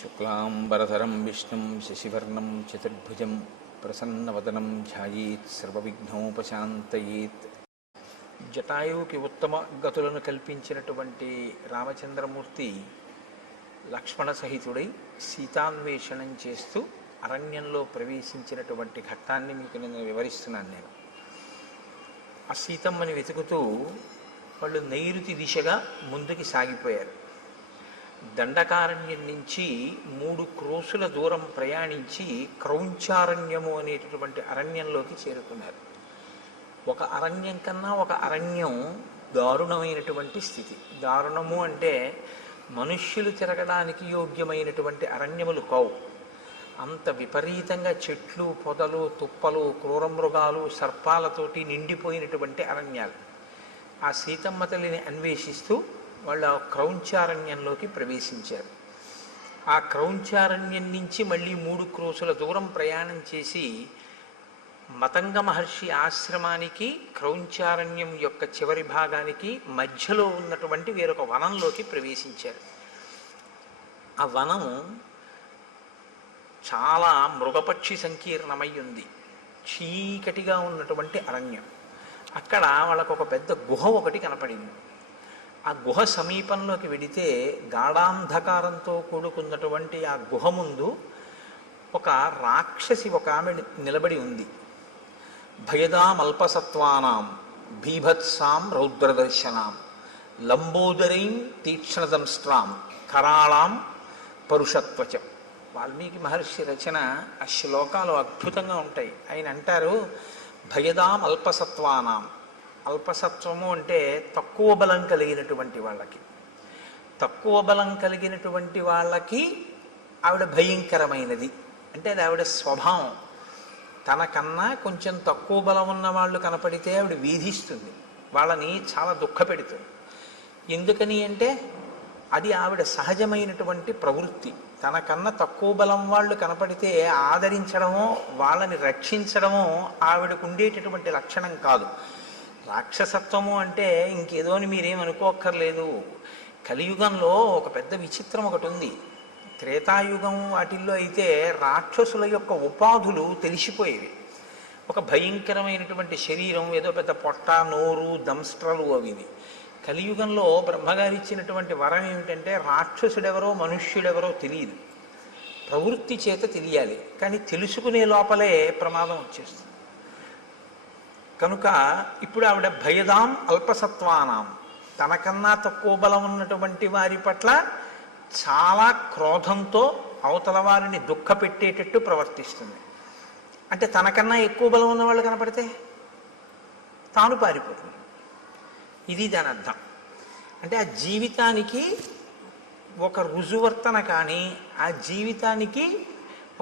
శుక్లాంబరధరం విష్ణుం శశివర్ణం చతుర్భుజం ప్రసన్నవదనం ధ్యాయేత్ సర్వవిఘ్నోపశాంతయేత్. జటాయువుకి ఉత్తమ గతులను కల్పించినటువంటి రామచంద్రమూర్తి లక్ష్మణ సహితుడై సీతాన్వేషణం చేస్తూ అరణ్యంలో ప్రవేశించినటువంటి ఘట్టాన్ని మీకు నేను వివరిస్తున్నాను. నేను ఆ సీతమ్మని వెతుకుతూ వాళ్ళు నైరుతి దిశగా ముందుకి సాగిపోయారు. దండకారణ్యం నుంచి 3 క్రోసుల దూరం ప్రయాణించి క్రౌంచారణ్యము అనేటటువంటి అరణ్యంలోకి చేరుకున్నారు. ఒక అరణ్యం కన్నా ఒక అరణ్యం దారుణమైనటువంటి స్థితి. దారుణము అంటే మనుష్యులు తిరగడానికి యోగ్యమైనటువంటి అరణ్యములు కావు. అంత విపరీతంగా చెట్లు, పొదలు, తుప్పలు, క్రూరమృగాలు, సర్పాలతోటి నిండిపోయినటువంటి అరణ్యాలు. ఆ సీతమ్మ తల్లిని అన్వేషిస్తూ వాళ్ళు ఆ క్రౌంచారణ్యంలోకి ప్రవేశించారు. ఆ క్రౌంచారణ్యం నుంచి మళ్ళీ 3 క్రోసుల దూరం ప్రయాణం చేసి మతంగ మహర్షి ఆశ్రమానికి, క్రౌంచారణ్యం యొక్క చివరి భాగానికి మధ్యలో ఉన్నటువంటి వేరొక వనంలోకి ప్రవేశించారు. ఆ వనం చాలా మృగపక్షి సంకీర్ణమై ఉంది. చీకటిగా ఉన్నటువంటి అరణ్యం. అక్కడ వాళ్ళకు ఒక పెద్ద గుహ ఒకటి కనపడింది. ఆ గుహ సమీపంలోకి వెడితే గాఢాంధకారంతో కూడుకున్నటువంటి ఆ గుహ ముందు ఒక రాక్షసి ఒక ఆమె నిలబడి ఉంది. భయదామల్పసత్వానాం బీభత్సాం రౌద్రదర్శనాం లంబోదరీం తీక్ష్ణదంష్ట్రాం కరాళాం పరుషత్వచం. వాల్మీకి మహర్షి రచన ఆ శ్లోకాలు అద్భుతంగా ఉంటాయి. ఆయన అంటారు, భయదాం అల్పసత్వానాం. అల్పసత్వము అంటే తక్కువ బలం కలిగినటువంటి వాళ్ళకి, తక్కువ బలం కలిగినటువంటి వాళ్ళకి ఆవిడ భయంకరమైనది. అంటే అది ఆవిడ స్వభావం. తనకన్నా కొంచెం తక్కువ బలం ఉన్న వాళ్ళు కనపడితే ఆవిడ వీధిస్తుంది, వాళ్ళని చాలా దుఃఖపెడుతుంది. ఎందుకని అంటే అది ఆవిడ సహజమైనటువంటి ప్రవృత్తి. తనకన్నా తక్కువ బలం వాళ్ళు కనపడితే ఆదరించడమో వాళ్ళని రక్షించడమో ఆవిడకు ఉండేటటువంటి లక్షణం కాదు. రాక్షసత్వము అంటే ఇంకేదో అని మీరేమనుకోక్కర్లేదు. కలియుగంలో ఒక పెద్ద విచిత్రం ఒకటి ఉంది. త్రేతాయుగం వాటిల్లో అయితే రాక్షసుల యొక్క ఉపాధులు తెలిసిపోయేవి. ఒక భయంకరమైనటువంటి శరీరం, ఏదో పెద్ద పొట్ట, నోరు, దంస్ట్రలు అవి. కలియుగంలో బ్రహ్మగారు ఇచ్చినటువంటి వరం ఏమిటంటే రాక్షసుడెవరో మనుష్యుడెవరో తెలియదు, ప్రవృత్తి చేత తెలియాలి. కానీ తెలుసుకునే లోపలే ప్రమాదం వచ్చేస్తుంది. కనుక ఇప్పుడు ఆవిడ భయదాం అల్పసత్వానాం, తనకన్నా తక్కువ బలం ఉన్నటువంటి వారి పట్ల చాలా క్రోధంతో అవతల వారిని దుఃఖపెట్టేటట్టు ప్రవర్తిస్తుంది. అంటే తనకన్నా ఎక్కువ బలం ఉన్న వాళ్ళు కనపడితే తాను పారిపోతుంది. ఇది దాని అర్థం. అంటే ఆ జీవితానికి ఒక రుజువర్తన కానీ, ఆ జీవితానికి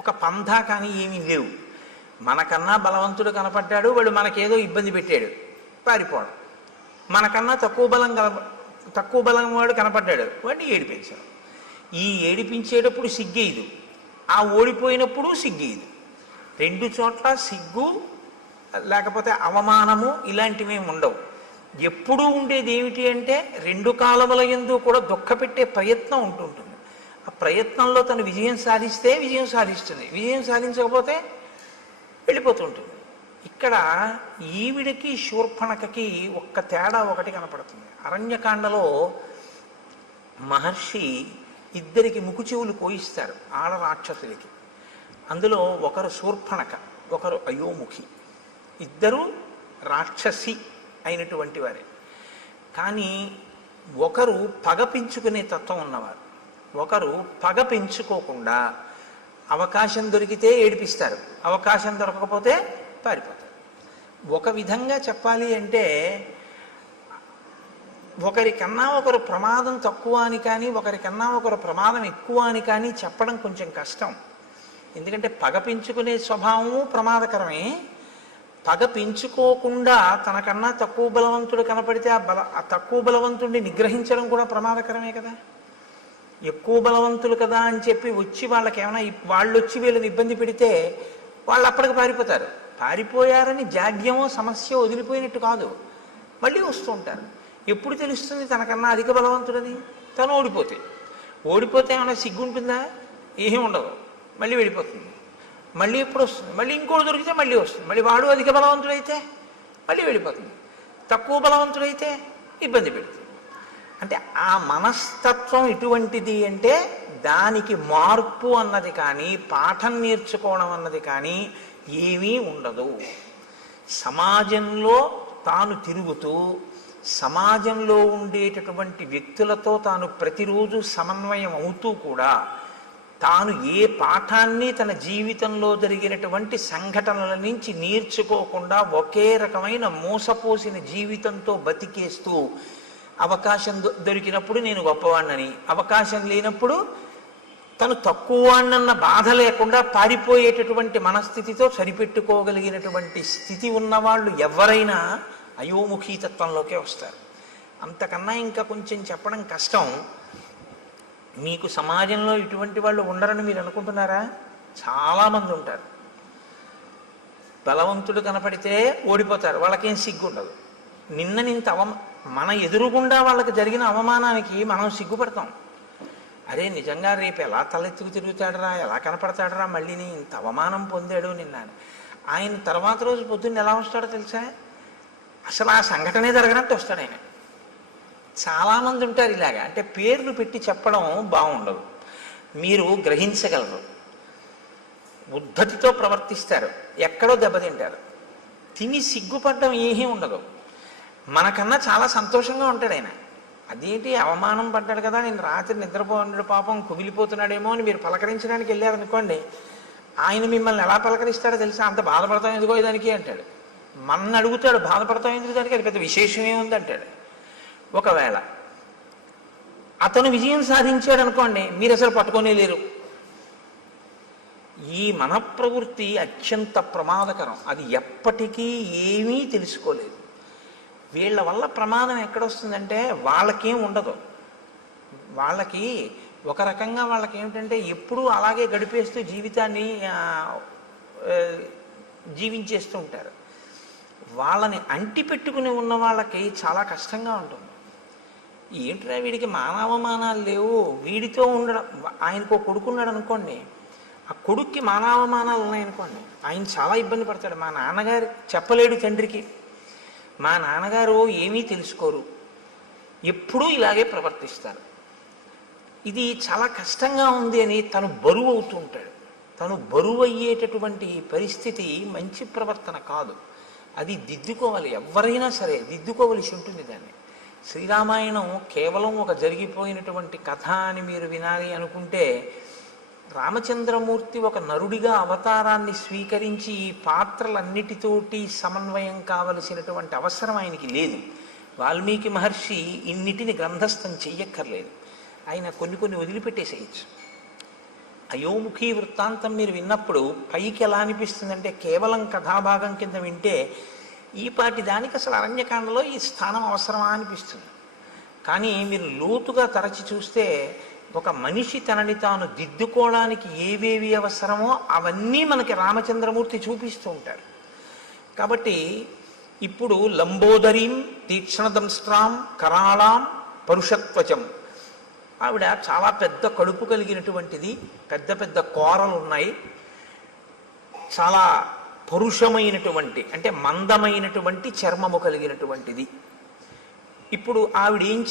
ఒక పంధా కానీ ఏమీ లేవు. మనకన్నా బలవంతుడు కనపడ్డాడు, వాడు మనకేదో ఇబ్బంది పెట్టాడు, పారిపోవడం. మనకన్నా తక్కువ బలం వాడు కనపడ్డాడు, వాడిని ఏడిపించాడు. ఈ ఏడిపించేటప్పుడు సిగ్గేయదు, ఆ ఓడిపోయినప్పుడు సిగ్గేయదు. 2 చోట్ల సిగ్గు లేకపోతే అవమానము ఇలాంటివి ఉండవు. ఎప్పుడూ ఉండేది ఏమిటి అంటే 2 కాలముల యందు కూడా దుఃఖపెట్టే ప్రయత్నం ఉంటుంటుంది. ఆ ప్రయత్నంలో తను విజయం సాధిస్తే విజయం సాధిస్తుంది, విజయం సాధించకపోతే వెళ్ళిపోతుంటుంది. ఇక్కడ ఈవిడికి శూర్పణఖకి ఒక్క తేడా ఒకటి కనపడుతుంది. అరణ్యకాండలో మహర్షి 2 ముకు చెవులు కోయిస్తారు ఆడ రాక్షసులకి. అందులో ఒకరు శూర్పణఖ, ఒకరు అయోముఖి. 2 రాక్షసి అయినటువంటి వారే. కానీ ఒకరు పగ పెంచుకునే తత్వం ఉన్నవారు, ఒకరు పగ పెంచుకోకుండా అవకాశం దొరికితే ఏడిపిస్తారు, అవకాశం దొరకకపోతే పారిపోతారు. ఒక విధంగా చెప్పాలి అంటే ఒకరికన్నా ఒకరు ప్రమాదం తక్కువ అని కానీ, ఒకరికన్నా ఒకరు ప్రమాదం ఎక్కువ అని కానీ చెప్పడం కొంచెం కష్టం. ఎందుకంటే పగ పెంచుకునే స్వభావము ప్రమాదకరమే. పగ పెంచుకోకుండా తనకన్నా తక్కువ బలవంతుడు కనపడితే ఆ తక్కువ బలవంతుడిని నిగ్రహించడం కూడా ప్రమాదకరమే కదా. ఎక్కువ బలవంతులు కదా అని చెప్పి వచ్చి వాళ్ళకి ఏమైనా వాళ్ళు వచ్చి వీళ్ళని ఇబ్బంది పెడితే వాళ్ళు అప్పటికి పారిపోతారు. పారిపోయారని జాడ్యమో సమస్య వదిలిపోయినట్టు కాదు, మళ్ళీ వస్తూ ఉంటారు. ఎప్పుడు తెలుస్తుంది తనకన్నా అధిక బలవంతుడని? తను ఓడిపోతే ఏమైనా సిగ్గుంటుందా? ఏమీ ఉండదు, మళ్ళీ వెళ్ళిపోతుంది. మళ్ళీ ఎప్పుడు వస్తుంది, మళ్ళీ ఇంకోటి దొరికితే మళ్ళీ వస్తుంది. మళ్ళీ వాడు అధిక బలవంతుడైతే మళ్ళీ వెళ్ళిపోతుంది, తక్కువ బలవంతుడైతే ఇబ్బంది పెడుతుంది. అంటే ఆ మనస్తత్వం ఎటువంటిది అంటే దానికి మార్పు అన్నది కానీ పాఠం నేర్చుకోవడం అన్నది కానీ ఏమీ ఉండదు. సమాజంలో తాను తిరుగుతూ సమాజంలో ఉండేటటువంటి వ్యక్తులతో తాను ప్రతిరోజు సమన్వయం అవుతూ కూడా తాను ఏ పాఠాన్ని తన జీవితంలో జరిగినటువంటి సంఘటనల నుంచి నేర్చుకోకుండా ఒకే రకమైన మోసపోసిన జీవితంతో బతికేస్తూ అవకాశం దొరికినప్పుడు నేను గొప్పవాణ్ణని, అవకాశం లేనప్పుడు తను తక్కువ వాణ్ణన్న బాధ లేకుండా పారిపోయేటటువంటి మనస్థితితో సరిపెట్టుకోగలిగినటువంటి స్థితి ఉన్నవాళ్ళు ఎవరైనా అయోముఖీతత్వంలోకే వస్తారు. అంతకన్నా ఇంకా కొంచెం చెప్పడం కష్టం. మీకు సమాజంలో ఇటువంటి వాళ్ళు ఉండరని మీరు అనుకుంటున్నారా? చాలామంది ఉంటారు. బలవంతుడు కనపడితే ఓడిపోతారు, వాళ్ళకేం సిగ్గు ఉండదు. నిన్న మన ఎదురుగుండా వాళ్ళకి జరిగిన అవమానానికి మనం సిగ్గుపడతాం. అరే నిజంగా రేపు ఎలా తలెత్తుకు తిరుగుతాడరా, ఎలా కనపడతాడరా, మళ్ళీ ఇంత అవమానం పొందాడు నిన్న. ఆయన తర్వాత రోజు పొద్దున్న ఎలా వస్తాడో తెలుసా? అసలు ఆ సంఘటనే జరగనట్టు వస్తాడు ఆయన. చాలామంది ఉంటారు ఇలాగా. అంటే పేర్లు పెట్టి చెప్పడం బాగుండదు, మీరు గ్రహించగలరు. ఉద్ధతితో ప్రవర్తిస్తారు, ఎక్కడో దెబ్బతింటారు. తిని సిగ్గుపడడం ఏమీ ఉండదు. మనకన్నా చాలా సంతోషంగా ఉంటాడు ఆయన. అదేంటి అవమానం పడ్డాడు కదా, నేను రాత్రి నిద్రపోన్నాడు పాపం కుమిలిపోతున్నాడేమో అని మీరు పలకరించడానికి వెళ్ళారనుకోండి, ఆయన మిమ్మల్ని ఎలా పలకరిస్తాడో తెలుసా? అంత బాధపడతాం ఎందుకో దానికి అంటాడు. మన అడుగుతాడు, బాధపడతాం ఎందుకు దానికి, అది పెద్ద విశేషమే ఉంది అంటాడు. ఒకవేళ అతను విజయం సాధించాడు అనుకోండి, మీరు అసలు పట్టుకొనే లేరు. ఈ మనఃప్రవృత్తి అత్యంత ప్రమాదకరం. అది ఎప్పటికీ ఏమీ తెలుసుకోలేదు. వీళ్ళ వల్ల ప్రమాదం ఎక్కడొస్తుందంటే వాళ్ళకేం ఉండదు. వాళ్ళకి ఒక రకంగా వాళ్ళకి ఏమిటంటే ఎప్పుడూ అలాగే గడిపేస్తూ జీవితాన్ని జీవించేస్తూ ఉంటారు. వాళ్ళని అంటి పెట్టుకుని ఉన్న వాళ్ళకి చాలా కష్టంగా ఉంటుంది. ఏంట్రా వీడికి మానవమానాలు లేవు, వీడితో ఉండడం. ఆయనకు కొడుకున్నాడు అనుకోండి, ఆ కొడుక్కి మానవమానాలు ఉన్నాయనుకోండి, ఆయన చాలా ఇబ్బంది పడతాడు. మా నాన్నగారు చెప్పలేడు తండ్రికి, మా నాన్నగారు ఏమీ తెలుసుకోరు, ఎప్పుడూ ఇలాగే ప్రవర్తిస్తారు. ఇది చాలా కష్టంగా ఉంది అని తను బరువు అవుతూ ఉంటాడు. తను బరువు అయ్యేటటువంటి పరిస్థితి మంచి ప్రవర్తన కాదు. అది దిద్దుకోవాలి, ఎవరైనా సరే దిద్దుకోవలసి ఉంటుంది దాన్ని. శ్రీరామాయణం కేవలం ఒక జరిగిపోయినటువంటి కథ అని మీరు వినాలి అనుకుంటే, రామచంద్రమూర్తి ఒక నరుడిగా అవతారాన్ని స్వీకరించి ఈ పాత్రలన్నిటితోటి సమన్వయం కావలసినటువంటి అవసరం ఆయనకి లేదు. వాల్మీకి మహర్షి ఇన్నిటిని గ్రంథస్థం చెయ్యక్కర్లేదు, ఆయన కొన్ని వదిలిపెట్టేసేయచ్చు. అయోముఖీ వృత్తాంతం మీరు విన్నప్పుడు పైకి ఎలా అనిపిస్తుందంటే, కేవలం కథాభాగం కింద వింటే ఈ పాటి దానికి అసలు అరణ్యకాండలో ఈ స్థానం అవసరమా అనిపిస్తుంది. కానీ మీరు లోతుగా తరచి చూస్తే ఒక మనిషి తనని తాను దిద్దుకోవడానికి ఏవేవి అవసరమో అవన్నీ మనకి రామచంద్రమూర్తి చూపిస్తూ ఉంటారు. కాబట్టి ఇప్పుడు లంబోదరీం తీక్ష్ణదంస్ట్రాం కరాళాం పరుషత్వచం, ఆవిడ చాలా పెద్ద కడుపు కలిగినటువంటిది, పెద్ద పెద్ద కోరలు ఉన్నాయి, చాలా పరుషమైనటువంటి అంటే మందమైనటువంటి చర్మము కలిగినటువంటిది. ఇప్పుడు ఆవిడ ఏం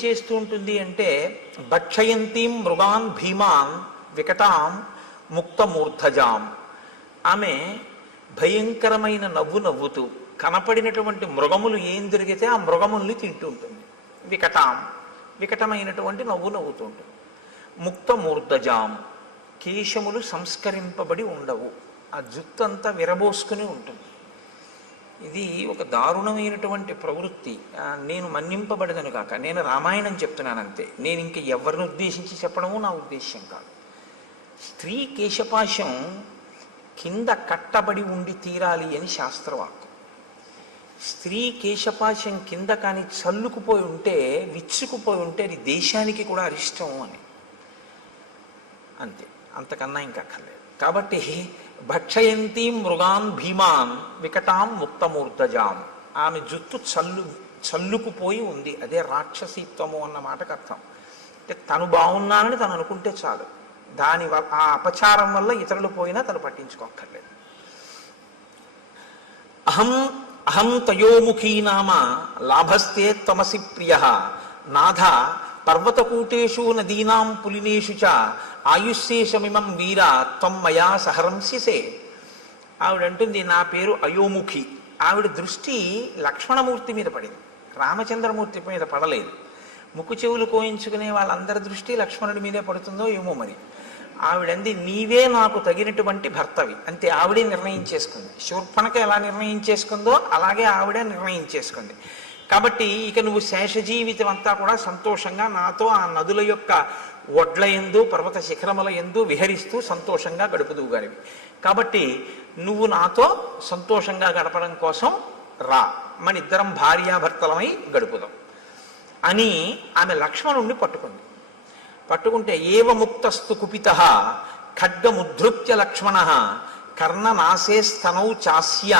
చేస్తూ ఉంటుంది అంటే, భక్షయంతీం మృగాన్ భీమాన్ వికటాం ముక్తమూర్ధజాం. ఆమె భయంకరమైన నవ్వు నవ్వుతూ కనపడినటువంటి మృగములు ఏం జరిగితే ఆ మృగముల్ని తింటూ ఉంటుంది. వికటమైనటువంటి నవ్వు నవ్వుతూ ఉంటుంది. ముక్తమూర్ధజాం, కేశములు సంస్కరింపబడి ఉండవు, ఆ జుత్తు అంతా విరబోసుకుని ఉంటుంది. ఇది ఒక దారుణమైనటువంటి ప్రవృత్తి. నేను మన్నింపబడదను కాక నేను రామాయణం చెప్తున్నాను అంతే, నేను ఇంక ఎవరిని ఉద్దేశించి చెప్పడము నా ఉద్దేశ్యం కాదు. స్త్రీ కేశపాశం కింద కట్టబడి ఉండి తీరాలి అని శాస్త్రవాక్కు. స్త్రీ కేశపాశం కింద కానీ చల్లుకుపోయి ఉంటే, విచ్చుకుపోయి ఉంటే అది దేశానికి కూడా అరిష్టం అని, అంతే, అంతకన్నా ఇంకా అక్కర్లేదు. కాబట్టి భక్షయంతి మృగాన్ భీమాన్ వికటాం ముక్తమూర్ధజాం, ఆమె జుత్తు చల్లుకుపోయి ఉంది, అదే రాక్షసీత్వము అన్న మాటకు అర్థం. అంటే తను బాగున్నానని తను అనుకుంటే చాలు, ఆ అపచారం వల్ల ఇతరులు పోయినా తను పట్టించుకోక్కర్లేదు. అహం అహం తయోముఖీ నామ లాభస్తే త్వమసి ప్రియ నాథ పర్వతకూటేషు నదీనాం పులినేషు చ ఆయుష్శేషమిమం వీర త్వం మయా సహరంస్యసే. ఆవిడంటుంది, నా పేరు అయోముఖి. ఆవిడ దృష్టి లక్ష్మణమూర్తి మీద పడింది, రామచంద్రమూర్తి మీద పడలేదు. ముక్కు చెవులు కోయించుకునే వాళ్ళందరి దృష్టి లక్ష్మణుడి మీదే పడుతుందో ఏమో మరి. ఆవిడంది, నీవే నాకు తగినటువంటి భర్తవి. అంతే, ఆవిడే నిర్ణయించేసుకుంది. శూర్పణఖ ఎలా నిర్ణయించేసుకుందో అలాగే ఆవిడే నిర్ణయించేసుకుంది. కాబట్టి ఇక నువ్వు శేష జీవితం అంతా కూడా సంతోషంగా నాతో ఆ నదుల యొక్క ఒడ్ల యందు పర్వత శిఖరముల యందు విహరిస్తూ సంతోషంగా గడుపుదువు గారివి. కాబట్టి నువ్వు నాతో సంతోషంగా గడపడం కోసం రా, మన ఇద్దరం భార్యాభర్తలమై గడుపుదాం అని ఆమె లక్ష్మణుణ్ణి పట్టుకుంది. పట్టుకుంటే ఏవ ముక్తస్తు కుపిత ఖడ్గముద్ధృత్య లక్ష్మణ కర్ణనాశే స్తనౌ చాస్య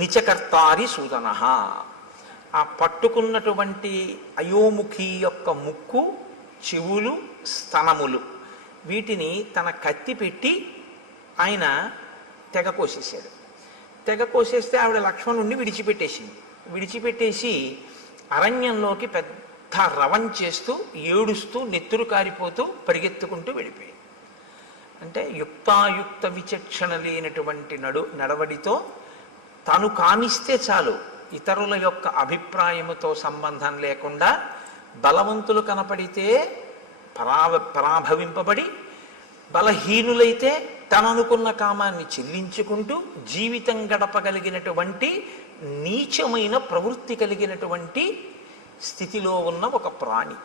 నిచకర్తారి సూదన. ఆ పట్టుకున్నటువంటి అయోముఖి యొక్క ముక్కు, చెవులు, స్తనములు వీటిని తన కత్తి పెట్టి ఆయన తెగ కోసేసాడు. తెగ కోసేస్తే ఆవిడ లక్ష్మణుణ్ణి విడిచిపెట్టేసింది. విడిచిపెట్టేసి అరణ్యంలోకి పెద్ద రవం చేస్తూ ఏడుస్తూ నెత్తురు కారిపోతూ పరిగెత్తుకుంటూ వెళ్ళిపోయింది. అంటే యుక్తాయుక్త విచక్షణ లేనటువంటి నడవడితో తను కామిస్తే చాలు, ఇతరుల యొక్క అభిప్రాయముతో సంబంధం లేకుండా బలవంతులు కనపడితే పరాభవింపబడి, బలహీనులైతే తననుకున్న కామాన్ని చెల్లించుకుంటూ జీవితం గడపగలిగినటువంటి నీచమైన ప్రవృత్తి కలిగినటువంటి స్థితిలో ఉన్న ఒక ప్రాణి.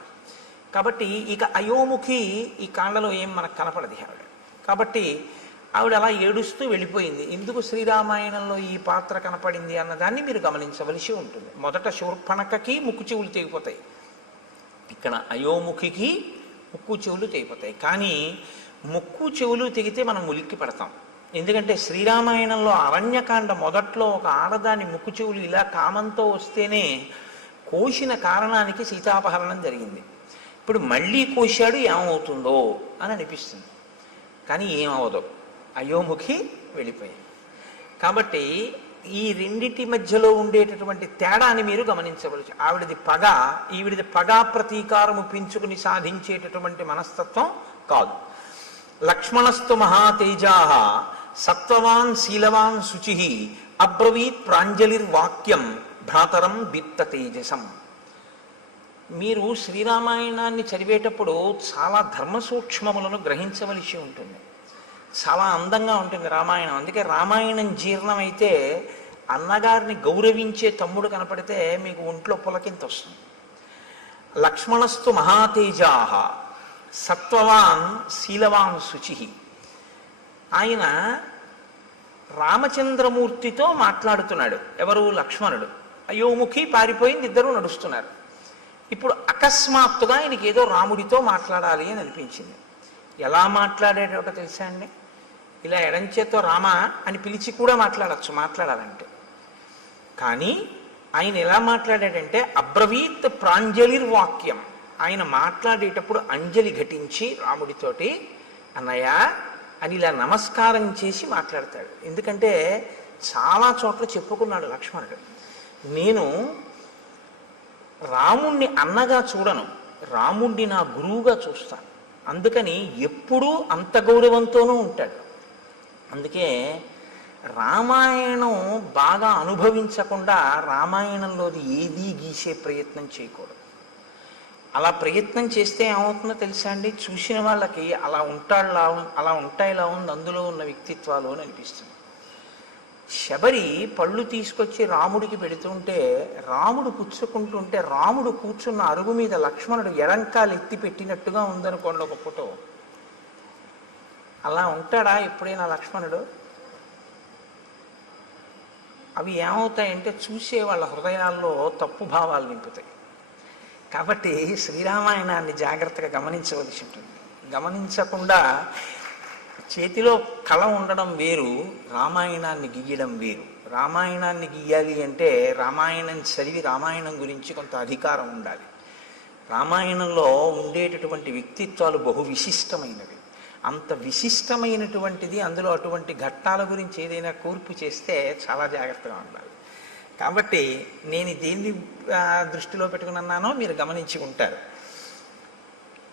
కాబట్టి ఇక అయోముఖి ఈ కాండలో ఏం మనకు కనపడదు ఆవిడ. కాబట్టి ఆవిడ అలా ఏడుస్తూ వెళ్ళిపోయింది. ఎందుకు శ్రీరామాయణంలో ఈ పాత్ర కనపడింది అన్నదాన్ని మీరు గమనించవలసి ఉంటుంది. మొదట శూర్పణఖకి ముక్కు చెవులు తెగిపోతాయి, ఇక్కడ అయోముఖికి ముక్కు చెవులు తెగిపోతాయి. కానీ ముక్కు చెవులు తెగితే మనం ఉలిక్కి పడతాం. ఎందుకంటే శ్రీరామాయణంలో అరణ్యకాండ మొదట్లో ఒక ఆడదాని ముక్కు చెవులు ఇలా కామంతో వస్తేనే కోసిన కారణానికి సీతాపహరణం జరిగింది. ఇప్పుడు మళ్ళీ కోశాడు, ఏమవుతుందో అని అనిపిస్తుంది. కానీ ఏమవదు, అయోముఖి వెళ్ళిపోయింది. కాబట్టి ఈ రెండింటి మధ్యలో ఉండేటటువంటి తేడాని మీరు గమనించవచ్చు. ఆవిడది పగ, ఈవిడిది పగా ప్రతీకారము పెంచుకుని సాధించేటటువంటి మనస్తత్వం కాదు. లక్ష్మణస్తు మహాతేజా సత్వవాన్ శీలవాన్ శుచి అబ్రవీత్ ప్రాంజలిర్వాక్యం భ్రాతరం బిత్త తేజసం. మీరు శ్రీరామాయణాన్ని చదివేటప్పుడు చాలా ధర్మ సూక్ష్మములను గ్రహించవలసి ఉంటుంది. చాలా అందంగా ఉంటుంది రామాయణం. అందుకే రామాయణం జీర్ణమైతే అన్నగారిని గౌరవించే తమ్ముడు కనపడితే మీకు ఒంట్లో పులకింత వస్తుంది. లక్ష్మణస్తు మహాతేజా సత్వవాన్ శీలవాన్ శుచి. ఆయన రామచంద్రమూర్తితో మాట్లాడుతున్నాడు. ఎవరు? లక్ష్మణుడు. అయోముఖి పారిపోయింది, ఇద్దరు నడుస్తున్నారు. ఇప్పుడు అకస్మాత్తుగా ఆయనకి ఏదో రాముడితో మాట్లాడాలి అని అనిపించింది. ఎలా మాట్లాడేటో తెలుసా అండి? ఇలా ఎడంచేతో రామ అని పిలిచి కూడా మాట్లాడాలంటే. కానీ ఆయన ఎలా మాట్లాడాడంటే అబ్రవీత్ ప్రాంజలిర్వాక్యం. ఆయన మాట్లాడేటప్పుడు అంజలి ఘటించి రాముడితోటి అన్నయ్య అని ఇలా నమస్కారం చేసి మాట్లాడతాడు. ఎందుకంటే చాలా చోట్ల చెప్పుకున్నాడు లక్ష్మణుడు, నేను రాముణ్ణి అన్నగా చూడను, రాముణ్ణి నా గురువుగా చూస్తాను. అందుకని ఎప్పుడూ అంత గౌరవంతోనూ ఉంటాడు. అందుకే రామాయణం బాగా అనుభవించకుండా రామాయణంలోది ఏదీ గీసే ప్రయత్నం చేయకూడదు. అలా ప్రయత్నం చేస్తే ఏమవుతుందో తెలుసా అండి? చూసిన వాళ్ళకి అలా ఉంటాయిలా ఉంది అందులో ఉన్న వ్యక్తిత్వాలు అని అనిపిస్తుంది. శబరి పళ్ళు తీసుకొచ్చి రాముడికి పెడుతుంటే రాముడు పుచ్చుకుంటుంటే రాముడు కూర్చున్న అరుగు మీద లక్ష్మణుడు ఎడంకాలు ఎత్తి పెట్టినట్టుగా ఉందనుకోండి ఒక ఫోటో. అలా ఉంటాడా ఎప్పుడైనా లక్ష్మణుడు? అవి ఏమవుతాయంటే చూసే వాళ్ళ హృదయాల్లో తప్పు భావాలు నింపుతాయి. కాబట్టి శ్రీరామాయణాన్ని జాగ్రత్తగా గమనించవలసి ఉంటుంది. గమనించకుండా చేతిలో కళ ఉండడం వేరు, రామాయణాన్ని గీయడం వేరు. రామాయణాన్ని గీయాలి అంటే రామాయణం చదివి రామాయణం గురించి కొంత అధికారం ఉండాలి. రామాయణంలో ఉండేటటువంటి వ్యక్తిత్వాలు బహు విశిష్టమైనవి. అంత విశిష్టమైనటువంటిది, అందులో అటువంటి ఘట్టాల గురించి ఏదైనా కూర్పు చేస్తే చాలా జాగ్రత్తగా ఉండాలి. కాబట్టి నేను దేన్ని దృష్టిలో పెట్టుకుని అన్నానో మీరు గమనించి ఉంటారు.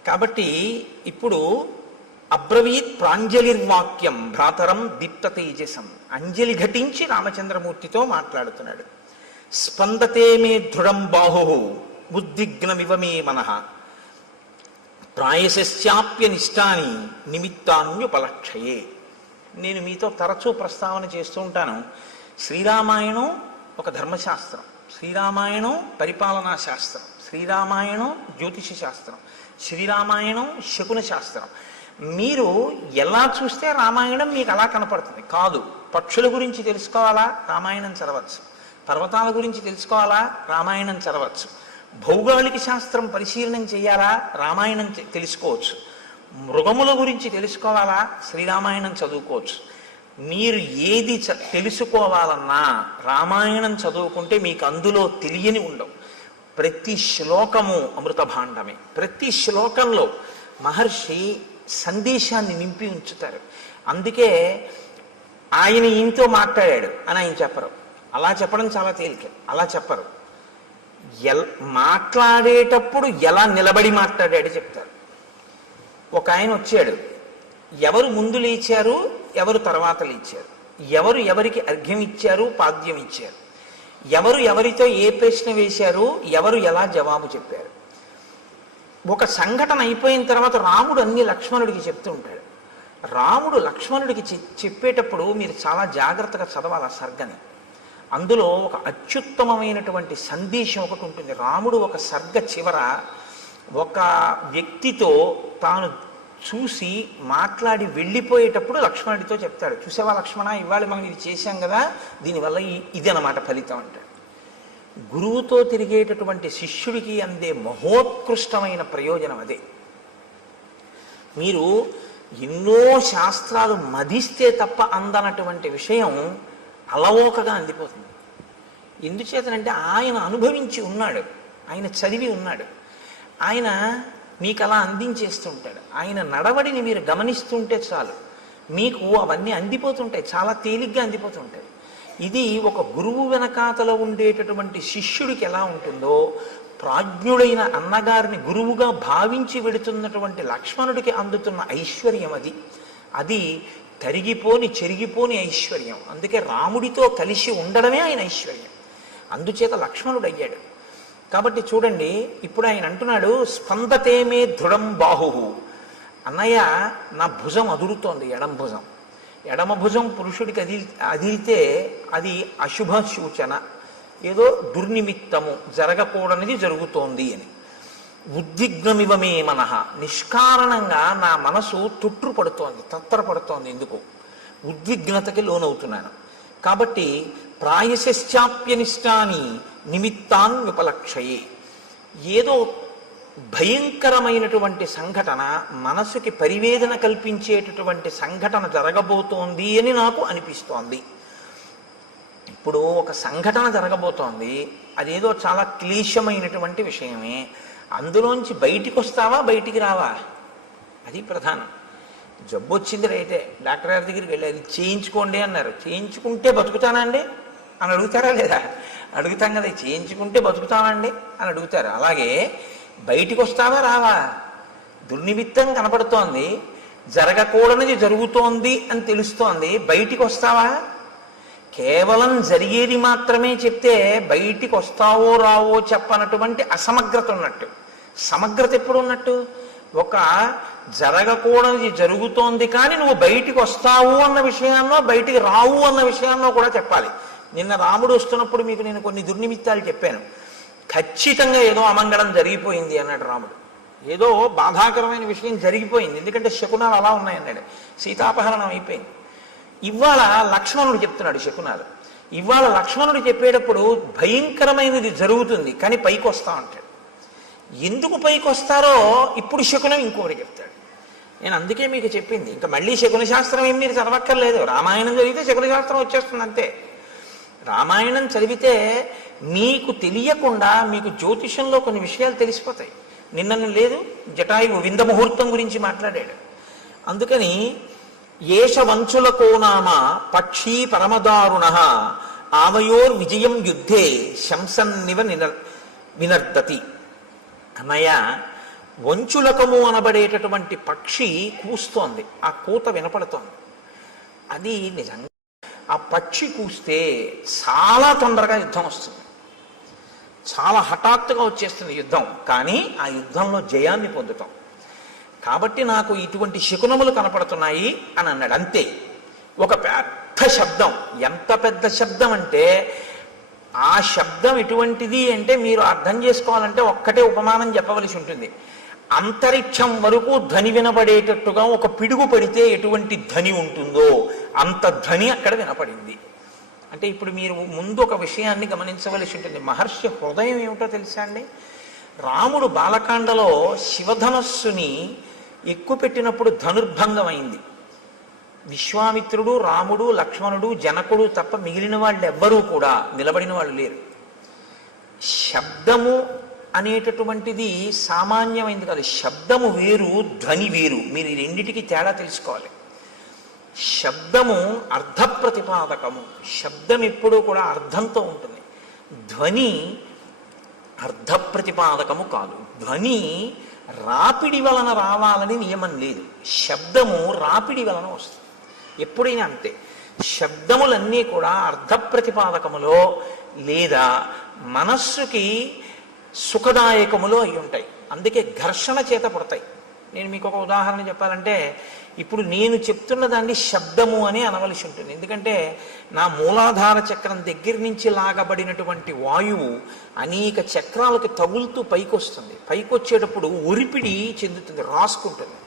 కాబట్టి ఇప్పుడు అబ్రవీత్ ప్రాంజలిర్వాక్యం భ్రాతరం దీప్త తేజసం, అంజలి ఘటించి రామచంద్రమూర్తితో మాట్లాడుతున్నాడు. స్పందతే మే దృఢం బాహు బుద్ధిఘ్నమివ మే మనః ప్రాయశ్చాప్య నిష్టాని నిమిత్తాన్యుపలక్షయే. నేను మీతో తరచూ ప్రస్తావన చేస్తూ ఉంటాను. శ్రీరామాయణం ఒక ధర్మశాస్త్రం, శ్రీరామాయణం పరిపాలనా శాస్త్రం, శ్రీరామాయణం జ్యోతిష శాస్త్రం, శ్రీరామాయణం శకున శాస్త్రం. మీరు ఎలా చూస్తే రామాయణం మీకు అలా కనపడుతుంది కాదు. పక్షుల గురించి తెలుసుకోవాలా, రామాయణం చదవచ్చు. పర్వతాల గురించి తెలుసుకోవాలా, రామాయణం చదవచ్చు. భౌగోళిక శాస్త్రం పరిశీలనం చేయాలా, రామాయణం తెలుసుకోవచ్చు. మృగముల గురించి తెలుసుకోవాలా, శ్రీరామాయణం చదువుకోవచ్చు. మీరు ఏది తెలుసుకోవాలన్నా రామాయణం చదువుకుంటే మీకు అందులో తెలియని ఉండవు. ప్రతి శ్లోకము అమృత భాండమే. ప్రతి శ్లోకంలో మహర్షి సందేశాన్ని నింపి ఉంచుతారు. అందుకే ఆయన ఈయనతో మాట్లాడాడు అని ఆయన చెప్పరు. అలా చెప్పడం చాలా తేలిక. అలా చెప్పరు. మాట్లాడేటప్పుడు ఎలా నిలబడి మాట్లాడాడు చెప్తారు. ఒక ఆయన వచ్చాడు, ఎవరు ముందు లేచారు, ఎవరు తర్వాత లేచారు, ఎవరు ఎవరికి అర్ఘ్యం ఇచ్చారు, పాద్యం ఇచ్చారు, ఎవరు ఎవరితో ఏ ప్రశ్న వేశారు, ఎవరు ఎలా జవాబు చెప్పారు. ఒక సంఘటన అయిపోయిన తర్వాత రాముడు అన్ని లక్ష్మణుడికి చెప్తూ ఉంటాడు. రాముడు లక్ష్మణుడికి చెప్పేటప్పుడు మీరు చాలా జాగ్రత్తగా చదవాలి ఆ సర్గని. అందులో ఒక అత్యుత్తమమైనటువంటి సందేశం ఒకటి ఉంటుంది. రాముడు ఒక సర్గ చివర ఒక వ్యక్తితో తాను చూసి మాట్లాడి వెళ్ళిపోయేటప్పుడు లక్ష్మణుడితో చెప్తాడు, చూసావా లక్ష్మణ, ఇవాళ మనం ఇది చేశాం కదా, దీనివల్ల ఇది అన్నమాట ఫలితం అంటాడు. గురువుతో తిరిగేటటువంటి శిష్యుడికి అందే మహోత్కృష్టమైన ప్రయోజనం అదే. మీరు ఎన్నో శాస్త్రాలు మదిస్తే తప్ప అందనటువంటి విషయం అలవోకగా అందిపోతుంది. ఎందుచేతనంటే ఆయన అనుభవించి ఉన్నాడు, ఆయన చదివి ఉన్నాడు, ఆయన మీకు అలా అందించేస్తుంటాడు. ఆయన నడవడిని మీరు గమనిస్తుంటే చాలు మీకు అవన్నీ అందిపోతుంటాయి, చాలా తేలిగ్గా అందిపోతుంటాయి. ఇది ఒక గురువు వెనకాతలో ఉండేటటువంటి శిష్యుడికి ఎలా ఉంటుందో, ప్రాజ్ఞుడైన అన్నగారిని గురువుగా భావించి వెడుతున్నటువంటి లక్ష్మణుడికి అందుతున్న ఐశ్వర్యం అది. అది తరిగిపోని చెరిగిపోని ఐశ్వర్యం. అందుకే రాముడితో కలిసి ఉండడమే ఆయన ఐశ్వర్యం. అందుచేత లక్ష్మణుడు అయ్యాడు. కాబట్టి చూడండి, ఇప్పుడు ఆయన అంటున్నాడు, స్పందతే మే దృఢం బాహు. అన్నయ్య, నా భుజం అదురుతోంది, ఎడం భుజం. ఎడమ భుజం పురుషుడికి అదిరితే అది అశుభ సూచన, ఏదో దుర్నిమిత్తము, జరగకూడనిది జరుగుతోంది అని. ఉద్విగ్నమివ మే మనః, నిష్కారణంగా నా మనసు తొట్టుపడుతోంది, తత్తరపడుతోంది. ఎందుకు? ఉద్విగ్నతకి లోనవుతున్నాను. కాబట్టి ప్రాయశ్చాప్యనిష్టాని నిమిత్తాన్ విపలక్షయే. ఏదో భయంకరమైనటువంటి సంఘటన, మనసుకి పరివేదన కల్పించేటటువంటి సంఘటన జరగబోతోంది అని నాకు అనిపిస్తోంది. ఇప్పుడు ఒక సంఘటన జరగబోతోంది, అదేదో చాలా క్లేశమైనటువంటి విషయమే. అందులోంచి బయటికి వస్తావా, బయటికి రావా, అది ప్రధానం. జబ్బు వచ్చింది రైతే, డాక్టర్ గారి దగ్గరికి వెళ్ళి అది చేయించుకోండి అన్నారు. చేయించుకుంటే బతుకుతానా అండి అని అడుగుతారా లేదా? అడుగుతాం కదా, చేయించుకుంటే బతుకుతామండి అని అడుగుతారు. అలాగే బయటికి వస్తావా రావా, దుర్నిమిత్తం కనపడుతోంది, జరగకూడనిది జరుగుతోంది అని తెలుస్తోంది, బయటికి వస్తావా? కేవలం జరిగేది మాత్రమే చెప్తే బయటికి వస్తావో రావో చెప్పనటువంటి అసమగ్రత ఉన్నట్టు. సమగ్రత ఎప్పుడు ఉన్నట్టు? ఒక జరగకూడనిది జరుగుతోంది కానీ నువ్వు బయటికి వస్తావు అన్న విషయాన్నో బయటికి రావు అన్న విషయాన్నో కూడా చెప్పాలి. నిన్న రాముడు వస్తున్నప్పుడు మీకు నేను కొన్ని దుర్నిమిత్తాలు చెప్పాను. ఖచ్చితంగా ఏదో అమంగళం జరిగిపోయింది అన్నాడు రాముడు. ఏదో బాధాకరమైన విషయం జరిగిపోయింది, ఎందుకంటే శకునాలు అలా ఉన్నాయన్నాడు. సీతాపహరణం అయిపోయింది. ఇవాళ లక్ష్మణుడు చెప్తున్నాడు శకునాలు. ఇవాళ లక్ష్మణుడు చెప్పేటప్పుడు భయంకరమైనది జరుగుతుంది కానీ పైకి వస్తా అంటాడు. ఎందుకు పైకి వస్తారో ఇప్పుడు శకునం ఇంకొకటి చెప్తాడు. నేను అందుకే మీకు చెప్పింది, ఇంకా మళ్ళీ శకున శాస్త్రం ఏం మీరు చదవక్కర్లేదు. రామాయణం చదివితే శకున శాస్త్రం వచ్చేస్తుంది అంతే. రామాయణం చదివితే మీకు తెలియకుండా మీకు జ్యోతిషంలో కొన్ని విషయాలు తెలిసిపోతాయి. నిన్నను లేదు జటాయువు వింద ముహూర్తం గురించి మాట్లాడాడు. అందుకని ఏష వంచులకో నామ పక్షీ పరమదారుణ ఆవయోర్ విజయం యుద్ధే శంసన్నివ వినర్దతి. అన్నయ్య, వంచులకము అనబడేటటువంటి పక్షి కూస్తోంది, ఆ కూత వినపడుతోంది. అది నిజంగా ఆ పక్షి కూస్తే చాలా తొందరగా యుద్ధం వస్తుంది, చాలా హఠాత్తుగా వచ్చేస్తుంది యుద్ధం. కానీ ఆ యుద్ధంలో జయాన్ని పొందుతాం. కాబట్టి నాకు ఇటువంటి శకునములు కనపడుతున్నాయి అని అన్నాడు. అంతే. ఒక పెద్ద శబ్దం, ఎంత పెద్ద శబ్దం అంటే ఆ శబ్దం ఎటువంటిది అంటే మీరు అర్థం చేసుకోవాలంటే ఒక్కటే ఉపమానం చెప్పవలసి ఉంటుంది. అంతరిక్షం వరకు ధ్వని వినపడేటట్టుగా ఒక పిడుగు పడితే ఎటువంటి ధ్వని ఉంటుందో అంత ధ్వని అక్కడ వినపడింది. అంటే ఇప్పుడు మీరు ముందు ఒక విషయాన్ని గమనించవలసి ఉంటుంది. మహర్షి హృదయం ఏమిటో తెలుసా అండి? రాముడు బాలకాండలో శివధనస్సుని ఎక్కుపెట్టినప్పుడు ధనుర్భంగం అయింది. విశ్వామిత్రుడు, రాముడు, లక్ష్మణుడు, జనకుడు తప్ప మిగిలిన వాళ్ళు ఎవ్వరూ కూడా నిలబడిన వాళ్ళు లేరు. శబ్దము అనేటటువంటిది సామాన్యమైంది కాదు. శబ్దము వేరు, ధ్వని వేరు. మీరు ఈ రెండిటికి తేడా తెలుసుకోవాలి. శబ్దము అర్థ ప్రతిపాదకము. శబ్దం ఎప్పుడూ కూడా అర్థంతో ఉంటుంది. ధ్వని అర్థ ప్రతిపాదకము కాదు. ధ్వని రాపిడి వలన రావాలని నియమం లేదు. శబ్దము రాపిడి వలన వస్తుంది. ఎప్పుడైనా అంతే. శబ్దములన్నీ కూడా అర్థ ప్రతిపాదకములో లేదా మనస్సుకి సుఖదాయకములో అయి ఉంటాయి. అందుకే ఘర్షణ చేత పడతాయి. నేను మీకు ఒక ఉదాహరణ చెప్పాలంటే, ఇప్పుడు నేను చెప్తున్న దాన్ని శబ్దము అని అనవలసి ఉంటుంది. ఎందుకంటే నా మూలాధార చక్రం దగ్గర నుంచి లాగబడినటువంటి వాయువు అనేక చక్రాలకు తగులుతూ పైకి వస్తుంది. పైకి వచ్చేటప్పుడు ఒరిపిడి చెందుతుంది, రాసుకుంటుంది.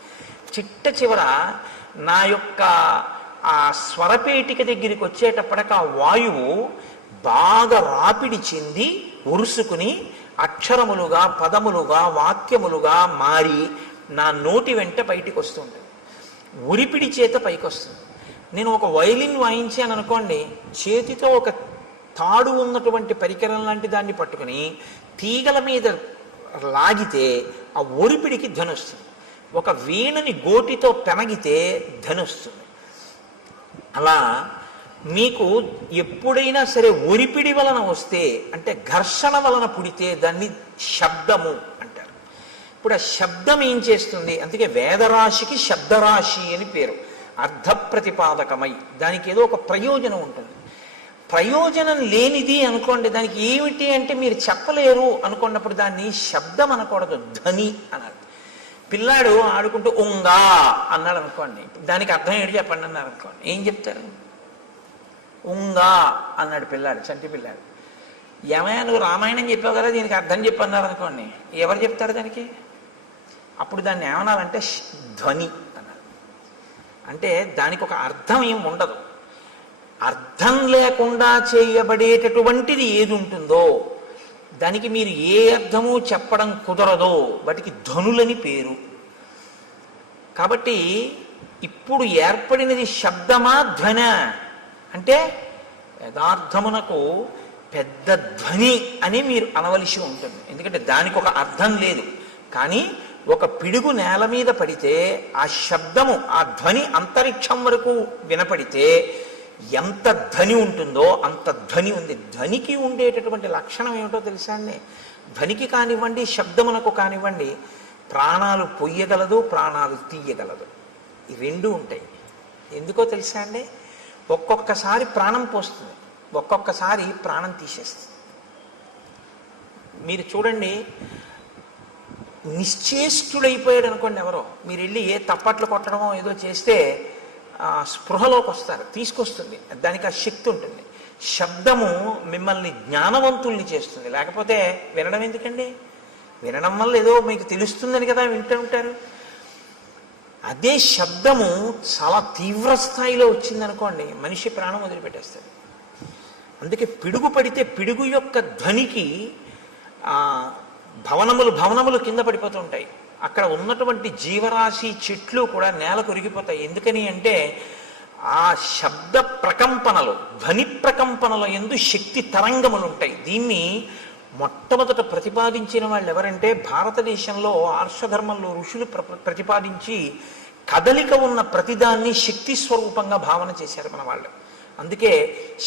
చిట్ట చివర నా యొక్క ఆ స్వరపేటిక దగ్గరికి వచ్చేటప్పటికి ఆ వాయువు బాగా రాపిడి చెంది ఉరుసుకుని అక్షరములుగా, పదములుగా, వాక్యములుగా మారి నా నోటి వెంట బయటికి వస్తుంటుంది. ఉరిపిడి చేత పైకి వస్తుంది. నేను ఒక వైలిన్ వాయించాను అనుకోండి, చేతితో ఒక తాడు ఉన్నటువంటి పరికరం లాంటి దాన్ని పట్టుకుని తీగల మీద లాగితే ఆ ఒరిపిడికి ధ్వని వస్తుంది. ఒక వీణని గోటితో పెనగితే ధ్వని వస్తుంది. అలా మీకు ఎప్పుడైనా సరే ఒరిపిడి వలన వస్తే, అంటే ఘర్షణ వలన పుడితే దాన్ని శబ్దము అంటారు. ఇప్పుడు ఆ శబ్దం ఏం చేస్తుంది? అందుకే వేదరాశికి శబ్దరాశి అని పేరు. అర్థ ప్రతిపాదకమై దానికి ఏదో ఒక ప్రయోజనం ఉంటుంది. ప్రయోజనం లేనిది అనుకోండి, దానికి ఏమిటి అంటే మీరు చెప్పలేరు అనుకున్నప్పుడు దాన్ని శబ్దం అనకూడదు, ధ్వని అనాలి. పిల్లాడు ఆడుకుంటూ ఉంగా అన్నాడు అనుకోండి, దానికి అర్థం ఏంటి చెప్పండి అన్నారు అనుకోండి, ఏం చెప్తారు? ఉంగా అన్నాడు పిల్లాడు, చంటి పిల్లాడు. ఏమైనా నువ్వు రామాయణం చెప్పావు కదా, దీనికి అర్థం చెప్పన్నారు అనుకోండి, ఎవరు చెప్తారు దానికి? అప్పుడు దాన్ని ఏమనాలంటే ధ్వని అన్నారు. అంటే దానికి ఒక అర్థం ఏం ఉండదు. అర్థం లేకుండా చేయబడేటటువంటిది ఏది ఉంటుందో దానికి మీరు ఏ అర్థము చెప్పడం కుదరదో వాటికి ధ్వనులని పేరు. కాబట్టి ఇప్పుడు ఏర్పడినది శబ్దమా ధ్వన అంటే యథార్థమునకు పెద్ద ధ్వని అని మీరు అనవలసి ఉంటుంది. ఎందుకంటే దానికి ఒక అర్థం లేదు. కానీ ఒక పిడుగు నేల మీద పడితే ఆ శబ్దము, ఆ ధ్వని అంతరిక్షం వరకు వినపడితే ఎంత ధ్వని ఉంటుందో అంత ధ్వని ఉంది. ధ్వనికి ఉండేటటువంటి లక్షణం ఏమిటో తెలుసా అండి? ధ్వనికి కానివ్వండి, శబ్దమునకు కానివ్వండి, ప్రాణాలు పొయ్యగలదు, ప్రాణాలు తీయగలదు. ఈ రెండు ఉంటాయి. ఎందుకో తెలుసా అండి? ఒక్కొక్కసారి ప్రాణం పోస్తుంది, ఒక్కొక్కసారి ప్రాణం తీసేస్తుంది. మీరు చూడండి, నిశ్చేష్టుడైపోయాడు అనుకోండి ఎవరో, మీరు వెళ్ళి ఏ తప్పట్లు కొట్టడమో ఏదో చేస్తే స్పృహలోకి వస్తారు, తీసుకొస్తుంది. దానికి ఆ శక్తి ఉంటుంది. శబ్దము మిమ్మల్ని జ్ఞానవంతుల్ని చేస్తుంది. లేకపోతే వినడం ఎందుకండి? వినడం వల్ల ఏదో మీకు తెలుస్తుందని కదా వింటూ ఉంటారు. అదే శబ్దము చాలా తీవ్ర స్థాయిలో వచ్చిందనుకోండి, మనిషి ప్రాణం వదిలిపెట్టేస్తాడు. అందుకే పిడుగు పడితే పిడుగు యొక్క ధ్వనికి భవనములు కింద పడిపోతూ ఉంటాయి. అక్కడ ఉన్నటువంటి జీవరాశి, చెట్లు కూడా నేల కొరిగిపోతాయి. ఎందుకని అంటే ఆ శబ్ద ప్రకంపనలు, ధ్వని ప్రకంపనల యందు శక్తి తరంగములు ఉంటాయి. దీన్ని మొట్టమొదట ప్రతిపాదించిన వాళ్ళు ఎవరంటే భారతదేశంలో ఆర్షధర్మంలో ఋషులు ప్రతిపాదించి కదలిక ఉన్న ప్రతిదాన్ని శక్తి స్వరూపంగా భావన చేశారు మన వాళ్ళు. అందుకే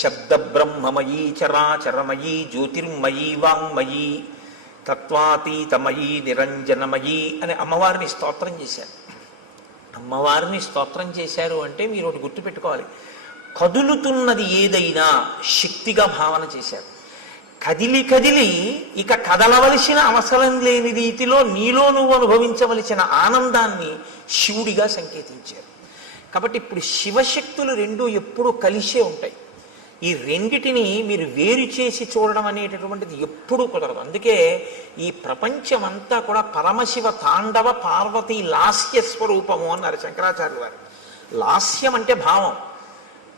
శబ్ద బ్రహ్మమయీ చరాచరమయీ జ్యోతిర్మయీ వాంగ్మయీ తత్వాతీతమయీ నిరంజనమయీ అని అమ్మవారిని స్తోత్రం చేశారు. అమ్మవారిని స్తోత్రం చేశారు అంటే మీరు ఒకటి గుర్తుపెట్టుకోవాలి, కదులుతున్నది ఏదైనా శక్తిగా భావన చేశారు. కదిలి కదిలి ఇక కదలవలసిన అవసరం లేని రీతిలో నీలో నువ్వు అనుభవించవలసిన ఆనందాన్ని శివుడిగా సంకేతించారు. కాబట్టి ఇప్పుడు శివశక్తులు రెండు ఎప్పుడూ కలిసే ఉంటాయి. ఈ రెండిటిని మీరు వేరు చేసి చూడడం అనేటటువంటిది ఎప్పుడూ కుదరదు. అందుకే ఈ ప్రపంచమంతా కూడా పరమశివ తాండవ పార్వతీ లాస్య స్వరూపము అన్నారు శంకరాచార్యులు వారు. లాస్యం అంటే భావం,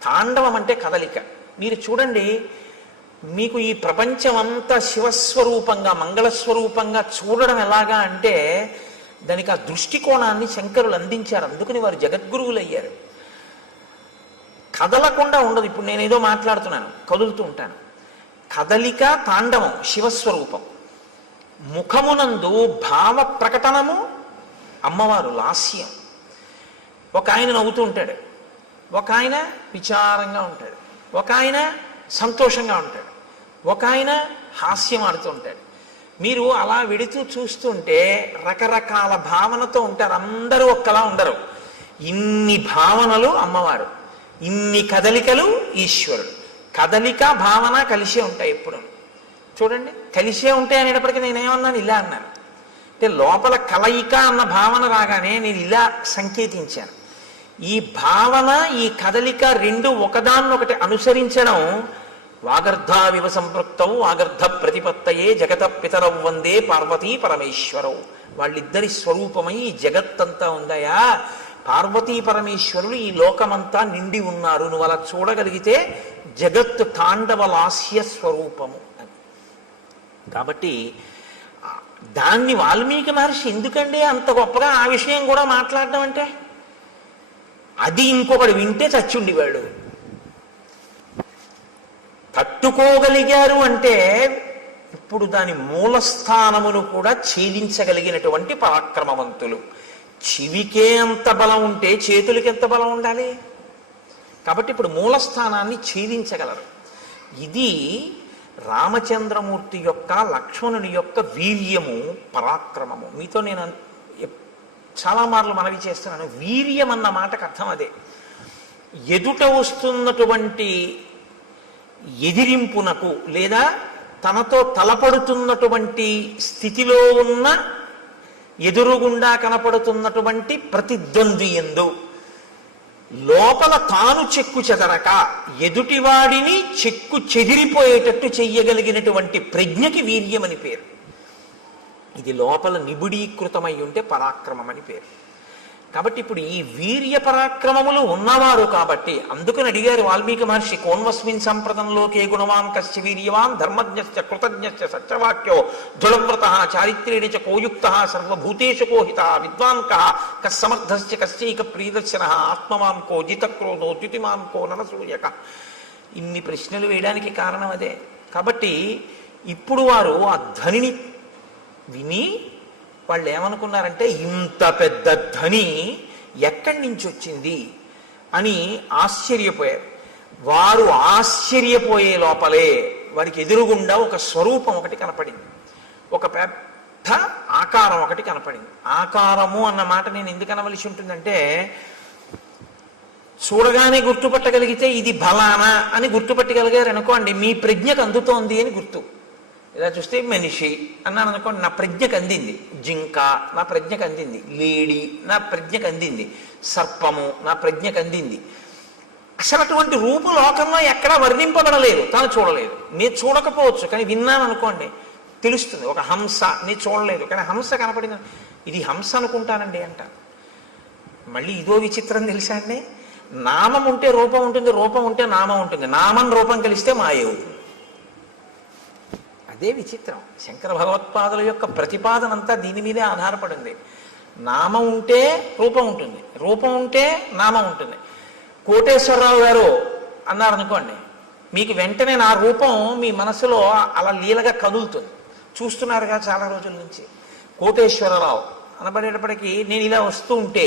తాండవం అంటే కదలిక. మీరు చూడండి, మీకు ఈ ప్రపంచమంతా శివస్వరూపంగా మంగళస్వరూపంగా చూడడం ఎలాగా అంటే దానికి ఆ దృష్టికోణాన్ని శంకరులు అందించారు. అందుకని వారు జగద్గురువులు అయ్యారు. కదలకుండా ఉండదు. ఇప్పుడు నేనేదో మాట్లాడుతున్నాను, కదులుతూ ఉంటాను. కదలిక తాండవం శివస్వరూపం. ముఖమునందు భావ ప్రకటనము అమ్మవారు లాస్యం. ఒక ఆయన నవ్వుతూ ఉంటాడు, ఒక ఆయన విచారంగా ఉంటాడు, ఒక ఆయన సంతోషంగా ఉంటాడు, ఒక ఆయన హాస్యం ఆడుతూ ఉంటాడు. మీరు అలా వెడుతూ చూస్తుంటే రకరకాల భావనతో ఉంటారు. అందరూ ఒక్కలా ఉండరు. ఇన్ని భావనలు అమ్మవారు, ఇన్ని కదలికలు ఈశ్వరుడు. కదలిక భావన కలిసే ఉంటాయి ఎప్పుడు. చూడండి, కలిసే ఉంటాయి అనేటప్పటికీ నేనేమన్నాను, ఇలా అన్నాను. అంటే లోపల కలయిక అన్న భావన రాగానే నేను ఇలా సంకేతించాను. ఈ భావన ఈ కదలిక రెండు ఒకదాన్నొకటి అనుసరించడం. వాగర్ధావివ సంపృక్తౌ వాగర్ధ ప్రతిపత్తయే జగత పితరౌ వందే పార్వతీ పరమేశ్వరౌ. వాళ్ళిద్దరి స్వరూపమై ఈ జగత్తంతా ఉందయా. పార్వతీ పరమేశ్వరులు ఈ లోకమంతా నిండి ఉన్నారు. నువ్వు అలా చూడగలిగితే జగత్తు తాండవ లాస్య స్వరూపము అని. కాబట్టి దాన్ని వాల్మీకి మహర్షి ఎందుకండి అంత గొప్పగా ఆ విషయం కూడా మాట్లాడడం అంటే, అది ఇంకొకడు వింటే చచ్చుండివాడు. తట్టుకోగలిగారు అంటే ఇప్పుడు దాని మూలస్థానమును కూడా ఛేదించగలిగినటువంటి పరాక్రమవంతులు. చెవికే అంత బలం ఉంటే చేతులకి ఎంత బలం ఉండాలి? కాబట్టి ఇప్పుడు మూలస్థానాన్ని ఛేదించగలరు. ఇది రామచంద్రమూర్తి యొక్క లక్ష్మణుని యొక్క వీర్యము, పరాక్రమము. మీతో నేను చాలా మార్లు మనవి చేస్తున్నాను, వీర్యం అన్న మాటకు అర్థం అదే. ఎదుట వస్తున్నటువంటి ఎదిరింపునకు లేదా తనతో తలపడుతున్నటువంటి స్థితిలో ఉన్న ఎదురుగుండా కనపడుతున్నటువంటి ప్రతిద్వంద్వి యందు లోపల తాను చెక్కు చెదరక ఎదుటివాడిని చెక్కు చెదిరిపోయేటట్టు చెయ్యగలిగినటువంటి ప్రజ్ఞకి వీర్యమని పేరు. ఇది లోపల నిబిడీకృతమై ఉంటే పరాక్రమం అని పేరు. కాబట్టి ఇప్పుడు ఈ వీర్య పరాక్రమములు ఉన్నవారు కాబట్టి అందుకని అడిగారు వాల్మీకి మహర్షి, కోన్వస్మిన్ సంప్రదంలోకే గుణవాన్ కశ్చ వీర్యవాన్ ధర్మజ్ఞశ్చ కృతజ్ఞశ్చ సత్యవాక్యో దృఢవ్రతః చారిత్ర్యేణ చ కోయుక్తః సర్వభూతేషు కోహితః విద్వాన్ కః కస్సమర్థశ్చ కశ్చైక ప్రియదర్శనః ఆత్మవాన్ కో జితక్రోధో ద్యుతిమాన్ కో ననసూయక. ఇన్ని ప్రశ్నలు వేయడానికి కారణం అదే. కాబట్టి ఇప్పుడు వారు ఆ ధ్వనిని విని వాళ్ళు ఏమనుకున్నారంటే ఇంత పెద్ద ధ్వని ఎక్కడి నుంచి వచ్చింది అని ఆశ్చర్యపోయారు. వారు ఆశ్చర్యపోయే లోపలే వారికి ఎదురుగుండా ఒక స్వరూపం ఒకటి కనపడింది, ఒక పెద్ద ఆకారం ఒకటి కనపడింది. ఆకారము అన్న మాట నేను ఎందుకు అనవలసి ఉంటుందంటే, చూడగానే గుర్తుపట్టగలిగితే ఇది బలానా అని గుర్తుపట్టగలిగారు అనుకోండి, మీ ప్రజ్ఞకు అందుతోంది అని గుర్తు. ఇలా చూస్తే మనిషి అన్నాను అనుకోండి, నా ప్రజ్ఞకు అందింది. జింక నా ప్రజ్ఞకు అందింది, లేడి నా ప్రజ్ఞకు అందింది, సర్పము నా ప్రజ్ఞకు అందింది. అసలు అటువంటి రూపు లోకంలో ఎక్కడా వర్ణింపబడలేదు, తాను చూడలేదు. నేను చూడకపోవచ్చు కానీ విన్నాను అనుకోండి తెలుస్తుంది. ఒక హంస నేను చూడలేదు కానీ హంస కనపడింది, ఇది హంస అనుకుంటానండి అంటాను. మళ్ళీ ఇదో విచిత్రం తెలుసా అండి, నామం ఉంటే రూపం ఉంటుంది, రూపం ఉంటే నామం ఉంటుంది, నామం రూపం కలిస్తే మాయ అవుతుంది. అదే విచిత్రం. శంకర భగవత్పాదుల యొక్క ప్రతిపాదన అంతా దీని మీదే ఆధారపడింది. నామం ఉంటే రూపం ఉంటుంది, రూపం ఉంటే నామం ఉంటుంది. కోటేశ్వరరావు గారు అన్నారనుకోండి, మీకు వెంటనే నా రూపం మీ మనసులో అలా లీలగా కదులుతుంది. చూస్తున్నారుగా చాలా రోజుల నుంచి. కోటేశ్వరరావు అనబడేటప్పటికీ నేను ఇలా వస్తూ ఉంటే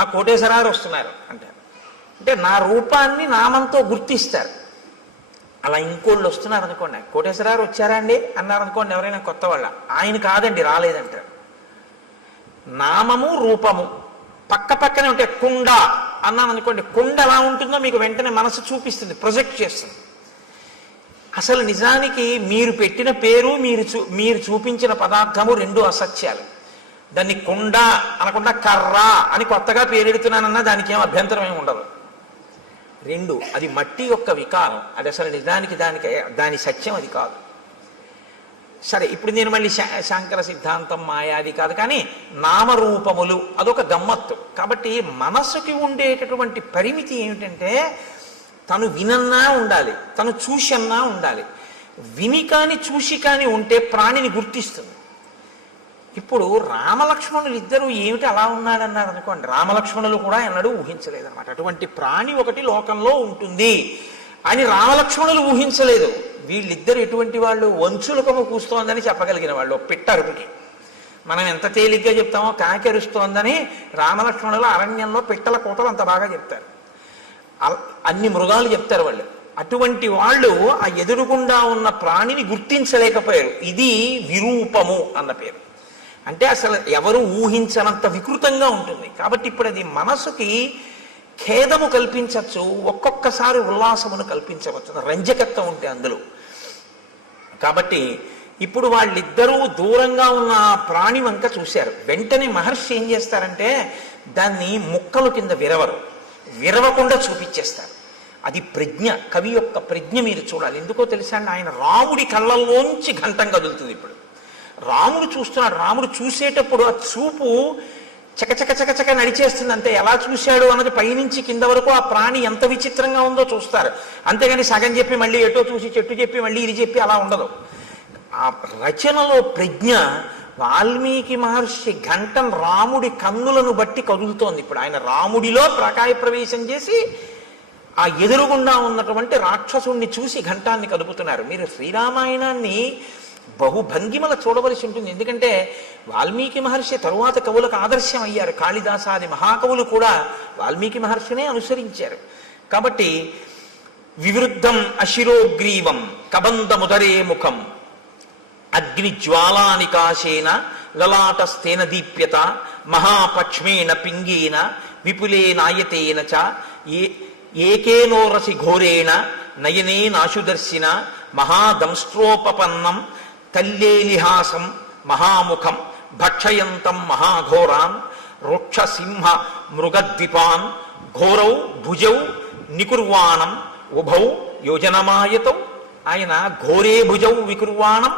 ఆ కోటేశ్వరరావు వస్తున్నారు అంటారు. అంటే నా రూపాన్ని నామంతో గుర్తిస్తారు. అలా ఇంకోళ్ళు వస్తున్నారు అనుకోండి, కోటేశ్వరరావు వచ్చారా అండి అన్నారు అనుకోండి, ఎవరైనా కొత్త వాళ్ళ, ఆయన కాదండి రాలేదంటారు. నామము రూపము పక్క పక్కనే ఉంటే కుండ అన్నాను అనుకోండి, కుండ ఎలా ఉంటుందో మీకు వెంటనే మనసు చూపిస్తుంది, ప్రొజెక్ట్ చేస్తుంది. అసలు నిజానికి మీరు పెట్టిన పేరు మీరు చూపించిన పదార్థము రెండు అసత్యాలు. దాన్ని కుండ అనకుండా కర్ర అని కొత్తగా పేరెడుతున్నానన్నా దానికి ఏం అభ్యంతరం ఏమి ఉండదు. రెండు, అది మట్టి యొక్క వికారం, అది అసలు నిజానికి దాని సత్యం అది కాదు. సరే, ఇప్పుడు నేను మళ్ళీ శాంకర సిద్ధాంతం మాయాది కాదు, కానీ నామరూపములు అదొక గమ్మత్తు. కాబట్టి మనసుకి ఉండేటటువంటి పరిమితి ఏమిటంటే తను వినన్నా ఉండాలి, తను చూసన్నా ఉండాలి. విని కాని చూసి కాని ఉంటే ప్రాణిని గుర్తిస్తుంది. ఇప్పుడు రామలక్ష్మణులు ఇద్దరు ఏమిటి అలా ఉన్నాడన్నారు అనుకోండి, రామలక్ష్మణులు కూడా ఎన్నడూ ఊహించలేదన్నమాట. అటువంటి ప్రాణి ఒకటి లోకంలో ఉంటుంది అని రామలక్ష్మణులు ఊహించలేదు. వీళ్ళిద్దరు ఎటువంటి వాళ్ళు, వంచులకము కూస్తోందని చెప్పగలిగిన వాళ్ళు. పిట్టరుపుకి మనం ఎంత తేలిగ్గా చెప్తామో కాకెరుస్తోందని రామలక్ష్మణులు అరణ్యంలో పిట్టల కోటలు అంత బాగా చెప్తారు. అన్ని మృగాలు చెప్తారు వాళ్ళు. అటువంటి వాళ్ళు ఆ ఎదురుగుండా ఉన్న ప్రాణిని గుర్తించలేకపోయారు. ఇది విరూపము అన్న పేరు. అంటే అసలు ఎవరు ఊహించనంత వికృతంగా ఉంటుంది. కాబట్టి ఇప్పుడు అది మనసుకి ఖేదము కల్పించవచ్చు, ఒక్కొక్కసారి ఉల్లాసమును కల్పించవచ్చు, రంజకత్వం ఉంటే అందులో. కాబట్టి ఇప్పుడు వాళ్ళిద్దరూ దూరంగా ఉన్న ప్రాణి వంక చూశారు. వెంటనే మహర్షి ఏం చేస్తారంటే దాన్ని ముక్కలు కింద విరవకుండా చూపించేస్తారు. అది ప్రజ్ఞ, కవి యొక్క ప్రజ్ఞ మీరు చూడాలి. ఎందుకో తెలుసా అండి, ఆయన రాముడి కళ్ళల్లోంచి ఘంటం కదులుతుంది. ఇప్పుడు రాముడు చూస్తున్నాడు. రాముడు చూసేటప్పుడు ఆ చూపు చకచక నడిచేస్తుంది. అంతే. ఎలా చూశాడు అన్నది పైనుంచి కింద వరకు ఆ ప్రాణి ఎంత విచిత్రంగా ఉందో చూస్తారు. అంతేగాని సగం చెప్పి మళ్ళీ ఎటో చూసి చెట్టు చెప్పి మళ్ళీ ఇది చెప్పి అలా ఉండదు. ఆ రచనలో ప్రజ్ఞ. వాల్మీకి మహర్షి ఘంటం రాముడి కన్నులను బట్టి కదులుతోంది. ఇప్పుడు ఆయన రాముడిలో ప్రకాయ ప్రవేశం చేసి ఆ ఎదురుగుండా ఉన్నటువంటి రాక్షసుణ్ణి చూసి ఘంటాన్ని కదుపుతున్నారు. మీరు శ్రీరామాయణాన్ని బహుభంగిమల చూడవలసి ఉంటుంది. ఎందుకంటే వాల్మీకి మహర్షి తరువాత కవులకు ఆదర్శం అయ్యారు. కాళిదాసాది మహాకవులు కూడా వాల్మీకి మహర్షినే అనుసరించారు. కాబట్టి వివృద్ధం అశిరోగ్రీవం కబంధముదరే ముఖం అగ్నిజ్వాలానికాశేన లలాటస్థేన దీప్యత మహాపక్ష్మేణ పింగేన విపులేనాయతేన చ ఏకేనోరసి ఘోరేణ నయనే నాశుదర్శిన మహాదంస్ట్రోపపన్నం తల్లేలిహాసం మహాముఖం భక్షయంతం మహాఘోరాన్ వృక్షసింహ మృగద్విపాన్ ఘోరౌ భుజౌ నికుర్వాణం ఉభౌ యోజనమాయతౌ. ఆయన ఘోరే భుజౌ వికుర్వాణం.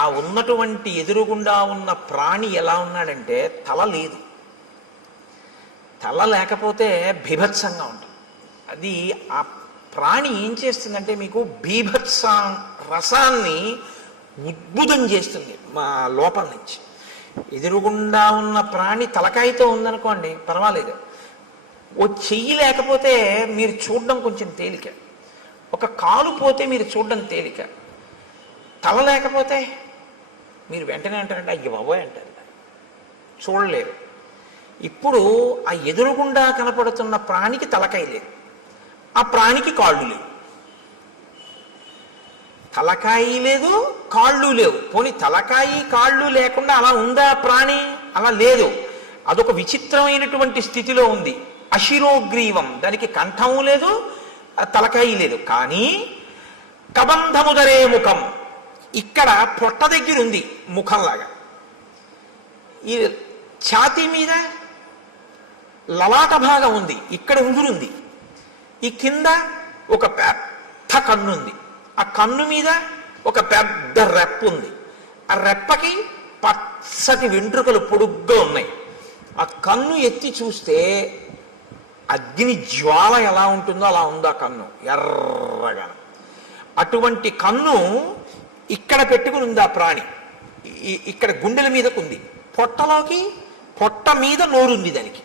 ఆ ఉన్నటువంటి ఎదురుగుండా ఉన్న ప్రాణి ఎలా ఉన్నాడంటే తల లేదు. తల లేకపోతే బీభత్సంగా ఉంటుంది. అది ఆ ప్రాణి ఏం చేస్తుందంటే మీకు బీభత్స రసాన్ని ఉద్భుతం చేస్తుంది మా లోపల నుంచి. ఎదురుగుండా ఉన్న ప్రాణి తలకాయతో ఉందనుకోండి పర్వాలేదు, ఓ చెయ్యి లేకపోతే మీరు చూడడం కొంచెం తేలిక, ఒక కాలు పోతే మీరు చూడడం తేలిక. తల లేకపోతే మీరు వెంటనే అంటారంటే అయ్య బాబోయ్ అంటారు, చూడలేరు. ఇప్పుడు ఆ ఎదురుగుండా కనపడుతున్న ప్రాణికి తలకాయ లేదు, ఆ ప్రాణికి కాళ్ళు లేవు. తలకాయి లేదు, కాళ్ళు లేవు. పోనీ తలకాయి కాళ్ళు లేకుండా అలా ఉందా ప్రాణి? అలా లేదు. అదొక విచిత్రమైనటువంటి స్థితిలో ఉంది. అశిరోగ్రీవం, దానికి కంఠము లేదు, తలకాయి లేదు. కానీ కబంధముదరే ముఖం, ఇక్కడ పొట్ట దగ్గర ఉంది ముఖంలాగా. ఈ ఛాతీ మీద లలాట భాగం ఉంది, ఇక్కడ ఉంగురుంది. ఈ కింద ఒక పెద్ద కన్ను ఉంది, ఆ కన్ను మీద ఒక పెద్ద రెప్ప ఉంది. ఆ రెప్పకి పచ్చటి వెంట్రుకలు పొడుగ్గా ఉన్నాయి. ఆ కన్ను ఎత్తి చూస్తే అగ్ని జ్వాల ఎలా ఉంటుందో అలా ఉంది ఆ కన్ను, ఎర్రగా. అటువంటి కన్ను ఇక్కడ పెట్టుకుని ఉంది ఆ ప్రాణి. ఇక్కడ గుండెల మీదకు ఉంది. పొట్ట మీద నోరుంది దానికి.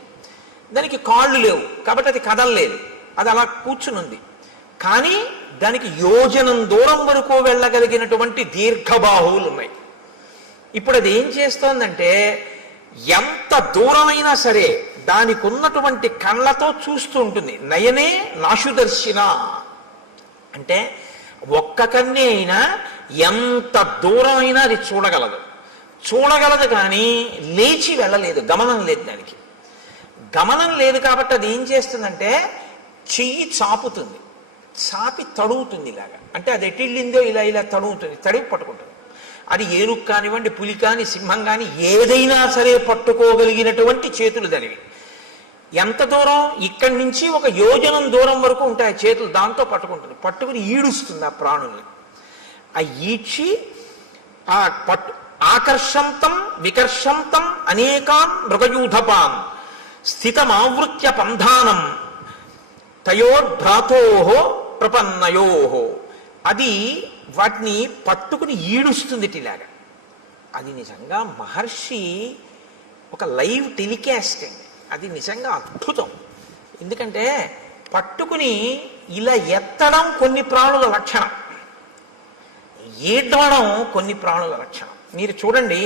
దానికి కాళ్ళు లేవు కాబట్టి అది కదలలేదు, అది అలా కూర్చుని ఉంది. కానీ దానికి యోజనం దూరం వరకు వెళ్ళగలిగినటువంటి దీర్ఘబాహువులు ఉన్నాయి. ఇప్పుడు అది ఏం చేస్తోందంటే ఎంత దూరమైనా సరే దానికి ఉన్నటువంటి కళ్ళతో చూస్తూ ఉంటుంది. నయనే నాశుదర్శిన అంటే ఒక్క కన్నే అయినా ఎంత దూరమైనా అది చూడగలదు కానీ లేచి వెళ్ళలేదు, గమనం లేదు. దానికి గమనం లేదు కాబట్టి అది ఏం చేస్తుందంటే చెయ్యి చాపుతుంది, చాపి తడుగుతుంది ఇలాగా. అంటే అది ఎటిళ్ళిందో ఇలా తడుగుతుంది, తడివి పట్టుకుంటుంది. అది ఏనుగు కానివ్వండి, పులి కాని, సింహం కాని ఏదైనా సరే పట్టుకోగలిగినటువంటి చేతులు దానివి. ఎంత దూరం? ఇక్కడి నుంచి ఒక యోజనం దూరం వరకు ఉంటాయి చేతులు. దాంతో పట్టుకుంటుంది, పట్టుకుని ఈడుస్తుంది ఆ ప్రాణుల్ని. ఆ ఈడ్చి ఆ ఆకర్షంతం వికర్షంతం అనేకాన్ మృగయూధపాన్ స్థితమావృత్య పంధానం తయోర్భ్రాతోహో ప్రపన్నయోహో. అది వాటిని పట్టుకుని ఈడుస్తుంది ఇలాగా. అది నిజంగా మహర్షి ఒక లైవ్ టెలికాస్ట్ అండి. అది నిజంగా అద్భుతం. ఎందుకంటే పట్టుకుని ఇలా ఎత్తడం కొన్ని ప్రాణుల లక్షణం, ఈడ్వడం కొన్ని ప్రాణుల లక్షణం. మీరు చూడండి,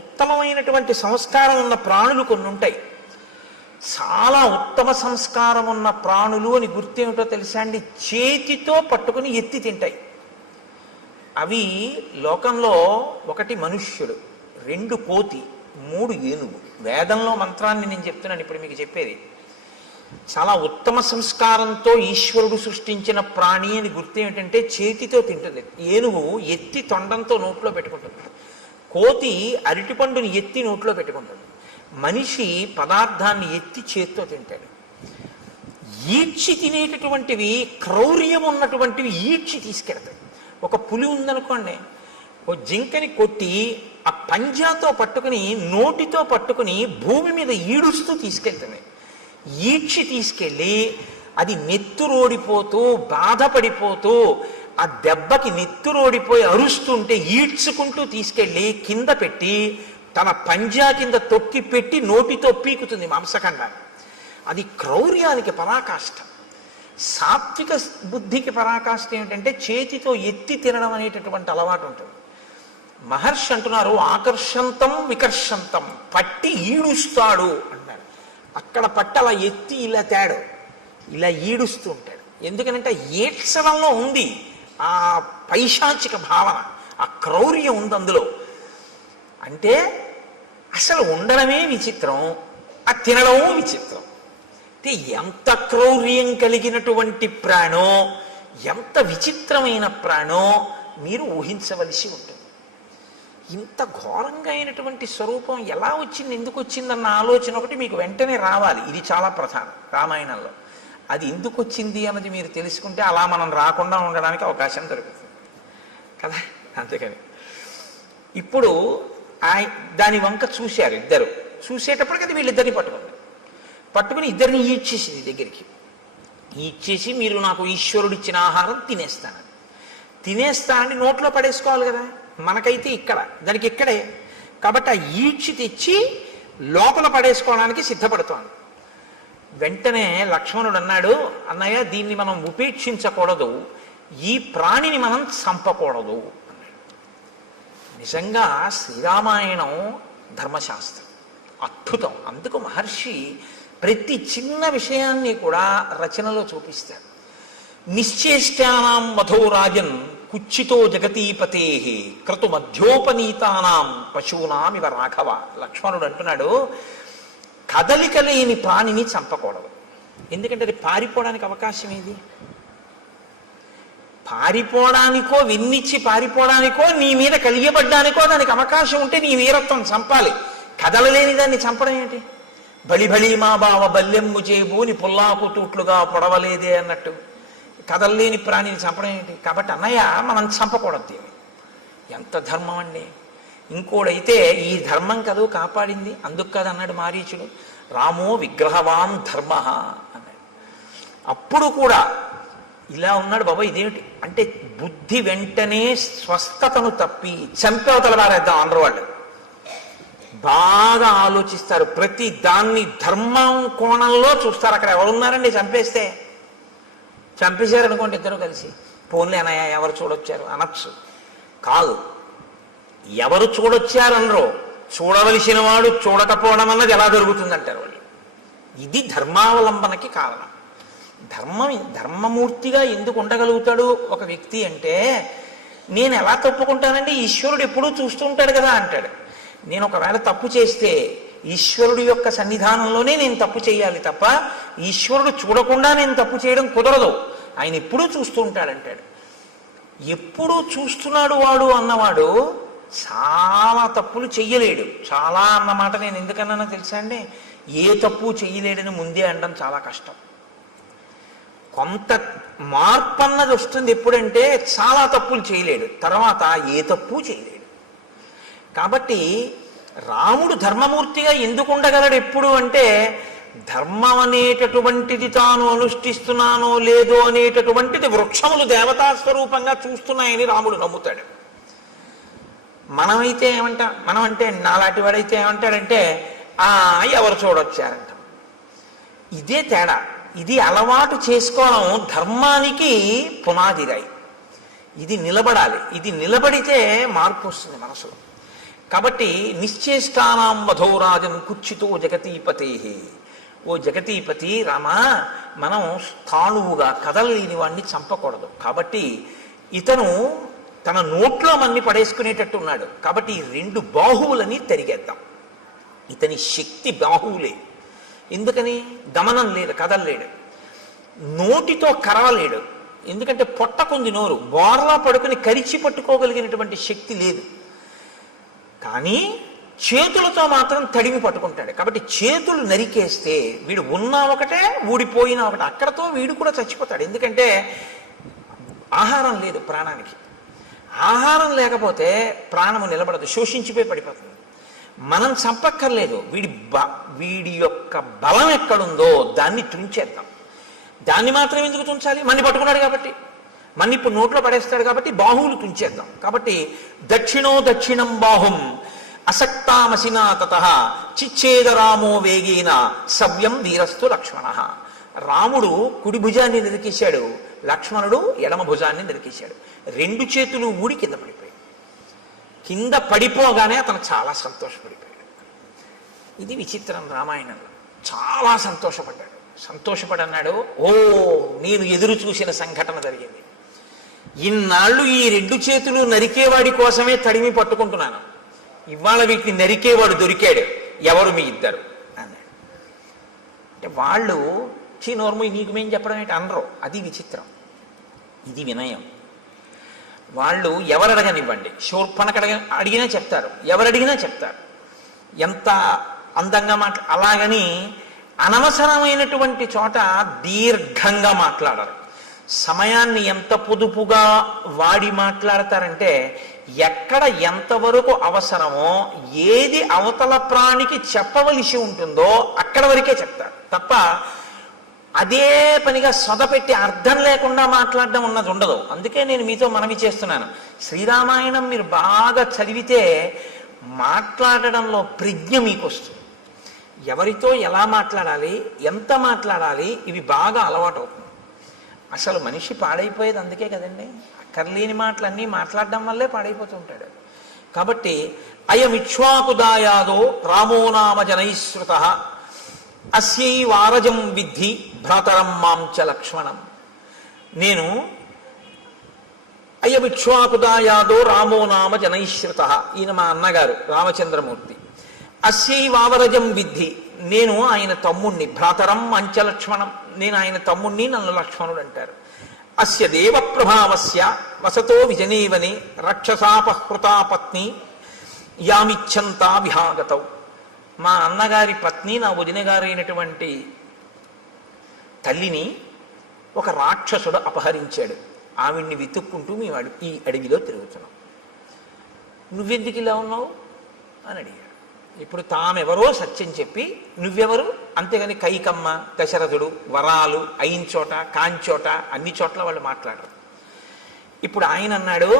ఉత్తమమైనటువంటి సంస్కారం ఉన్న ప్రాణులు కొన్ని ఉంటాయి. చాలా ఉత్తమ సంస్కారం ఉన్న ప్రాణులు అని గుర్తేమిటో తెలుసా అండి? చేతితో పట్టుకుని ఎత్తి తింటాయి. అవి లోకంలో 1 మనుష్యుడు, 2 కోతి, 3 ఏనుగు. వేదంలో మంత్రాన్ని నేను చెప్తున్నాను ఇప్పుడు మీకు చెప్పేది. చాలా ఉత్తమ సంస్కారంతో ఈశ్వరుడు సృష్టించిన ప్రాణి అని గుర్తు ఏమిటంటే చేతితో తింటుంది. ఏనుగు ఎత్తి తొండంతో నోట్లో పెట్టుకుంటుంది, కోతి అరటిపండుని ఎత్తి నోట్లో పెట్టుకుంటుంది, మనిషి పదార్థాన్ని ఎత్తి చేత్తో తింటాడు. ఈడ్చి తినేటటువంటివి, క్రౌర్యం ఉన్నటువంటివి ఈడ్చి తీసుకెడతాయి. ఒక పులి ఉందనుకోండి, ఓ జింకని కొట్టి ఆ పంజాతో పట్టుకుని నోటితో పట్టుకుని భూమి మీద ఈడుస్తూ తీసుకెళ్తుంది. ఈడ్చి తీసుకెళ్ళి అది నెత్తురోడిపోతూ బాధపడిపోతూ ఆ దెబ్బకి నెత్తురోడిపోయి అరుస్తుంటే ఈడ్చుకుంటూ తీసుకెళ్ళి కింద పెట్టి తన పంజా కింద తొక్కి పెట్టి నోటితో పీకుతుంది మాంసఖండాన్ని. అది క్రౌర్యానికి పరాకాష్ట. సాత్విక బుద్ధికి పరాకాష్ట ఏమిటంటే చేతితో ఎత్తి తినడం అనేటటువంటి అలవాటు ఉంటుంది. మహర్షి అంటున్నారు ఆకర్షంతం వికర్షంతం, పట్టి ఈడుస్తాడు అన్నాడు. అక్కడ పట్టి అలా ఎత్తి ఇలా తేడు, ఇలా ఈడుస్తూ ఉంటాడు. ఎందుకనంటే ఈడ్చడంలో ఉంది ఆ పైశాచిక భావన, ఆ క్రౌర్యం ఉంది అందులో. అంటే అసలు ఉండడమే విచిత్రం, ఆ తినడము విచిత్రం. అంటే ఎంత క్రౌర్యం కలిగినటువంటి ప్రాణో, ఎంత విచిత్రమైన ప్రాణో మీరు ఊహించవలసి ఉంటుంది. ఇంత ఘోరంగా అయినటువంటి స్వరూపం ఎలా వచ్చింది, ఎందుకు వచ్చిందన్న ఆలోచన ఒకటి మీకు వెంటనే రావాలి. ఇది చాలా ప్రధానం రామాయణంలో. అది ఎందుకు వచ్చింది అన్నది మీరు తెలుసుకుంటే అలా మనం రాకుండా ఉండడానికి అవకాశం దొరుకుతుంది కదా. అంతేకాని ఇప్పుడు దాని వంక చూశారు ఇద్దరు. చూసేటప్పటికి అది వీళ్ళిద్దరిని పట్టుకుని ఇద్దరిని ఈడ్చేసింది దగ్గరికి. ఈడ్చేసి మీరు నాకు ఈశ్వరుడు ఇచ్చిన ఆహారం తినేస్తానని నోట్లో పడేసుకోవాలి కదా. మనకైతే ఇక్కడ, దానికి ఇక్కడే. కాబట్టి ఆ ఈడ్చి తెచ్చి లోపల పడేసుకోవడానికి సిద్ధపడుతోంది. వెంటనే లక్ష్మణుడు అన్నాడు, అన్నయ్య దీన్ని మనం ఉపేక్షించకూడదు, ఈ ప్రాణిని మనం చంపకూడదు అన్నాడు. నిజంగా శ్రీరామాయణం ధర్మశాస్త్రం అద్భుతం. అందుకు మహర్షి ప్రతి చిన్న విషయాన్ని కూడా రచనలో చూపిస్తారు. నిశ్చేష్టానాం మధోరాజన్ కుచ్చితో జగతీపతే క్రతు మధ్యోపనీతానాం పశూనామివ రాఘవ. లక్ష్మణుడు అంటున్నాడు, కదలిక లేని ప్రాణిని చంపకూడదు. ఎందుకంటే అది పారిపోవడానికి అవకాశం ఏది? పారిపోవడానికో, విన్నిచ్చి పారిపోవడానికో, నీ మీద కలియబడ్డానికో దానికి అవకాశం ఉంటే నీ వీరత్వం చంపాలి. కదలలేని దాన్ని చంపడం ఏంటి? బళి మా బావ బల్లెమ్ము చేబూని పుల్లాకు తూట్లుగా పొడవలేదే అన్నట్టు కదలలేని ప్రాణిని చంపడం ఏంటి? కాబట్టి అన్నయ్య మనం చంపకూడదు దీన్ని. ఎంత ధర్మం అండి! ఇంకోడైతే ఈ ధర్మం కదూ కాపాడింది, అందుకు కదా అన్నాడు మారీచుడు, రామో విగ్రహవాన్ ధర్మ అన్నాడు. అప్పుడు కూడా ఇలా ఉన్నాడు. బాబా ఇదేమిటి అంటే బుద్ధి వెంటనే స్వస్థతను తప్పి చంపేవతల వారేద్దాం అందరూ. వాళ్ళు బాగా ఆలోచిస్తారు, ప్రతి దాన్ని ధర్మం కోణంలో చూస్తారు. అక్కడ ఎవరున్నారండి చంపేశారనుకోండి ఇద్దరు కలిసి, పోన్లే అన్నయ్య ఎవరు చూడొచ్చారు అనొచ్చు. కాదు, ఎవరు చూడొచ్చారనరో, చూడవలసిన వాడు చూడకపోవడం అన్నది ఎలా జరుగుతుందంటారు వాళ్ళు. ఇది ధర్మావలంబనకి కారణం. ధర్మమూర్తిగా ఎందుకు ఉండగలుగుతాడు ఒక వ్యక్తి అంటే, నేను ఎలా తప్పుకుంటానండి, ఈశ్వరుడు ఎప్పుడూ చూస్తూ ఉంటాడు కదా అంటాడు. నేను ఒకవేళ తప్పు చేస్తే ఈశ్వరుడు యొక్క సన్నిధానంలోనే నేను తప్పు చేయాలి తప్ప ఈశ్వరుడు చూడకుండా నేను తప్పు చేయడం కుదరదు. ఆయన ఎప్పుడూ చూస్తూ ఉంటాడంటాడు. ఎప్పుడూ చూస్తున్నాడు వాడు అన్నవాడు చాలా తప్పులు చెయ్యలేడు. చాలా అన్నమాట నేను ఎందుకన్నానో తెలుసా అండి, ఏ తప్పు చెయ్యలేడని ముందే అనడం చాలా కష్టం. కొంత మార్పు అన్నది వస్తుంది ఎప్పుడంటే చాలా తప్పులు చేయలేడు, తర్వాత ఏ తప్పు చేయలేడు. కాబట్టి రాముడు ధర్మమూర్తిగా ఎందుకు ఉండగలడు ఎప్పుడు అంటే, ధర్మం అనేటటువంటిది తాను అనుష్ఠిస్తున్నానో లేదో అనేటటువంటిది వృక్షములు దేవతా స్వరూపంగా చూస్తున్నాయని రాముడు నమ్ముతాడు. మనం అంటే నాలాంటి వాడైతే ఏమంటాడంటే, ఎవరు చూడొచ్చారంట. ఇదే తేడా. ఇది అలవాటు చేసుకోవడం ధర్మానికి పునాదిరాయి. ఇది నిలబడాలి. ఇది నిలబడితే మార్పు వస్తుంది మనసులో. కాబట్టి నిశ్చేష్టానాం వధోరాజన్ కుచ్చితో జగతీపతే. ఓ జగతీపతి రామా, మనం స్థాణువుగా కదలలేని వాడిని చంపకూడదు. కాబట్టి ఇతను తన నోట్లో మన్ని పడేసుకునేటట్టు ఉన్నాడు. కాబట్టి ఈ 2 బాహువులని తరిగేద్దాం. ఇతని శక్తి బాహువులే. ఎందుకని? దమనం లేదు, కదలలేడు. నోటితో కరవలేడు, ఎందుకంటే పొట్టకుంది నోరు. బోర్లా పడుకుని కరిచి పట్టుకోగలిగినటువంటి శక్తి లేదు. కానీ చేతులతో మాత్రం తడిమి పట్టుకుంటాడు. కాబట్టి చేతులు నరికేస్తే వీడు ఉన్నా ఒకటే, ఊడిపోయినా ఒకటే. అక్కడతో వీడు కూడా చచ్చిపోతాడు. ఎందుకంటే ఆహారం లేదు ప్రాణానికి. ఆహారం లేకపోతే ప్రాణము నిలబడదు, శోషించిపోయి పడిపోతుంది. మనం చంపక్కర్లేదు, వీడి యొక్క బలం ఎక్కడుందో దాన్ని తుంచేద్దాం. దాన్ని మాత్రం ఎందుకు తుంచాలి? మన్ని పట్టుకున్నాడు కాబట్టి, మన్ని ఇప్పుడు నోట్లో పడేస్తాడు కాబట్టి బాహువులు తుంచేద్దాం. కాబట్టి దక్షిణం బాహుం అసక్తామసినా తతః చిచ్ఛేద రామో వేగేన సవ్యం వీరస్తు లక్ష్మణ. రాముడు కుడి భుజాన్ని నిరికేశాడు, లక్ష్మణుడు ఎడమ భుజాన్ని నిరికేశాడు. 2 చేతులు ఊడి కింద పడిపోయాడు. కింద పడిపోగానే అతను చాలా సంతోషపడిపోయాడు. ఇది విచిత్రం రామాయణంలో. చాలా సంతోషపడన్నాడు. ఓ, నేను ఎదురు చూసిన సంఘటన జరిగింది. ఇన్నాళ్ళు ఈ 2 చేతులు నరికేవాడి కోసమే తడిమి పట్టుకుంటున్నాను, ఇవాళ వీటిని నరికేవాడు దొరికాడు. ఎవరు మీ ఇద్దరు అన్నాడు. అంటే వాళ్ళు నోర్ము నీకు మేం చెప్పడం ఏంటి అనరు. అది విచిత్రం, ఇది వినయం. వాళ్ళు ఎవరు అడగనివ్వండి, శూర్పణఖ అడిగినా చెప్తారు, ఎవరు అడిగినా చెప్తారు. ఎంత అందంగా అలాగని అనవసరమైనటువంటి చోట దీర్ఘంగా మాట్లాడరు. సమయాన్ని ఎంత పొదుపుగా వాడి మాట్లాడతారంటే, ఎక్కడ ఎంతవరకు అవసరమో, ఏది అవతల ప్రాణికి చెప్పవలసి ఉంటుందో అక్కడ వరకే చెప్తారు తప్ప అదే పనిగా సొదపెట్టి అర్థం లేకుండా మాట్లాడడం ఉన్నది ఉండదు. అందుకే నేను మీతో మనవి చేస్తున్నాను, శ్రీరామాయణం మీరు బాగా చదివితే మాట్లాడడంలో ప్రజ్ఞ మీకు వస్తుంది. ఎవరితో ఎలా మాట్లాడాలి, ఎంత మాట్లాడాలి, ఇవి బాగా అలవాటు అవుతుంది. అసలు మనిషి పాడైపోయేది అందుకే కదండి. అక్కర్లేని మాటలన్నీ మాట్లాడడం వల్లే పాడైపోతూ ఉంటాడు. కాబట్టి అయమిక్ష్వాకుదాయాదో రామో నామ జనైశ్రుత అస్యై వారజం విద్ధి భ్రాతరం మాంచ లక్ష్మణం. నేను అయమిక్ష్వాకుదాయాదో రామో నామ జనైశ్రుత, ఈయన మా అన్నగారు రామచంద్రమూర్తి. అస్యై వావరజం విద్ధి, నేను ఆయన తమ్ముణ్ణి. భ్రాతరం మంచ లక్ష్మణం, నేను ఆయన తమ్ముణ్ణి, నన్ను లక్ష్మణుడు అంటారు. అస్య దేవ ప్రభావస్య వసతో విజనేవనే రక్షసాపహృతా పత్ని యామిచ్చంతా విహాగతౌ. మా అన్నగారి పత్ని, నా వదిన గారైనటువంటి తల్లిని ఒక రాక్షసుడు అపహరించాడు. ఆవిడ్ని వెతుక్కుంటూ మేము ఈ అడవిలో తిరుగుతున్నాం. నువ్వెందుకు ఇలా ఉన్నావు అని అడిగాడు. ఇప్పుడు తామెవరో సత్యం చెప్పి నువ్వెవరు, అంతేగాని కైకమ్మ, దశరథుడు, వరాలు అయిన చోట కాంచోట అన్ని చోట్ల వాళ్ళు మాట్లాడరు. ఇప్పుడు ఆయన అన్నాడు,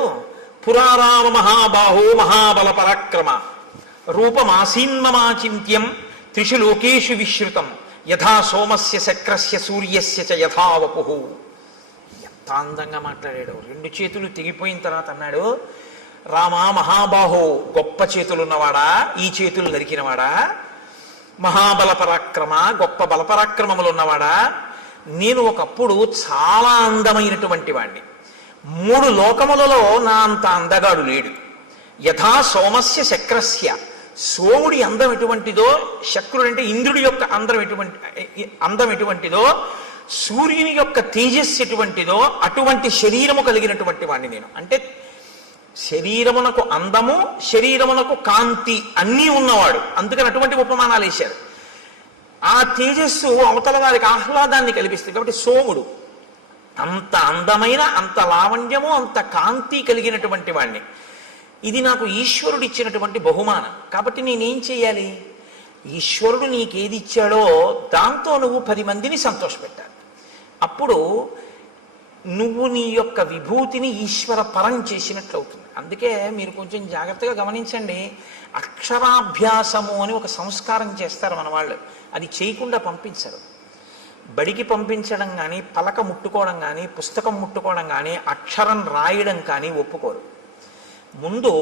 పురారామ మహాబాహో మహాబల పరాక్రమ రూపమాసీన్మమాచింత్యం త్రిషు లోకేషు విశ్రుతం యథా సోమస్య శక్రస్య సూర్యస్య చ యథా వపుః. ఎంత అందంగా మాట్లాడాడు. రెండు చేతులు తెగిపోయిన తర్వాత అన్నాడు, రామా మహాబాహో, గొప్ప చేతులున్నవాడా, ఈ చేతులు నరికినవాడా, మహాబల పరాక్రమ, గొప్ప బలపరాక్రమములు ఉన్నవాడా, నేను ఒకప్పుడు చాలా అందమైనటువంటి వాణ్ణి. 3 లోకములలో నా అంత అందగాడు లేడు. యథా సోమస్య శక్రస్య, సోముడి అందం ఎటువంటిదో, శక్రుడు అంటే ఇంద్రుడి యొక్క అందం ఎటువంటిదో, సూర్యుని యొక్క తేజస్సు ఎటువంటిదో అటువంటి శరీరము కలిగినటువంటి వాణ్ణి నేను. అంటే శరీరమునకు అందము, శరీరమునకు కాంతి అన్నీ ఉన్నవాడు. అందుకని అటువంటి ఉపమానాలు వేశారు. ఆ తేజస్సు అవతల వారికి ఆహ్లాదాన్ని కల్పిస్తుంది. కాబట్టి సోముడు అంత అందమైన, అంత లావణ్యము, అంత కాంతి కలిగినటువంటి వాణ్ణి. ఇది నాకు ఈశ్వరుడు ఇచ్చినటువంటి బహుమానం. కాబట్టి నేనేం చేయాలి? ఈశ్వరుడు నీకేది ఇచ్చాడో దాంతో నువ్వు 10 మందిని సంతోషపెట్టాలి. అప్పుడు నువ్వు నీ యొక్క విభూతిని ఈశ్వర పరం చేసినట్లు అవుతుంది. అందుకే మీరు కొంచెం జాగ్రత్తగా గమనించండి. అక్షరాభ్యాసము అని ఒక సంస్కారం చేస్తారు మన వాళ్ళు. అది చేయకుండా పంపించరు. బడికి పంపించడం కానీ, పలక ముట్టుకోవడం కానీ, పుస్తకం ముట్టుకోవడం కానీ, అక్షరం రాయడం కానీ ఒప్పుకోరు. ముందు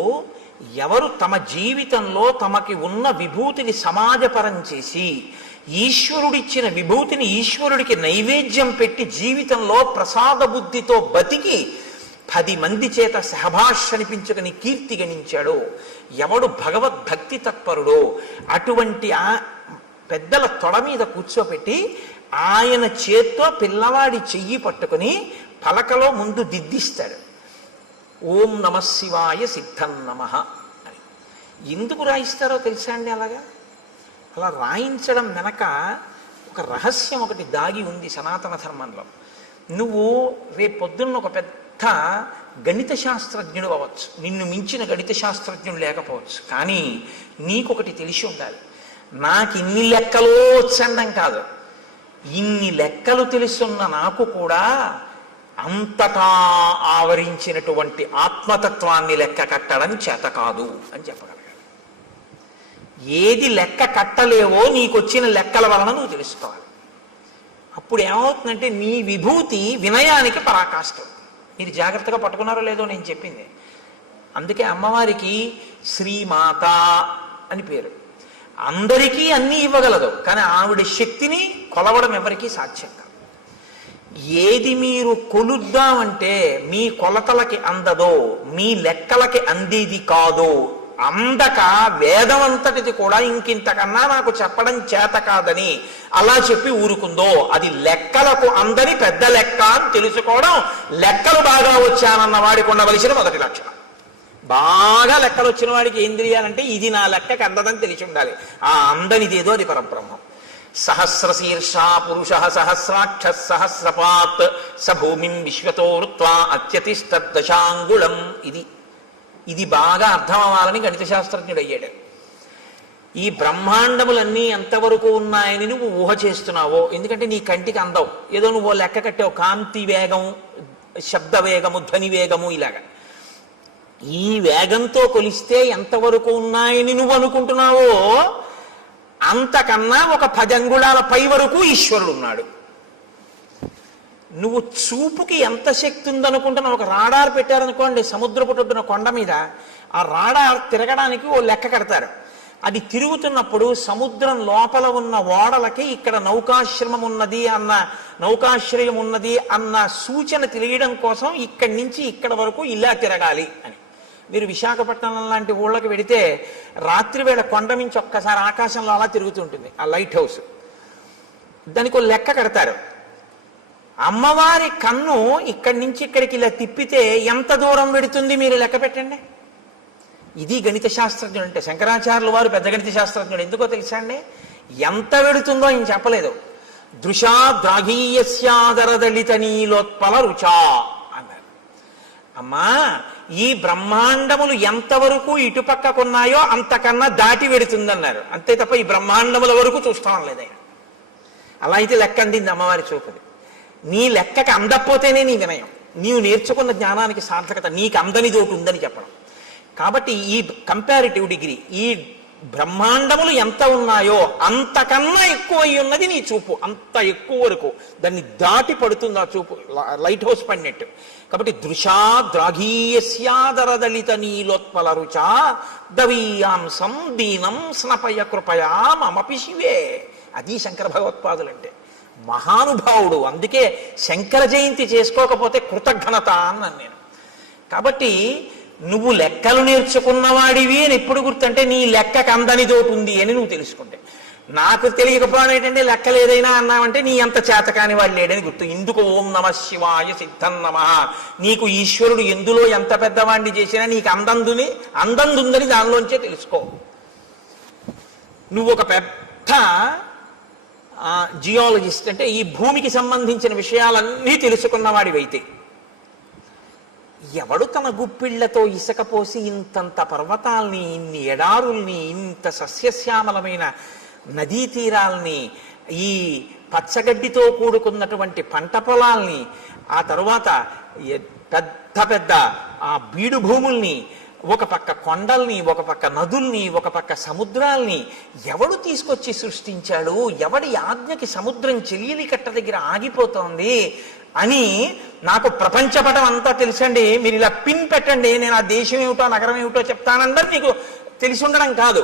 ఎవరు తమ జీవితంలో తమకి ఉన్న విభూతిని సమాజపరం చేసి ఈశ్వరుడిచ్చిన విభూతిని ఈశ్వరుడికి నైవేద్యం పెట్టి జీవితంలో ప్రసాద బుద్ధితో బతికి 10 మంది చేత సహభాష్ అనిపించుకుని కీర్తి గణించాడో, ఎవడు భగవద్భక్తి తత్పరుడో అటువంటి ఆ పెద్దల తొడ మీద కూర్చోపెట్టి ఆయన చేత్తో పిల్లవాడి చెయ్యి పట్టుకుని పలకలో ముందు దిద్దిస్తాడు. ఓం నమ శివాయ సిద్ధం నమః అని. ఎందుకు రాయిస్తారో తెలుసా అండి? అలా రాయించడం వెనక ఒక రహస్యం ఒకటి దాగి ఉంది సనాతన ధర్మంలో. నువ్వు రేపొద్దున్న ఒక పెద్ద గణిత శాస్త్రజ్ఞుడు అవ్వచ్చు, నిన్ను మించిన గణిత శాస్త్రజ్ఞుడు లేకపోవచ్చు, కానీ నీకొకటి తెలిసి ఉండాలి. నాకు ఇన్ని లెక్కలో వచ్చండం కాదు, ఇన్ని లెక్కలు తెలుసున్న నాకు కూడా అంతటా ఆవరించినటువంటి ఆత్మతత్వాన్ని లెక్క కట్టడం చేత కాదు అని చెప్పగలగాలి. ఏది లెక్క కట్టలేవో నీకొచ్చిన లెక్కల వలన నువ్వు తెలుసుకోవాలి. అప్పుడు ఏమవుతుందంటే నీ విభూతి వినయానికి పరాకాష్ఠం. మీరు జాగ్రత్తగా పట్టుకున్నారో లేదో నేను చెప్పింది. అందుకే అమ్మవారికి శ్రీమాత అని పేరు. అందరికీ అన్నీ ఇవ్వగలదు, కానీ ఆవిడ శక్తిని కొలవడం ఎవరికీ సాధ్యం కాదు. ఏది మీరు కొలుద్దామంటే మీ కొలతలకి అందదో, మీ లెక్కలకి అందేది కాదో, అందక వేదం అంతటిది కూడా ఇంకింతకన్నా నాకు చెప్పడం చేత కాదని అలా చెప్పి ఊరుకుందో, అది లెక్కలకు అందని పెద్ద లెక్క అని తెలుసుకోవడం లెక్కలు బాగా వచ్చానన్న వాడికి ఉండవలసిన మొదటి లక్షణం. బాగా లెక్కలు వచ్చిన వాడికి ఏం తెలియాలంటే ఇది నా లెక్కకి అందదని తెలిసి ఉండాలి. ఆ అందనిదేదో అది పరబ్రహ్మం. సహస్రశీర్ష పురుష సహస్రాక్ష సహస్రపాత్ స భూమిం విశ్వతో రుత్వా అత్యతిష్టదశాంగుళం. ఇది బాగా అర్థం అవ్వాలని గణిత శాస్త్రజ్ఞుడు అయ్యాడు. ఈ బ్రహ్మాండములన్నీ ఎంతవరకు ఉన్నాయని నువ్వు ఊహ చేస్తున్నావో, ఎందుకంటే నీ కంటికి అందవు, ఏదో నువ్వు లెక్క కట్టావు, కాంతి వేగము, శబ్ద వేగము, ధ్వని వేగము, ఇలాగా ఈ వేగంతో కొలిస్తే ఎంతవరకు ఉన్నాయని నువ్వు అనుకుంటున్నావో అంతకన్నా ఒక 10 అంగుళాల పై వరకు ఈశ్వరుడు ఉన్నాడు. నువ్వు చూపుకి ఎంత శక్తి ఉందనుకుంటున్నావు? ఒక రాడార్ పెట్టారనుకోండి సముద్రపు ఒడ్డున కొండ మీద, ఆ రాడార్ తిరగడానికి ఓ లెక్క కడతారు. అది తిరుగుతున్నప్పుడు సముద్రం లోపల ఉన్న ఓడలకి ఇక్కడ నౌకాశ్రమం ఉన్నది అన్న, నౌకాశ్రయం ఉన్నది అన్న సూచన తెలియడం కోసం ఇక్కడి నుంచి ఇక్కడ వరకు ఇలా తిరగాలి అని. మీరు విశాఖపట్నం లాంటి ఊళ్ళకి వెడితే రాత్రి వేళ కొండ నుంచి ఒక్కసారి ఆకాశంలో అలా తిరుగుతుంటుంది ఆ లైట్ హౌస్. దానికి ఒక లెక్క కడతారు. అమ్మవారి కన్ను ఇక్కడి నుంచి ఇక్కడికి ఇలా తిప్పితే ఎంత దూరం వెడుతుంది మీరు లెక్క పెట్టండి. ఇది గణిత శాస్త్రజ్ఞుడు అంటే. శంకరాచార్యులు వారు పెద్ద గణిత శాస్త్రజ్ఞుడు. ఎందుకో తెలుసా అండి? ఎంత వెడుతుందో ఆయన చెప్పలేదు. దృశా ద్రాఘీయస్యాదరదళిత నీలోత్పల రుచా అన్నారు. అమ్మా, ఈ బ్రహ్మాండములు ఎంతవరకు ఇటుపక్కకున్నాయో అంతకన్నా దాటి వెడుతుందన్నారు. అంతే తప్ప ఈ బ్రహ్మాండముల వరకు చూస్తాం లేదు ఆయన. అలా అయితే లెక్క అందింది అమ్మవారి చూపుది. నీ లెక్కకి అందకపోతేనే నీ వినయం, నీవు నేర్చుకున్న జ్ఞానానికి సార్థకత. నీకు అందని తోటి ఉందని చెప్పడం. కాబట్టి ఈ కంపారిటివ్ డిగ్రీ, ఈ బ్రహ్మాండములు ఎంత ఉన్నాయో అంతకన్నా ఎక్కువ అయి ఉన్నది నీ చూపు. అంత ఎక్కువ వరకు దాన్ని దాటి పడుతుంది ఆ చూపు, లైట్ హౌస్ పడినట్టు. కాబట్టి దృశా ద్రాఘీయస్యాదరదలిత నీలోత్పల రుచా దవీయాంసం దీనం స్నపయ కృపయా మమపి శివే. అది శంకర భగవత్పాదులంటే. మహానుభావుడు. అందుకే శంకర జయంతి చేసుకోకపోతే కృతజ్ఞత అన్నాను నేను. కాబట్టి నువ్వు లెక్కలు నేర్చుకున్నవాడివి అని ఎప్పుడు గుర్తంటే నీ లెక్కకు అందనిదోటి ఉంది అని నువ్వు తెలుసుకుంటే. నాకు తెలియకపోవడం ఏంటంటే లెక్కలు ఏదైనా అన్నావంటే నీ అంత చేతకాని వాడు లేడని గుర్తు. ఇందుకు ఓం నమ శివాయ సిద్ధం నమ. నీకు ఈశ్వరుడు ఎందులో ఎంత పెద్దవాడిని చేసినా నీకు అందందుందని దానిలోంచే తెలుసుకో. నువ్వు ఒక పెద్ద జియాలజిస్ట్ అంటే ఈ భూమికి సంబంధించిన విషయాలన్నీ తెలుసుకున్నవాడివైతే ఎవడు తన గుప్పిళ్లతో ఇసుక పోసి ఇంతంత పర్వతాల్ని, ఇన్ని ఎడారుల్ని, ఇంత సస్యశ్యామలమైన నదీ తీరాల్ని, ఈ పచ్చగడ్డితో కూడుకున్నటువంటి పంట పొలాల్ని, ఆ తరువాత పెద్ద పెద్ద ఆ బీడు భూముల్ని, ఒక పక్క కొండల్ని, ఒక పక్క నదుల్ని, ఒక పక్క సముద్రాల్ని ఎవడు తీసుకొచ్చి సృష్టించాడు? ఎవడి ఆజ్ఞకి సముద్రం చెయ్యలి కట్ట దగ్గర ఆగిపోతోంది అని నాకు ప్రపంచపటం అంతా తెలుసండి. మీరు ఇలా పిన్ పెట్టండి, నేను ఆ దేశం ఏమిటో నగరం ఏమిటో చెప్తానందరూ నీకు తెలిసి ఉండడం కాదు.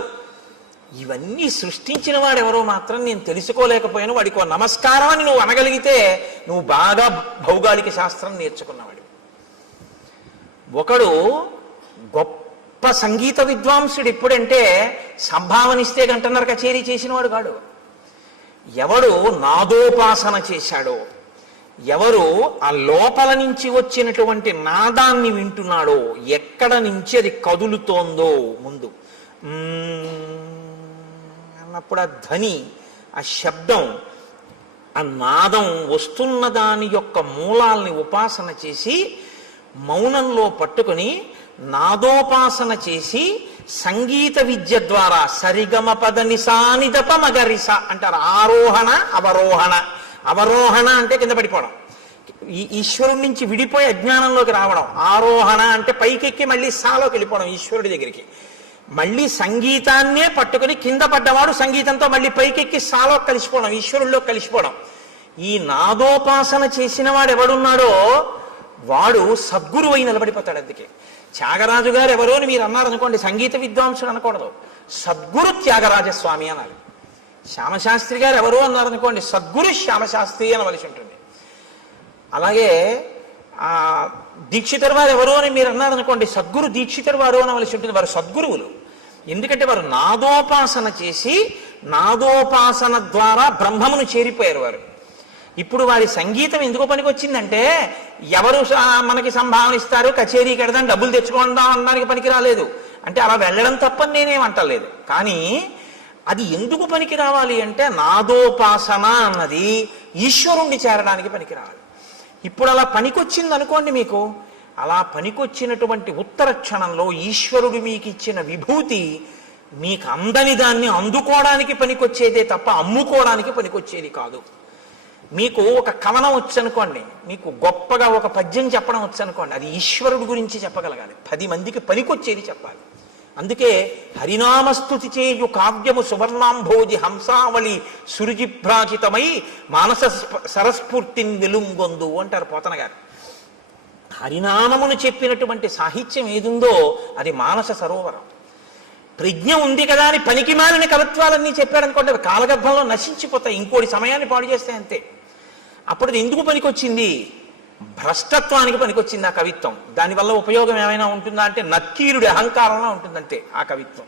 ఇవన్నీ సృష్టించిన వాడు ఎవరో మాత్రం నేను తెలుసుకోలేకపోయాను, వాడికి నమస్కారం అని నువ్వు అనగలిగితే నువ్వు బాగా భౌగోళిక శాస్త్రం నేర్చుకున్నవాడు. ఒకడు గొప్ప సంగీత విద్వాంసుడు ఎప్పుడంటే సంభావనిస్తే గంటన్నర కచేరీ చేసినవాడు కాడు. ఎవడు నాదోపాసన చేశాడో, ఎవరు ఆ లోపల నుంచి వచ్చినటువంటి నాదాన్ని వింటున్నాడో, ఎక్కడ నుంచి అది కదులుతోందో ముందు అన్నప్పుడు ఆ ధ్వని, ఆ శబ్దం, ఆ నాదం వస్తున్న దాని యొక్క మూలాల్ని ఉపాసన చేసి మౌనంలో పట్టుకుని నాదోపాసన చేసి సంగీత విద్య ద్వారా సరిగమ పద నిసానిదప మగరిస అంటారు. ఆరోహణ అవరోహణ. అవరోహణ అంటే కింద పడిపోవడం, ఈ ఈశ్వరుడి నుంచి విడిపోయి అజ్ఞానంలోకి రావడం. ఆరోహణ అంటే పైకెక్కి మళ్ళీ సాలోకి వెళ్ళిపోవడం ఈశ్వరుడి దగ్గరికి. మళ్ళీ సంగీతాన్నే పట్టుకుని కింద పడ్డవాడు సంగీతంతో మళ్ళీ పైకెక్కి సాలో కలిసిపోవడం, ఈశ్వరుల్లో కలిసిపోవడం. ఈ నాదోపాసన చేసిన వాడు ఎవడున్నాడో వాడు సద్గురు అయి నిలబడిపోతాడు. అందుకే త్యాగరాజు గారు ఎవరో అని మీరు అన్నారనుకోండి, సంగీత విద్వాంసుడు అనకూడదు, సద్గురు త్యాగరాజస్వామి అనాలి. శ్యామశాస్త్రి గారు ఎవరో అన్నారనుకోండి, సద్గురు శ్యామశాస్త్రి అనవలసి ఉంటుంది. అలాగే ఆ దీక్షితర్ వారు ఎవరో అని మీరు అన్నారనుకోండి, సద్గురు దీక్షితర్ వారు అనవలసి ఉంటుంది. వారు సద్గురువులు. ఎందుకంటే వారు నాదోపాసన చేసి నాదోపాసన ద్వారా బ్రహ్మమును చేరిపోయారు వారు. ఇప్పుడు వారి సంగీతం ఎందుకు పనికి వచ్చిందంటే ఎవరు మనకి సంభావన ఇస్తారు, కచేరీకి వెడదాం, డబ్బులు తెచ్చుకుందాం అనడానికి పనికి రాలేదు. అంటే అలా వెళ్ళడం తప్పని నేనేమంటలేదు. కానీ అది ఎందుకు పనికి రావాలి అంటే నాదోపాసన అన్నది ఈశ్వరుణ్ణి చేరడానికి పనికి రావాలి. ఇప్పుడు అలా పనికొచ్చింది అనుకోండి, మీకు అలా పనికొచ్చినటువంటి ఉత్తర క్షణంలో ఈశ్వరుడు మీకు ఇచ్చిన విభూతి మీకు అందని దాన్ని అందుకోవడానికి పనికొచ్చేదే తప్ప అమ్ముకోవడానికి పనికొచ్చేది కాదు. మీకు ఒక కవనం వచ్చనుకోండి, మీకు గొప్పగా ఒక పద్యం చెప్పడం వచ్చనుకోండి, అది ఈశ్వరుడు గురించి చెప్పగలగాలి, 10 మందికి పనికొచ్చేది చెప్పాలి. అందుకే హరినామస్తుతి చేయు కావ్యము సువర్ణాంభోజి హంసావళి సురుజిభ్రాజితమై మానస సరస్ఫూర్తిని వెలుంగొందు అంటారు పోతన గారు. హరినామమును చెప్పినటువంటి సాహిత్యం ఏదుందో అది మానస సరోవరం. ప్రజ్ఞ ఉంది కదా అని పనికి మాలిన కవిత్వాలన్నీ చెప్పాడనుకోండి, అవి కాలగర్భంలో నశించిపోతాయి, ఇంకోటి సమయాన్ని పాడు చేస్తాయి అంతే. అప్పుడు అది ఎందుకు పనికొచ్చింది? భ్రష్టత్వానికి పనికొచ్చింది ఆ కవిత్వం. దానివల్ల ఉపయోగం ఏమైనా ఉంటుందా అంటే నక్కీరుడి అహంకారంలో ఉంటుందంతే ఆ కవిత్వం.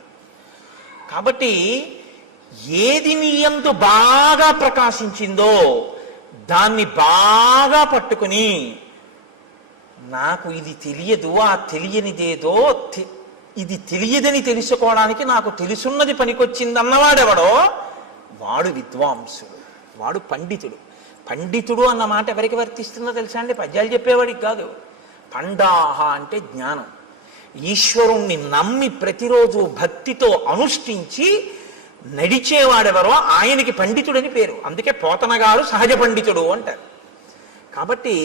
కాబట్టి ఏది నీ యందు బాగా ప్రకాశించిందో దాన్ని బాగా పట్టుకుని నాకు ఇది తెలియదు, ఆ తెలియనిదేదో ఇది తెలియదని తెలుసుకోవడానికి నాకు తెలుసున్నది పనికొచ్చిందన్నవాడెవడో వాడు విద్వాంసుడు, వాడు పండితుడు. పండితుడు అన్న మాట ఎవరికి వర్తిస్తుందో తెలుసా అండి? పద్యాలు చెప్పేవాడికి కాదు. పండాహ అంటే జ్ఞానం. ఈశ్వరుణ్ణి నమ్మి ప్రతిరోజు భక్తితో అనుష్ఠించి నడిచేవాడెవరో ఆయనకి పండితుడని పేరు. అందుకే పోతన గారు సహజ పండితుడు అంటారు. కాబట్టి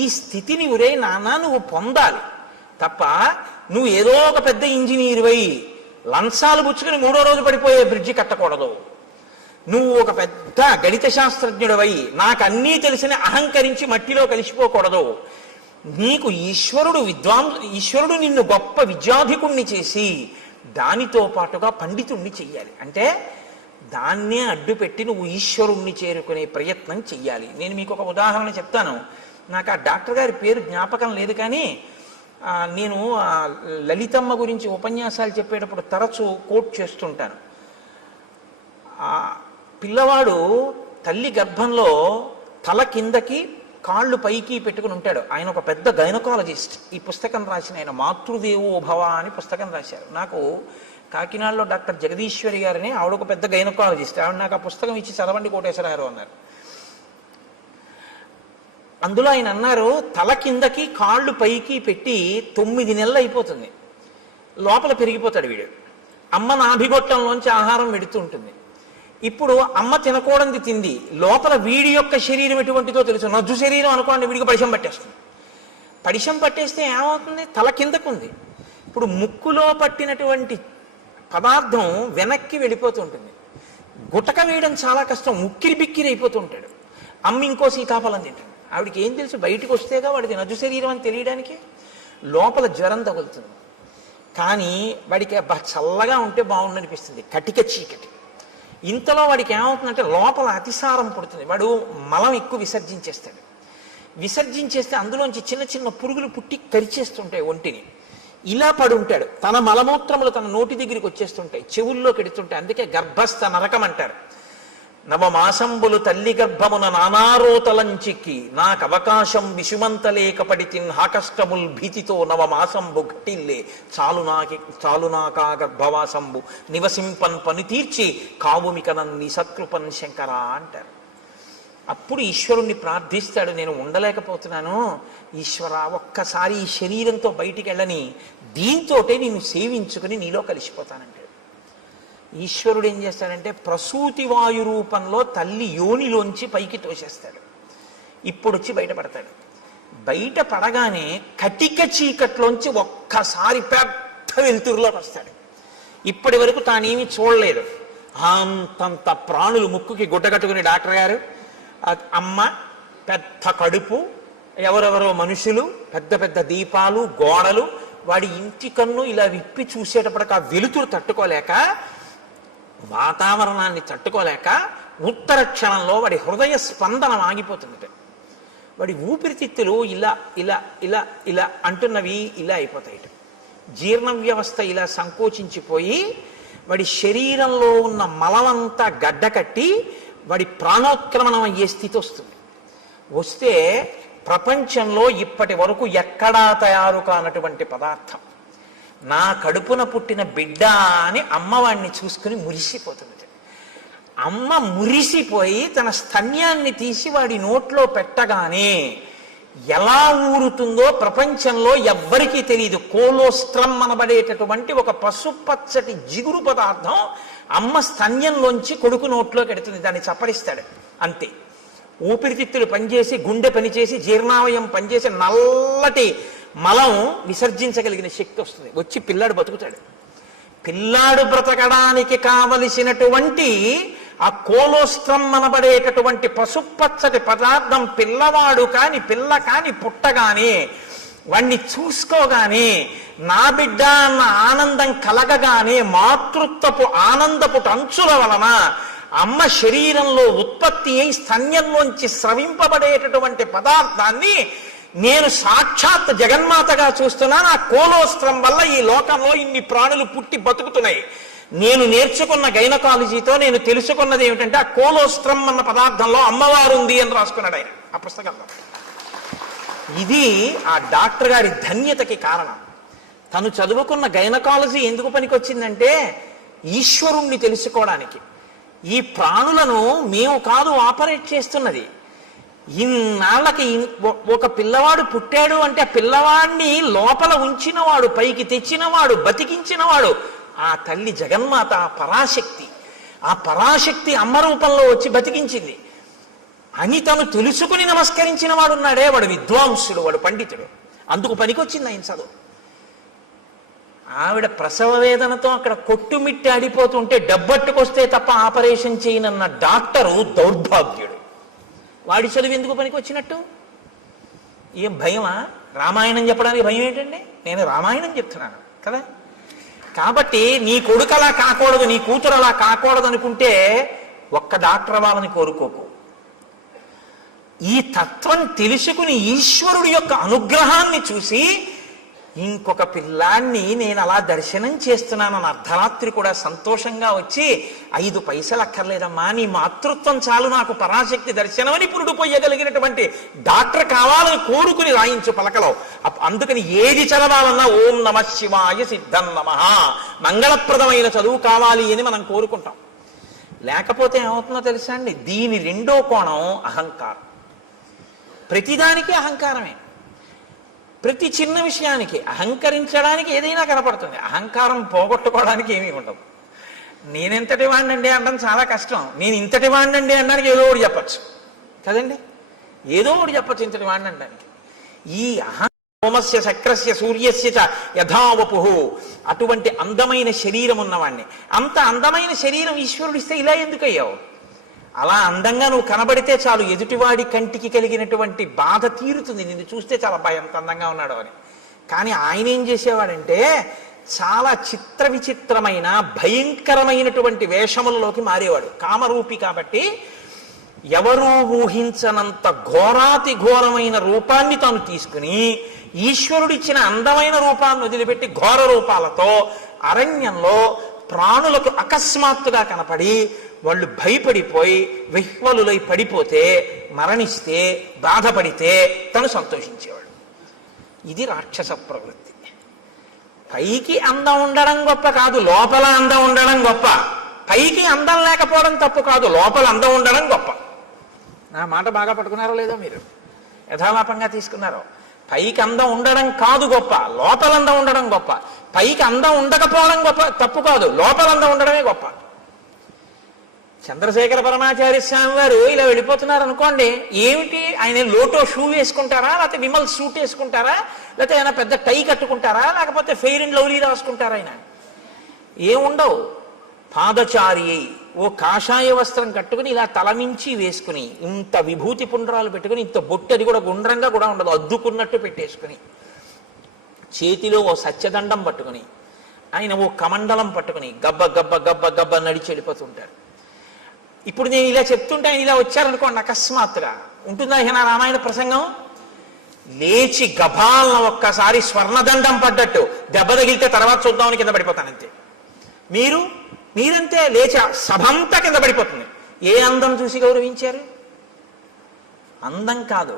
ఈ స్థితిని ఒరే నాన్న నువ్వు పొందాలి తప్ప నువ్వు ఏదో ఒక పెద్ద ఇంజనీర్ వై లంచాలు పుచ్చుకుని 3వ రోజు పడిపోయే బ్రిడ్జి కట్టకూడదు. నువ్వు ఒక పెద్ద గణిత శాస్త్రజ్ఞుడవై నాకు అన్నీ తెలిసిన అహంకరించి మట్టిలో కలిసిపోకూడదు. నీకు ఈశ్వరుడు నిన్ను గొప్ప విద్యాధికుణ్ణి చేసి దానితో పాటుగా పండితుణ్ణి చెయ్యాలి. అంటే దాన్నే అడ్డుపెట్టి నువ్వు ఈశ్వరుణ్ణి చేరుకునే ప్రయత్నం చెయ్యాలి. నేను మీకు ఒక ఉదాహరణ చెప్తాను. నాకు ఆ డాక్టర్ గారి పేరు జ్ఞాపకం లేదు, కానీ నేను లలితమ్మ గురించి ఉపన్యాసాలు చెప్పేటప్పుడు తరచూ కోట్ చేస్తుంటాను. ఆ పిల్లవాడు తల్లి గర్భంలో తల కిందకి కాళ్ళు పైకి పెట్టుకుని ఉంటాడు. ఆయన ఒక పెద్ద గైనకాలజిస్ట్. ఈ పుస్తకం రాసిన ఆయన మాతృదేవో భవ అని పుస్తకం రాశారు. నాకు కాకినాడలో డాక్టర్ జగదీశ్వరి గారిని, ఆవిడ ఒక పెద్ద గైనకాలజిస్ట్. ఆవిడ నాకు ఆ పుస్తకం ఇచ్చి చదవండి కోటేశ్వరరావు అన్నారు. అందులో ఆయన అన్నారు, తల కిందకి కాళ్ళు పైకి పెట్టి 9 నెలలు అయిపోతుంది, లోపల పెరిగిపోతాడు వీడు. అమ్మ నాభిగొట్టంలోంచి ఆహారం పెడుతూ ఉంటుంది. ఇప్పుడు అమ్మ తినకూడదు తింది, లోపల వీడి యొక్క శరీరం ఎటువంటిదో తెలుసు. నజ్జు శరీరం అనుకోండి, వీడికి పడిశం పట్టేస్తుంది. పడిశం పట్టేస్తే ఏమవుతుంది? తల కిందకుంది. ఇప్పుడు ముక్కులో పట్టినటువంటి పదార్థం వెనక్కి వెళ్ళిపోతుంటుంది. గుటక వేయడం చాలా కష్టం, ఉక్కిరి బిక్కిరి అయిపోతూ ఉంటాడు. అమ్మ ఇంకో సీతాఫలం తింటుంది. ఆవిడికి ఏం తెలుసు? బయటకు వస్తేగా వాడిది నజ్జు శరీరం అని తెలియడానికి. లోపల జ్వరం తగులుతుంది. కానీ వాడికి చల్లగా ఉంటే బాగుండనిపిస్తుంది, కటిక చీకటి. ఇంతలో వాడికి ఏమవుతుందంటే లోపల అతిసారం పుడుతుంది. వాడు మలం ఎక్కువ విసర్జించేస్తాడు. విసర్జించేస్తే అందులోంచి చిన్న చిన్న పురుగులు పుట్టి కరిచేస్తుంటాయి ఒంటిని. ఇలా పడి ఉంటాడు. తన మలమూత్రములు తన నోటి దగ్గరికి వచ్చేస్తుంటాయి, చెవుల్లో కెడుతుంటాయి. అందుకే గర్భస్థ నరకం అంటారు. నవమాసంబులు తల్లి గర్భమున నానారోతలంచిక్కి నాకు అవకాశం విషుమంతలేకపడి హాకష్టముల్ భీతితో నవమాసంబు ఘటిల్లే చాలునాకా గర్భవాసంబు నివసింపన్ పని తీర్చి కావుమికనన్ని సత్కృపన్ శంకర అంటారు. అప్పుడు ఈశ్వరుణ్ణి ప్రార్థిస్తాడు, నేను ఉండలేకపోతున్నాను ఈశ్వర, ఒక్కసారి ఈ శరీరంతో బయటికి వెళ్ళని, దీంతోటే నేను సేవించుకుని నీలో కలిసిపోతానంటాడు. ఈశ్వరుడు ఏం చేస్తాడంటే ప్రసూతి వాయు రూపంలో తల్లి యోనిలోంచి పైకి తోసేస్తాడు. ఇప్పుడు వచ్చి బయటపడతాడు. బయట పడగానే కటిక చీకట్లోంచి ఒక్కసారి పెద్ద వెలుతురులోకి వస్తాడు. ఇప్పటి వరకు తానేమి చూడలేదు. అంతంత ప్రాణులు ముక్కుకి గుడ్డగట్టుకుని డాక్టర్ గారు, అమ్మ, పెద్ద కడుపు, ఎవరెవరో మనుషులు, పెద్ద పెద్ద దీపాలు, గోడలు. వాడి ఇంటి కన్ను ఇలా విప్పి చూసేటప్పటికి ఆ వెలుతురు తట్టుకోలేక, వాతావరణాన్ని తట్టుకోలేక ఉత్తర క్షణంలో వాడి హృదయ స్పందన ఆగిపోతుంది. వాడి ఊపిరితిత్తులు ఇలా ఇలా ఇలా ఇలా అంటున్నవి ఇలా అయిపోతాయి. జీర్ణ వ్యవస్థ ఇలా సంకోచించిపోయి వాడి శరీరంలో ఉన్న మలమంతా గడ్డకట్టి వాడి ప్రాణోత్క్రమణం అయ్యే స్థితి వస్తుంది. వస్తే ప్రపంచంలో ఇప్పటి వరకు ఎక్కడా తయారు కానటువంటి పదార్థం, నా కడుపున పుట్టిన బిడ్డ అని అమ్మవాడిని చూసుకుని మురిసిపోతుంది. అమ్మ మురిసిపోయి తన స్తన్యాన్ని తీసి వాడి నోట్లో పెట్టగానే ఎలా ఊరుతుందో ప్రపంచంలో ఎవ్వరికీ తెలియదు. కోలోస్ట్రం అనబడేటటువంటి ఒక పసుపచ్చటి జిగురు పదార్థం అమ్మ స్తన్యంలోంచి కొడుకు నోట్లోకి ఎడుతుంది. దాన్ని చప్పరిస్తాడు అంతే. ఊపిరితిత్తులు పనిచేసి, గుండె పనిచేసి, జీర్ణావయం పనిచేసి నల్లటి మలం విసర్జించగలిగిన శక్తి వస్తుంది. వచ్చి పిల్లాడు బతుకుతాడు. పిల్లాడు బ్రతకడానికి కావలసినటువంటి ఆ కోలోస్ట్రం అనబడేటటువంటి పసుపచ్చటి పదార్థం పిల్లవాడు కాని పిల్ల కాని పుట్టగానే వాణ్ణి చూసుకోగానే నా బిడ్డ అన్న ఆనందం కలగగానే మాతృత్వపు ఆనందపు అంచుల వలన అమ్మ శరీరంలో ఉత్పత్తి అయి స్తన్యంలోంచి స్రవింపబడేటటువంటి పదార్థాన్ని నేను సాక్షాత్ జగన్మాతగా చూస్తున్నాను. ఆ కోలోస్ట్రం వల్ల ఈ లోకంలో ఇన్ని ప్రాణులు పుట్టి బతుకుతున్నాయి. నేను నేర్చుకున్న గైనకాలజీతో నేను తెలుసుకున్నది ఏమిటంటే ఆ కోలోస్ట్రం అన్న పదార్థంలో అమ్మవారు ఉంది అని రాసుకున్నాడు ఆయన ఆ పుస్తకంలో. ఇది ఆ డాక్టర్ గారి ధన్యతకి కారణం. తను చదువుకున్న గైనకాలజీ ఎందుకు పనికొచ్చిందంటే ఈశ్వరుణ్ణి తెలుసుకోవడానికి. ఈ ప్రాణులను మేము కాదు ఆపరేట్ చేస్తున్నది. ఇన్నాళ్ళకి ఒక పిల్లవాడు పుట్టాడు అంటే ఆ పిల్లవాడిని లోపల ఉంచినవాడు, పైకి తెచ్చినవాడు, బతికించినవాడు ఆ తల్లి జగన్మాత, ఆ పరాశక్తి. ఆ పరాశక్తి అమ్మ రూపంలో వచ్చి బతికించింది అని తను తెలుసుకుని నమస్కరించిన వాడు ఉన్నాడే, వాడు విద్వాంసుడు, వాడు పండితుడు. అందుకు పనికొచ్చింది ఆయన చదువు. ఆవిడ ప్రసవ వేదనతో అక్కడ కొట్టుమిట్టి ఆడిపోతుంటే డబ్బట్టుకొస్తే తప్ప ఆపరేషన్ చేయనన్న డాక్టరు దౌర్భాగ్యుడు. వాడి చదువు ఎందుకు పనికి వచ్చినట్టు? ఏం భయమా? రామాయణం చెప్పడానికి భయం ఏంటండి? నేను రామాయణం చెప్తున్నాను కదా. కాబట్టి నీ కొడుకు అలా కాకూడదు, నీ కూతురు అలా కాకూడదు అనుకుంటే ఒక్క డాక్టర్ అవ్వాలని కోరుకోకు. ఈ తత్వం తెలుసుకుని ఈశ్వరుడి యొక్క అనుగ్రహాన్ని చూసి ఇంకొక పిల్లాన్ని నేను అలా దర్శనం చేస్తున్నానని అర్ధరాత్రి కూడా సంతోషంగా వచ్చి 5 పైసలు అక్కర్లేదమ్మా, నీ మాతృత్వం చాలు నాకు పరాశక్తి దర్శనం అని పురుడు పోయగలిగినటువంటి డాక్టర్ కావాలని కోరుకుని రాయించు పలకలో. అందుకని ఏది చదవాలన్నా ఓం నమ శివాయ సిద్ధం నమః, మంగళప్రదమైన చదువు కావాలి అని మనం కోరుకుంటాం. లేకపోతే ఏమవుతుందో తెలుసా అండి? దీని రెండో కోణం అహంకారం. ప్రతిదానికి అహంకారమే. ప్రతి చిన్న విషయానికి అహంకరించడానికి ఏదైనా కనపడుతుంది. అహంకారం పోగొట్టుకోవడానికి ఏమీ ఉండదు. నేనెంతటి వాడినండి అనడం చాలా కష్టం. నేను ఇంతటి వాడినండి అనడానికి ఏదో ఒకటి చెప్పచ్చు కదండి. ఏదో ఒకటి చెప్పచ్చు ఇంతటి వాడిని అనడానికి. ఈ సోమస్య శక్రస్య సూర్యస్య చ యథావపు, అటువంటి అందమైన శరీరం ఉన్నవాణ్ణి, అంత అందమైన శరీరం ఈశ్వరుడిస్తే ఇలా ఎందుకు అయ్యావు? అలా అందంగా నువ్వు కనబడితే చాలు ఎదుటివాడి కంటికి కలిగినటువంటి బాధ తీరుతుంది. నిన్ను చూస్తే చాలా ఎంత అందంగా ఉన్నాడు అని. కానీ ఆయన ఏం చేసేవాడంటే చాలా చిత్ర విచిత్రమైన భయంకరమైనటువంటి వేషములలోకి మారేవాడు. కామరూపి కాబట్టి ఎవరూ ఊహించనంత ఘోరాతి ఘోరమైన రూపాన్ని తాను తీసుకుని ఈశ్వరుడిచ్చిన అందమైన రూపాన్ని వదిలిపెట్టి ఘోర రూపాలతో అరణ్యంలో ప్రాణులకు అకస్మాత్తుగా కనపడి వాళ్ళు భయపడిపోయి విహ్వలులై పడిపోతే, మరణిస్తే, బాధపడితే తను సంతోషించేవాడు. ఇది రాక్షస ప్రవృత్తి. పైకి అందం ఉండడం గొప్ప కాదు, లోపల అందం ఉండడం గొప్ప. పైకి అందం లేకపోవడం తప్పు కాదు, లోపల అందం ఉండడం గొప్ప. నా మాట బాగా పట్టుకున్నారో లేదో మీరు? యథాలాపంగా తీసుకున్నారో? పైకి అందం ఉండడం కాదు గొప్ప, లోపల అందం ఉండడం గొప్ప. పైకి అందం ఉండకపోవడం గొప్ప తప్పు కాదు, లోపల అందం ఉండడమే గొప్ప. చంద్రశేఖర పరమాచార్య స్వామి వారు ఇలా వెళ్ళిపోతున్నారు అనుకోండి, ఏమిటి ఆయన లోటో షూ వేసుకుంటారా, లేకపోతే విమల్ సూట్ వేసుకుంటారా, లేకపోతే ఆయన పెద్ద టై కట్టుకుంటారా, లేకపోతే ఫెయిర్ అండ్ లవ్లీ రాసుకుంటారా? ఆయన ఏముండవు. పాదచారి అయి ఓ కాషాయ వస్త్రం కట్టుకుని ఇలా తలమించి వేసుకుని, ఇంత విభూతి పుండ్రాలు పెట్టుకుని, ఇంత బొట్టు, అది కూడా గుండ్రంగా కూడా ఉండదు, అద్దుకున్నట్టు పెట్టేసుకుని, చేతిలో ఓ సత్యదండం పట్టుకుని, ఆయన ఓ కమండలం పట్టుకుని గబ్బ గబ్బ గబ్బ గబ్బ నడిచి వెళ్ళిపోతుంటారు. ఇప్పుడు నేను ఇలా చెప్తుంటే ఆయన ఇలా వచ్చారనుకోండి, అకస్మాత్తుగా ఉంటుందా నా రామాయణ ప్రసంగం? లేచి గభాలన ఒక్కసారి స్వర్ణదండం పడ్డట్టు దెబ్బ తగిలితే తర్వాత చూద్దామని కింద పడిపోతానంతే. మీరంతే లేచి సభంతా కింద పడిపోతుంది. ఏ అందం చూసి గౌరవించారు? అందం కాదు,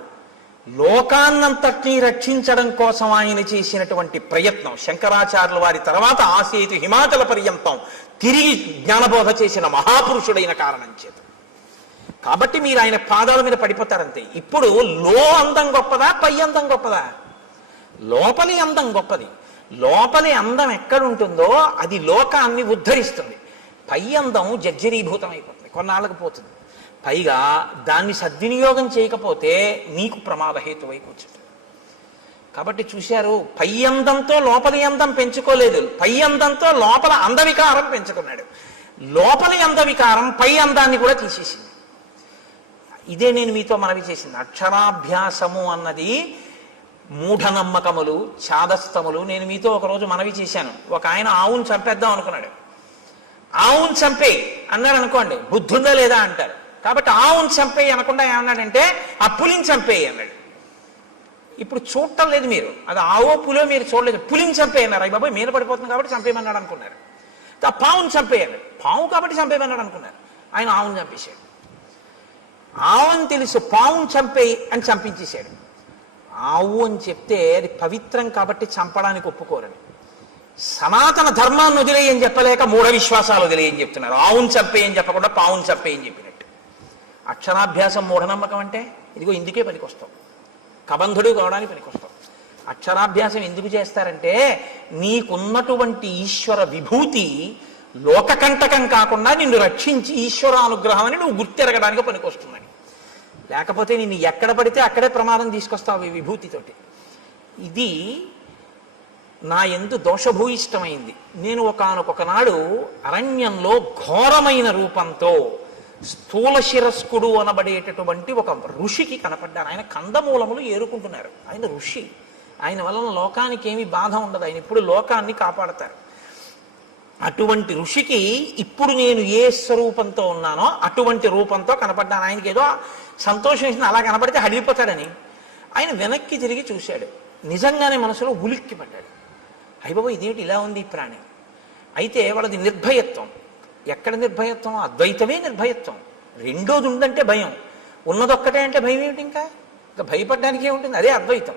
లోకాన్నంతటినీ రక్షించడం కోసం ఆయన చేసినటువంటి ప్రయత్నం. శంకరాచార్యుల వారి తర్వాత ఆసేతు హిమాచల పర్యంతం తిరిగి జ్ఞానబోధ చేసిన మహాపురుషుడైన కారణం చేత. కాబట్టి మీరు ఆయన పాదాల మీద పడిపోతారంతే. ఇప్పుడు అందం గొప్పదా, పై అందం గొప్పదా? లోపలి అందం గొప్పది. లోపలి అందం ఎక్కడుంటుందో అది లోకాన్ని ఉద్ధరిస్తుంది. పై అందం జర్జరీభూతం అయిపోతుంది, కొన్నాళ్ళకు పోతుంది. పైగా దాన్ని సద్వినియోగం చేయకపోతే నీకు ప్రమాదహేతువై కూర్చుంటుంది. కాబట్టి చూశారు, పై అందంతో లోపలి అందం పెంచుకోలేదు, పై అందంతో లోపల అందవికారం పెంచుకున్నాడు. లోపలి అందవికారం పై అందాన్ని కూడా తీసేసింది. ఇదే నేను మీతో మనవి చేసింది. అక్షరాభ్యాసము అన్నది మూఢనమ్మకములు, చాదస్తములు. నేను మీతో ఒకరోజు మనవి చేశాను. ఒక ఆయన ఆవును చంపేద్దాం అనుకున్నాడు. ఆవును చంపేయి అన్నాడు అనుకోండి, బుద్ధుందా లేదా అంటారు. కాబట్టి ఆవును చంపేయి అనకుండా ఏమన్నాడంటే ఆ పులిని చంపేయి అన్నాడు. ఇప్పుడు చూడటం లేదు మీరు, అది ఆవో పులో మీరు చూడలేదు. పులిని చంపేయన్నారు. అయ్యి బాబాయ్ మీద పడిపోతుంది కాబట్టి చంపేయమన్నాడు అనుకున్నారు. ఆ పావును చంపేయాలి, పావు కాబట్టి చంపేయమన్నాడు అనుకున్నారు. ఆయన ఆవును చంపేశాడు. ఆవుని తెలుసు, పావును చంపేయి అని చంపించేశాడు. ఆవు అని చెప్తే అది పవిత్రం కాబట్టి చంపడానికి ఒప్పుకోరని. సనాతన ధర్మాన్ని వదిలేయని చెప్పలేక మూఢ విశ్వాసాలు వదిలేయని చెప్తున్నారు. ఆవును చంపేయని చెప్పకుండా పావును చంపేయని చెప్పినట్టు. అక్షరాభ్యాసం మూఢనమ్మకం అంటే ఇదిగో ఇందుకే పనికొస్తాం, కబంధుడు కావడానికి పనికొస్తాం. అక్షరాభ్యాసం ఎందుకు చేస్తారంటే నీకున్నటువంటి ఈశ్వర విభూతి లోకకంటకం కాకుండా నిన్ను రక్షించి ఈశ్వరానుగ్రహం అని నువ్వు గుర్తెరగడానికి పనికొస్తుందని. లేకపోతే నిన్ను ఎక్కడ పడితే అక్కడే ప్రమాదం తీసుకొస్తావు ఈ విభూతితోటి. ఇది నా యందు దోషభూయిష్టమైంది. నేను ఒకానొకనాడు అరణ్యంలో ఘోరమైన రూపంతో స్థూల శిరస్కుడు అనబడేటటువంటి ఒక ఋషికి కనపడ్డాను. ఆయన కందమూలములు ఏరుకుంటున్నారు. ఆయన ఋషి. ఆయన వలన లోకానికి ఏమీ బాధ ఉండదు. ఆయన ఇప్పుడు లోకాన్ని కాపాడతారు. అటువంటి ఋషికి ఇప్పుడు నేను ఏ స్వరూపంతో ఉన్నానో అటువంటి రూపంతో కనపడ్డాను. ఆయనకి ఏదో సంతోషం వేసిన అలా కనపడితే హడిలిపోతాడని ఆయన వెనక్కి తిరిగి చూశాడు. నిజంగానే మనసులో ఉలిక్కి పడ్డాడు. అయ్యబాబు ఇదేమిటి ఇలా ఉంది ఈ ప్రాణి. అయితే వాళ్ళది నిర్భయత్వం. ఎక్కడ నిర్భయత్వం? అద్వైతమే నిర్భయత్వం. రెండోది ఉందంటే భయం, ఉన్నదొక్కటే అంటే భయం ఏమిటి? ఇంకా భయపడడానికి ఏముంటుంది? అదే అద్వైతం.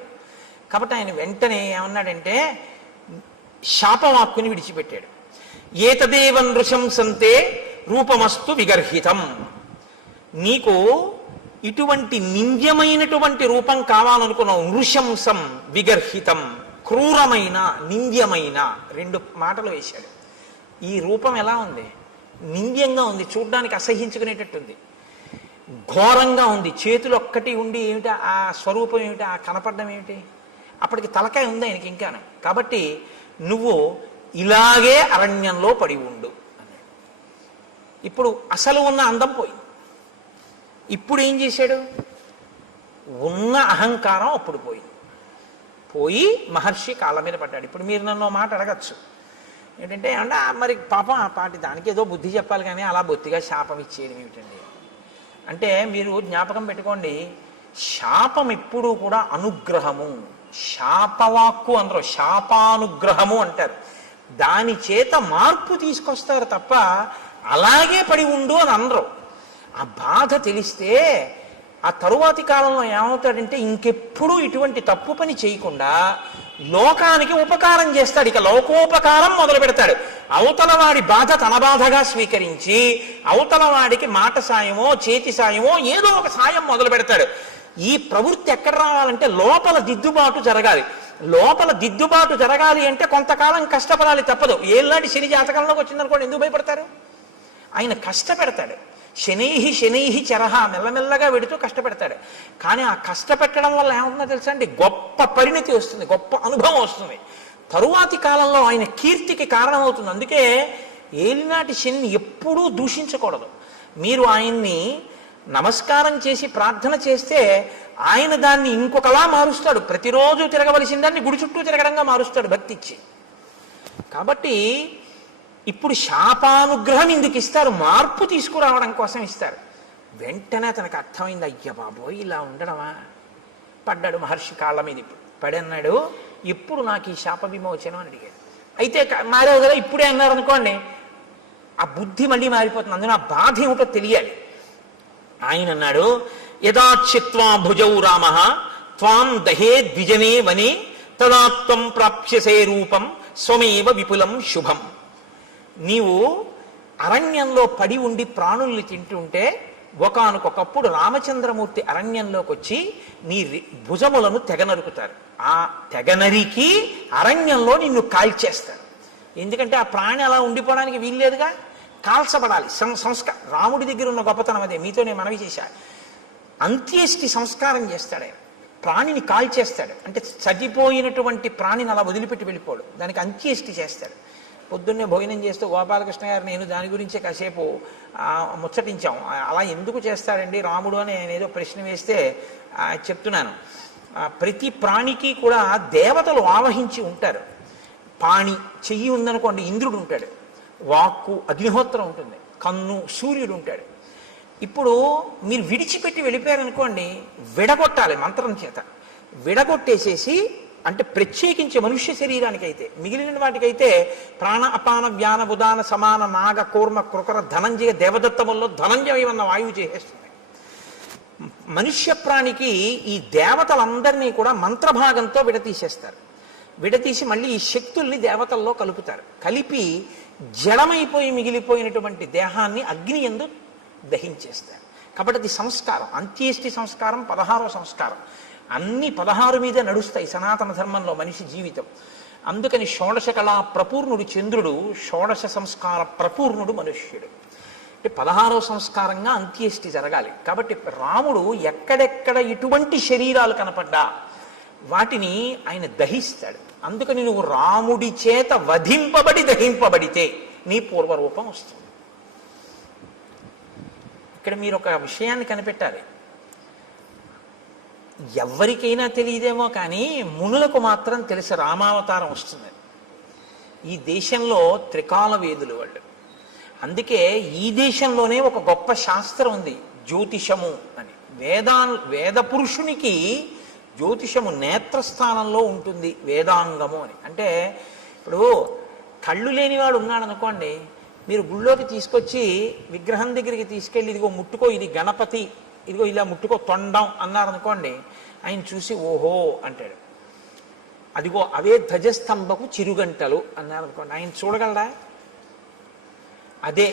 కాబట్టి ఆయన వెంటనే ఏమన్నాడంటే శాపవాక్కుని విడిచిపెట్టాడు. ఏతదేవ నృశంసంతే రూపమస్తు విగర్హితం. నీకు ఇటువంటి నింద్యమైనటువంటి రూపం కావాలనుకున్నావు. నృశంసం విగర్హితం, క్రూరమైన నింద్యమైన, రెండు మాటలు వేశాడు. ఈ రూపం ఎలా ఉంది? నింద్యంగా ఉంది, చూడ్డానికి అసహించుకునేటట్టుంది, ఘోరంగా ఉంది. చేతులు ఒక్కటి ఉండి ఏమిటి ఆ స్వరూపం ఏమిటి, ఆ కనపడడం ఏమిటి? అప్పటికి తలకాయ ఉంది ఆయనకి ఇంకాను. కాబట్టి నువ్వు ఇలాగే అరణ్యంలో పడి ఉండు అన్నాడు. ఇప్పుడు అసలు ఉన్న అందం పోయింది. ఇప్పుడు ఏం చేశాడు? ఉన్న అహంకారం అప్పుడు పోయింది. పోయి మహర్షి కాళ్ళ మీద పడ్డాడు. ఇప్పుడు మీరు నన్ను మాట అడగచ్చు ఏంటంటే, అంటే మరి పాపం ఆ పాటి దానికి ఏదో బుద్ధి చెప్పాలి కానీ అలా బొత్తిగా శాపం ఇచ్చేది ఏమిటండి అంటే, మీరు జ్ఞాపకం పెట్టుకోండి, శాపం ఎప్పుడూ కూడా అనుగ్రహము. శాపవాక్కు అందరూ శాపానుగ్రహము అంటారు. దాని చేత మార్పు తీసుకొస్తారు తప్ప అలాగే పడి ఉండు అని అందరూ. ఆ బాధ తెలిస్తే ఆ తరువాతి కాలంలో ఏమవుతాడంటే ఇంకెప్పుడూ ఇటువంటి తప్పు పని చేయకుండా లోకానికి ఉపకారం చేస్తాడు. ఇక లోకోపకారం మొదలు పెడతాడు. అవతల వాడి బాధ తన బాధగా స్వీకరించి అవతల వాడికి మాట సాయమో చేతి సాయమో ఏదో ఒక సాయం మొదలు పెడతాడు. ఈ ప్రవృత్తి ఎక్కడ రావాలంటే లోపల దిద్దుబాటు జరగాలి. లోపల దిద్దుబాటు జరగాలి అంటే కొంతకాలం కష్టపడాలి, తప్పదు. ఏళ్ళనాటి శని జాతకంలోకి వచ్చిందనుకోండి, ఎందుకు భయపడతారు? ఆయన కష్టపెడతాడు. శనైహి శనైహి చరహ, మెల్లమెల్లగా వెడుతూ కష్టపెడతాడు. కానీ ఆ కష్టపెట్టడం వల్ల ఏమవుతుందో తెలుసా అండి? గొప్ప పరిణతి వస్తుంది, గొప్ప అనుభవం వస్తుంది. తరువాతి కాలంలో ఆయన కీర్తికి కారణమవుతుంది. అందుకే ఏలినాటి శని ఎప్పుడూ దూషించకూడదు. మీరు ఆయన్ని నమస్కారం చేసి ప్రార్థన చేస్తే ఆయన దాన్ని ఇంకొకలా మారుస్తాడు. ప్రతిరోజు తిరగవలసిన దాన్ని గుడి చుట్టూ తిరగడంగా మారుస్తాడు భక్తి ఇచ్చి. కాబట్టి ఇప్పుడు శాపానుగ్రహం ఎందుకు ఇస్తారు? మార్పు తీసుకురావడం కోసం ఇస్తారు. వెంటనే తనకు అర్థమైంది, అయ్య బాబోయ్ ఇలా ఉండడమా. పడ్డాడు మహర్షి కాళ్ళ మీద. ఇప్పుడు పడి అన్నాడు, ఎప్పుడు నాకు ఈ శాప విమోచనం అని అడిగాడు. అయితే మారేవు కదా, ఇప్పుడే అన్నారు అనుకోండి, ఆ బుద్ధి మళ్ళీ మారిపోతుంది. అందులో ఆ బాధ ఏమిటో తెలియాలి. ఆయన అన్నాడు, యదాచిత్వా భుజౌ రామ త్వాం దహే ద్విజనే వనే తదాత్వం ప్రాప్స్యసే రూపం స్వమేవ విపులం శుభం. నీవు అరణ్యంలో పడి ఉండి ప్రాణుల్ని తింటుంటే ఒకానొకప్పుడు రామచంద్రమూర్తి అరణ్యంలోకి వచ్చి నీ భుజములను తెగనరుకుతారు. ఆ తెగనరికి అరణ్యంలో నిన్ను కాల్చేస్తారు. ఎందుకంటే ఆ ప్రాణి అలా ఉండిపోవడానికి వీల్లేదుగా, కాల్చబడాలి. సంస్కారం రాముడి దగ్గర ఉన్న గొప్పతనం అదే. మీతో నేను మనవి చేశా. అంత్యేష్టి సంస్కారం చేస్తాడు ఆయన. ప్రాణిని కాల్చేస్తాడు. అంటే చనిపోయినటువంటి ప్రాణిని అలా వదిలిపెట్టి వెళ్ళిపోడు, దానికి అంత్యేష్టి చేస్తాడు. పొద్దున్నే భోజనం చేస్తూ గోపాలకృష్ణ గారు నేను దాని గురించే కాసేపు ముచ్చటించాం. అలా ఎందుకు చేస్తాడండి రాముడు అని ఆయన ఏదో ప్రశ్న వేస్తే చెప్తున్నాను. ప్రతి ప్రాణికి కూడా దేవతలు ఆవహించి ఉంటారు. పాణి చెయ్యి ఉందనుకోండి, ఇంద్రుడు ఉంటాడు. వాక్కు అగ్నిహోత్రం ఉంటుంది. కన్ను సూర్యుడు ఉంటాడు. ఇప్పుడు మీరు విడిచిపెట్టి వెళ్ళిపోయారనుకోండి, విడగొట్టాలి మంత్రం చేత. విడగొట్టేసేసి, అంటే ప్రత్యేకించి మనుష్య శరీరానికైతే, మిగిలిన వాటికైతే ప్రాణ అపాన వ్యాన ఉదాన సమాన నాగ కూర్మ కృకర ధనంజయ దేవదత్తముల్లో ధనంజయం అన్న వాయువు చేసేస్తుంది. మనుష్య ప్రాణికి ఈ దేవతలందరినీ కూడా మంత్రభాగంతో విడతీసేస్తారు. విడతీసి మళ్ళీ ఈ శక్తుల్ని దేవతల్లో కలుపుతారు. కలిపి జడమైపోయి మిగిలిపోయినటువంటి దేహాన్ని అగ్ని యందు దహించేస్తారు. కాబట్టి అది సంస్కారం. అంత్యేష్టి సంస్కారం 16వ సంస్కారం. అన్ని 16 మీద నడుస్తాయి సనాతన ధర్మంలో మనిషి జీవితం. అందుకని షోడశ కళా ప్రపూర్ణుడు చంద్రుడు, షోడశ సంస్కార ప్రపూర్ణుడు మనుష్యుడు. అంటే 16వ సంస్కారంగా అంత్యేష్టి జరగాలి. కాబట్టి రాముడు ఎక్కడెక్కడ ఇటువంటి శరీరాలు కనపడ్డా వాటిని ఆయన దహిస్తాడు. అందుకని నువ్వు రాముడి చేత వధింపబడి దహింపబడితే నీ పూర్వరూపం వస్తుంది. ఇక్కడ మీరు ఒక విషయాన్ని కనిపెట్టాలి. ఎవరికైనా తెలియదేమో కానీ మునులకు మాత్రం తెలిసి రామావతారం వస్తుంది. ఈ దేశంలో త్రికాల వేదులు వాళ్ళు. అందుకే ఈ దేశంలోనే ఒక గొప్ప శాస్త్రం ఉంది, జ్యోతిషము అని. వేద పురుషునికి జ్యోతిషము నేత్రస్థానంలో ఉంటుంది, వేదాంగము అని. అంటే ఇప్పుడు కళ్ళు లేనివాడు ఉన్నాడు అనుకోండి, మీరు గుళ్ళోకి తీసుకొచ్చి విగ్రహం దగ్గరికి తీసుకెళ్ళి ఇదిగో ముట్టుకో, ఇది గణపతి, ఇదిగో ఇలా ముట్టుకో తొండం అన్నారనుకోండి, ఆయన చూసి ఓహో అంటాడు. అదిగో అవే ధ్వజస్తంభకు చిరుగంటలు అన్నారనుకోండి, ఆయన చూడగలరా? అదే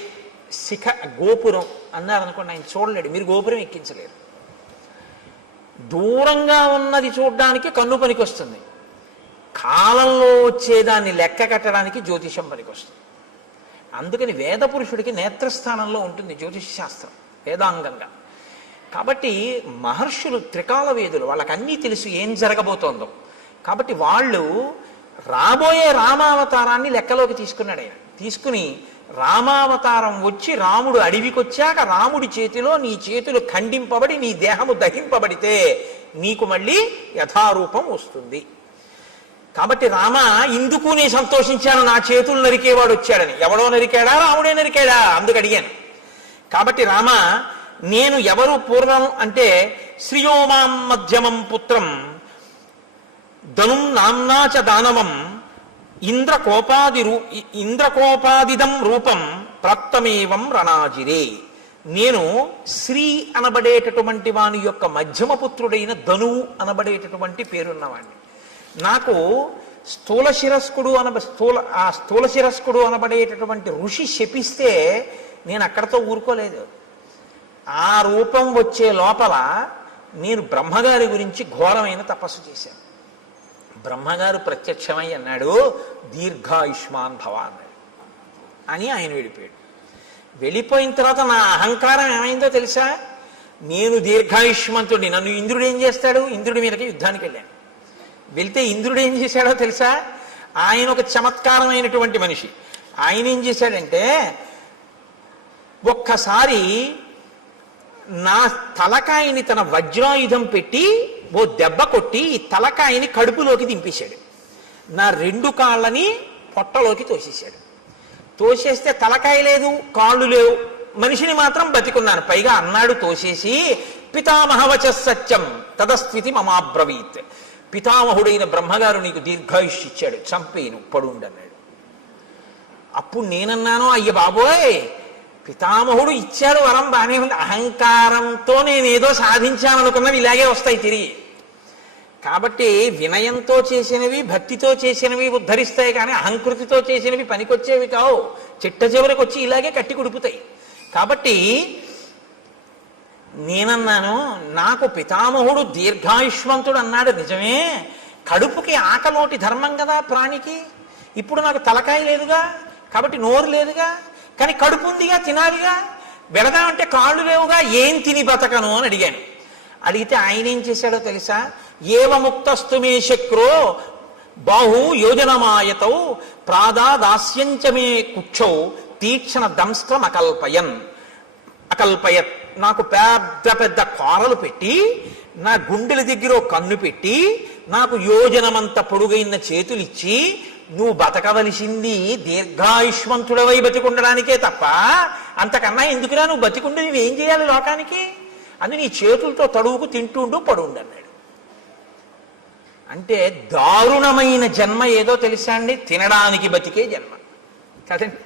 శిఖ గోపురం అన్నారనుకోండి, ఆయన చూడలేడు, మీరు గోపురం ఎక్కించలేరు. దూరంగా ఉన్నది చూడడానికి కన్ను పనికి వస్తుంది, కాలంలో వచ్చేదాన్ని లెక్క కట్టడానికి జ్యోతిషం పనికి వస్తుంది. అందుకని వేద పురుషుడికి నేత్రస్థానంలో ఉంటుంది జ్యోతిష శాస్త్రం వేదాంగంగా. కాబట్టి మహర్షులు త్రికాల వేదులు, వాళ్ళకి అన్నీ తెలుసు ఏం జరగబోతోందో. కాబట్టి వాళ్ళు రాబోయే రామావతారాన్ని లెక్కలోకి తీసుకున్నాడు ఆయన. తీసుకుని రామావతారం వచ్చి రాముడు అడవికి వచ్చాక రాముడి చేతిలో నీ చేతులు ఖండింపబడి నీ దేహము దహింపబడితే నీకు మళ్ళీ యథారూపం వస్తుంది. కాబట్టి రామ ఇందుకు నీ సంతోషించాను, నా చేతులు నరికేవాడు వచ్చాడని. ఎవడో నరికాడా? రాముడే నరికాడా? అందుకు అడిగాను. కాబట్టి రామ నేను ఎవరు పూర్వం అంటే శ్రియోమాం మధ్యమం పుత్రం ధనుం నామ్నాచ దానవం ఇంద్రకోపాదిదం రూపం ప్రాప్తమేవం రణాజిరే. నేను శ్రీ అనబడేటటువంటి వాని యొక్క మధ్యమపుత్రుడైన ధనువు అనబడేటటువంటి పేరున్నవాడిని. నాకు స్థూల శిరస్కుడు అనబడేటటువంటి ఋషి శపిస్తే నేను అక్కడతో ఊరుకోలేదు. ఆ రూపం వచ్చే లోపల నేను బ్రహ్మగారి గురించి ఘోరమైన తపస్సు చేశాను. బ్రహ్మగారు ప్రత్యక్షమై అన్నాడు, దీర్ఘాయుష్మాన్ భవ అన్నాడు. అని ఆయన వెళ్ళిపోయాడు. వెళ్ళిపోయిన తర్వాత నా అహంకారం ఏమైందో తెలుసా? నేను దీర్ఘాయుష్మంతుడిని, నన్ను ఇంద్రుడు ఏం చేస్తాడు? ఇంద్రుడి మీదకి యుద్ధానికి వెళ్ళాను. వెళ్తే ఇంద్రుడు ఏం చేశాడో తెలుసా? ఆయన ఒక చమత్కారమైనటువంటి మనిషి. ఆయన ఏం చేశాడంటే ఒక్కసారి నా తలకాయని తన వజ్రాయుధం పెట్టి ఓ దెబ్బ కొట్టి ఈ తలకాయని కడుపులోకి దింపేశాడు. నా 2 కాళ్ళని పొట్టలోకి తోసేశాడు. తోసేస్తే తలకాయ లేదు, కాళ్ళు లేవు, మనిషిని మాత్రం బతికున్నాను. పైగా అన్నాడు తోసేసి, పితామహవచ సత్యం తదస్థితి మమాబ్రవీత్. పితామహుడైన బ్రహ్మగారు నీకు దీర్ఘాయుష్ ఇచ్చాడు, చంపేను పడుండన్నాడు. అప్పుడు నేనన్నాను, అయ్య బాబోయ్, పితామహుడు ఇచ్చాడు వరం బానే ఉంది, అహంకారంతో నేనేదో సాధించాననుకున్నవి ఇలాగే వస్తాయి తిరిగి. కాబట్టి వినయంతో చేసినవి భక్తితో చేసినవి ఉద్ధరిస్తాయి, కానీ అహంకృతితో చేసినవి పనికొచ్చేవి కావు. చిట్ట చివరికి వచ్చి ఇలాగే కట్టి కుడుపుతాయి. కాబట్టి నేనన్నాను, నాకు పితామహుడు దీర్ఘాయుష్మంతుడు అన్నాడు నిజమే, కడుపుకి ఆకలోటి ధర్మం కదా ప్రాణికి. ఇప్పుడు నాకు తలకాయ లేదుగా, కాబట్టి నోరు లేదుగా, కానీ కడుపు ఉందిగా, తినాలిగా. వెళదామంటే కాళ్ళు లేవుగా, ఏం తిని బతకను అని అడిగాను. అడిగితే ఆయన ఏం చేశాడో తెలుసా? ఏవముక్తస్తు మే శక్రో బాహు యోజనమాయతౌ ప్రాదాదాస్యంచమే కుక్షౌ తీక్షణ దంస్త్రం అకల్పయత్. నాకు పెద్ద పెద్ద కోరలు పెట్టి, నా గుండెల దగ్గర కన్ను పెట్టి, నాకు యోజనమంత పొడుగైన చేతులు ఇచ్చి, నువ్వు బతకవలసింది దీర్ఘాయుష్మంతుడవై బతికుండడానికే తప్ప అంతకన్నా ఎందుకురా నువ్వు బతికుండి నువ్వేం చేయాలి లోకానికి? అని నీ చేతులతో తడువుకు తింటుండు పడుండు అన్నాడు. అంటే దారుణమైన జన్మ ఏదో తెలుసా అండి? తినడానికి బతికే జన్మ కదండి.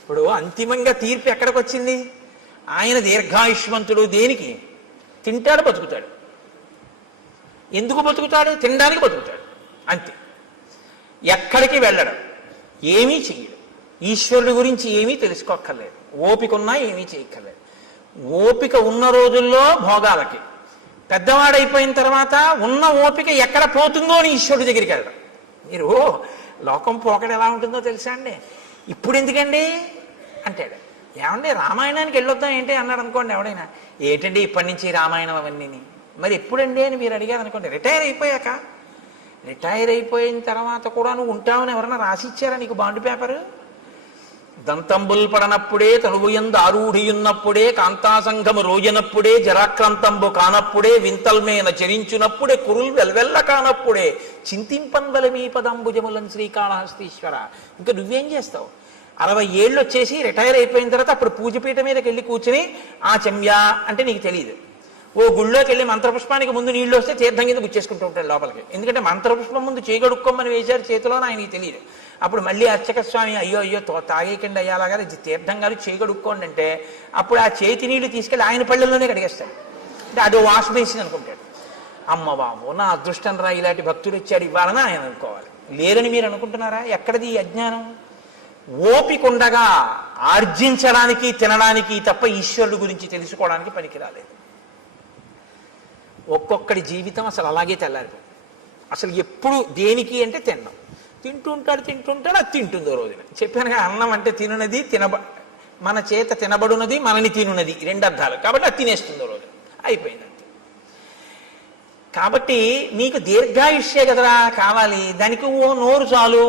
ఇప్పుడు అంతిమంగా తీర్పు ఎక్కడికి వచ్చింది? ఆయన దీర్ఘాయుష్మంతుడు దేనికి? తింటాడు, బతుకుతాడు. ఎందుకు బతుకుతాడు? తినడానికి బతుకుతాడు, అంతే. ఎక్కడికి వెళ్ళడం, ఏమీ చెయ్యడు. ఈశ్వరుడి గురించి ఏమీ తెలుసుకోక్కర్లేదు, ఓపిక ఉన్నా ఏమీ చేయక్కర్లేదు. ఓపిక ఉన్న రోజుల్లో భోగాలకి, పెద్దవాడైపోయిన తర్వాత ఉన్న ఓపిక ఎక్కడ పోతుందో అని ఈశ్వరుడి దగ్గరికి వెళ్ళడం. మీరు లోకం పోకడ ఎలా ఉంటుందో తెలుసా అండి? ఇప్పుడు ఎందుకండి అంటాడు. ఏమండి రామాయణానికి వెళ్ళొద్దాం ఏంటి అన్నాడు అనుకోండి ఎవడైనా. ఏంటండి ఇప్పటి నుంచి రామాయణం అవన్నీ, మరి ఎప్పుడండి అని మీరు అడిగారు అనుకోండి, రిటైర్ అయిపోయాక. రిటైర్ అయిపోయిన తర్వాత కూడా నువ్వు ఉంటావని ఎవరన్నా రాసిచ్చారా నీకు బాండ్ పేపరు? దంతంబుల్ పడనప్పుడే తనువుయందు ఆరూఢియున్నప్పుడే కాంతాసంఘము రోజనప్పుడే జరాక్రాంతంబు కానప్పుడే వింతల్మేన చరించునప్పుడే కురుల్ వెల్వెల్ల కానప్పుడే చింతింపన్వల మీ పదంబుజములం శ్రీకాళహస్తీశ్వర. ఇంకా నువ్వేం చేస్తావు? 60 ఏళ్ళు వచ్చేసి రిటైర్ అయిపోయిన తర్వాత అప్పుడు పూజపీఠ మీదకి వెళ్ళి కూర్చుని ఆ చెమ్యా అంటే నీకు తెలియదు. ఓ గుళ్ళోకి వెళ్ళి మంత్రపుష్పానికి ముందు నీళ్ళు వస్తే తీర్థం కింద గుచ్చేసుకుంటూ ఉంటాడు లోపలికి. ఎందుకంటే మంత్రపుష్పం ముందు చేయగడుక్కోమని వేశారు చేతిలో, ఆయనకి తెలియదు. అప్పుడు మళ్ళీ అర్చక స్వామి అయ్యో తాగేకండి అయ్యాలాగా తీర్థంగాలు చేయగడుక్కోండి అంటే అప్పుడు ఆ చేతి నీళ్లు తీసుకెళ్ళి ఆయన పళ్ళల్లోనే కడిగేస్తాడు. అంటే అదో వాష్ బేసిన్ అనుకుంటాడు. అమ్మ బాబు నా అదృష్టం రా, ఇలాంటి భక్తుడు వచ్చాడు ఇవ్వాలని ఆయన అనుకోవాలి. లేరని మీరు అనుకుంటున్నారా? ఎక్కడిది ఈ అజ్ఞానం? ఓపికండగా ఆర్జించడానికి తినడానికి తప్ప ఈశ్వరుడు గురించి తెలుసుకోవడానికి పనికిరాలేదు. ఒక్కొక్కడి జీవితం అసలు అలాగే తెల్లారిపోయింది. అసలు ఎప్పుడు దేనికి అంటే తినడం. తింటుంటాడు అది తింటుందో రోజున. చెప్పానుగా, అన్నం అంటే తినున్నది, మన చేత తినబడున్నది, మనని తినున్నది, 2 అర్థాలు. కాబట్టి అది తినేస్తుందో రోజు అయిపోయింది అంతే. కాబట్టి నీకు దీర్ఘాయుష్యే కదరా కావాలి. దానికి ఓ నోరు చాలు,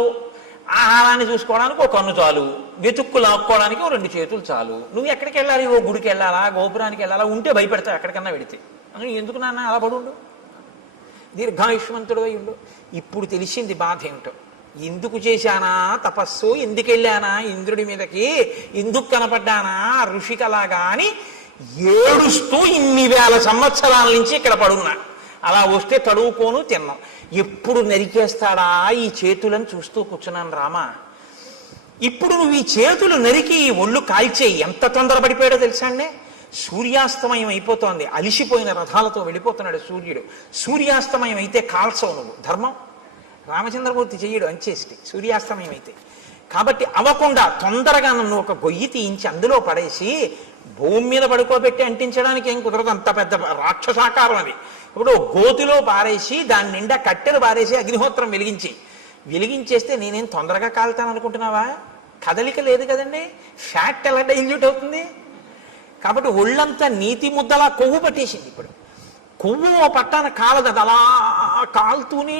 ఆహారాన్ని చూసుకోవడానికి ఓ కన్ను చాలు, వెతుక్కు లాక్కోవడానికి ఓ 2 చేతులు చాలు. నువ్వు ఎక్కడికి వెళ్ళాలి? ఓ గుడికి వెళ్ళాలా, గోపురానికి వెళ్ళాలా? ఉంటే భయపెడతావు ఎక్కడికన్నా వెడితే. ఎందుకు నాన్న అలా పడుండు, దీర్ఘాయుష్మంతుడు అయి ఉండు. ఇప్పుడు తెలిసింది బాధ ఏమిటో. ఎందుకు చేశానా తపస్సు, ఎందుకు వెళ్ళానా ఇంద్రుడి మీదకి, ఎందుకు కనపడ్డానా ఋషికలాగా అని ఏడుస్తూ ఇన్ని వేల సంవత్సరాల నుంచి ఇక్కడ పడున్నా. అలా వస్తే తడువుకోను తిన్నాం. ఎప్పుడు నరికేస్తాడా ఈ చేతులను చూస్తూ కూర్చున్నాను రామా. ఇప్పుడు నువ్వు ఈ చేతులు నరికి ఒళ్ళు కాల్చేయి. ఎంత తొందరపడిపోయాడో తెలుసా అండి? సూర్యాస్తమయం అయిపోతోంది, అలిసిపోయిన రథాలతో వెళ్ళిపోతున్నాడు సూర్యుడు. సూర్యాస్తమయం అయితే కాల్చవు నువ్వు, ధర్మం. రామచంద్రమూర్తి చెయ్యడు అంచేసి సూర్యాస్తమయం అయితే. కాబట్టి అవ్వకుండా తొందరగా నన్ను ఒక గొయ్యి తీయించి అందులో పడేసి భూమి మీద పడుకోబెట్టి అంటించడానికి ఏం కుదరదు, అంత పెద్ద రాక్షసాకారం అది. ఇప్పుడు గోతిలో పారేసి దాని నిండా కట్టెలు పారేసి అగ్నిహోత్రం వెలిగించేస్తే నేనేం తొందరగా కాలుతాను అనుకుంటున్నావా? కదలిక లేదు కదండి, ఫ్యాట్ ఎలా డైల్యూట్ అవుతుంది? కాబట్టి ఒళ్ళంతా నీతి ముద్దలా కొవ్వు పట్టేసింది. ఇప్పుడు కొవ్వు పట్టాన కాలదు, అది అలా కాలుతూనే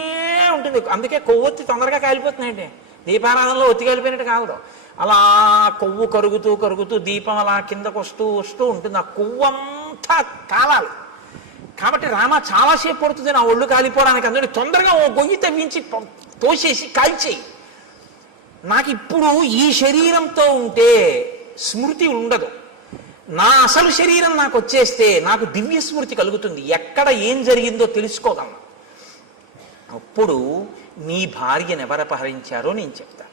ఉంటుంది. అందుకే కొవ్వొత్తి తొందరగా కాలిపోతున్నాయండి. దీపారాధనలో ఒత్తి కాలిపోయినట్టు కాలదు, అలా కొవ్వు కరుగుతూ దీపం అలా కిందకు వస్తూ ఉంటుంది. ఆ కొవ్వు అంతా కాలాలి. కాబట్టి రామ చాలాసేపు పడుతుంది నా ఒళ్ళు కాలిపోవడానికి. అందుకని తొందరగా ఓ గొయ్యి తవ్వించి తోసేసి కాల్చేయి. నాకు ఇప్పుడు ఈ శరీరంతో ఉంటే స్మృతి ఉండదు. నా అసలు శరీరం నాకు వచ్చేస్తే నాకు దివ్య స్మృతి కలుగుతుంది, ఎక్కడ ఏం జరిగిందో తెలుసుకోగలను. అప్పుడు నీ భార్యను ఎవరు అపహరించారో నేను చెప్తాను,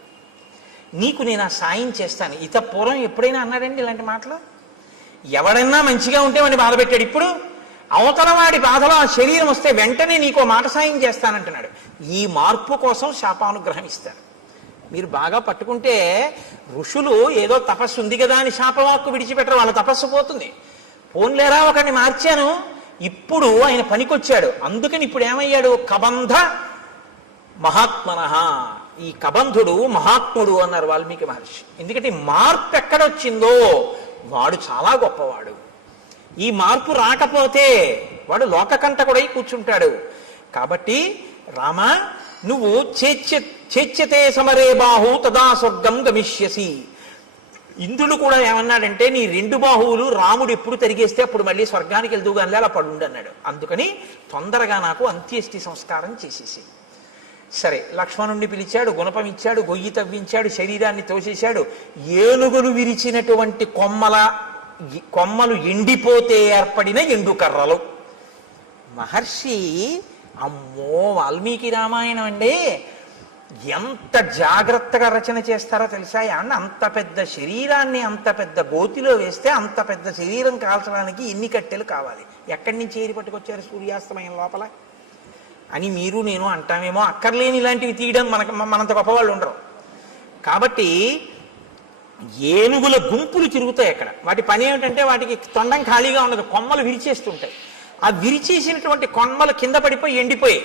నీకు నేను ఆ సాయం చేస్తాను. ఇత పూర్వం ఎప్పుడైనా అన్నాడండి ఇలాంటి మాటలు? ఎవడన్నా మంచిగా ఉంటే వాడిని బాధ పెట్టాడు. ఇప్పుడు అవతల వాడి బాధలో ఆ శరీరం వస్తే వెంటనే నీకో మాట సాయం చేస్తానంటున్నాడు. ఈ మార్పు కోసం శాపానుగ్రహం ఇస్తాడు. మీరు బాగా పట్టుకుంటే ఋషులు ఏదో తపస్సు ఉంది కదా అని శాపవాక్కు విడిచిపెట్టరు, వాళ్ళ తపస్సు పోతుంది. పోన్లేరా ఒకరిని మార్చాను, ఇప్పుడు ఆయన పనికొచ్చాడు. అందుకని ఇప్పుడు ఏమయ్యాడు? కబంధ మహాత్మనః. ఈ కబంధుడు మహాత్ముడు అన్నారు వాల్మీకి మహర్షి. ఎందుకంటే మార్పు ఎక్కడొచ్చిందో వాడు చాలా గొప్పవాడు. ఈ మార్పు రాకపోతే వాడు లోకకంటకుడై కూర్చుంటాడు. కాబట్టి రామ నువ్వు చేచ్యతే సమరే బాహు తదా స్వర్గం గమిష్యసి. ఇంద్రుడు కూడా ఏమన్నాడంటే నీ 2 బాహువులు రాముడు ఎప్పుడు తరిగేస్తే అప్పుడు మళ్ళీ స్వర్గానికి వెళ్తూగానే అలా పడుండి అన్నాడు. అందుకని తొందరగా నాకు అంత్యేష్టి సంస్కారం చేసేసి. సరే, లక్ష్మణుణ్ణి పిలిచాడు, గుణపం ఇచ్చాడు, గొయ్యి తవ్వించాడు, శరీరాన్ని తోసేశాడు. ఏనుగులు విరిచినటువంటి కొమ్మలు ఎండిపోతే ఏర్పడిన ఎండుకర్రలు. మహర్షి అమ్మో వాల్మీకి రామాయణం అండి ఎంత జాగ్రత్తగా రచన చేస్తారో తెలుసా? అంత పెద్ద శరీరాన్ని అంత పెద్ద గోతిలో వేస్తే అంత పెద్ద శరీరం కాల్చడానికి ఎన్ని కట్టెలు కావాలి, ఎక్కడి నుంచి ఏరి పట్టుకొచ్చారు సూర్యాస్తమయం లోపల అని మీరు నేను అంటామేమో. అక్కర్లేని ఇలాంటివి తీయడం మనంత గొప్పవాళ్ళు ఉండరు. కాబట్టి ఏనుగుల గుంపులు తిరుగుతాయి అక్కడ. వాటి పని ఏమిటంటే వాటికి తొండం ఖాళీగా ఉండదు, కొమ్మలు విరిచేస్తుంటాయి. ఆ విరిచేసినటువంటి కొమ్మలు కింద పడిపోయి ఎండిపోయి.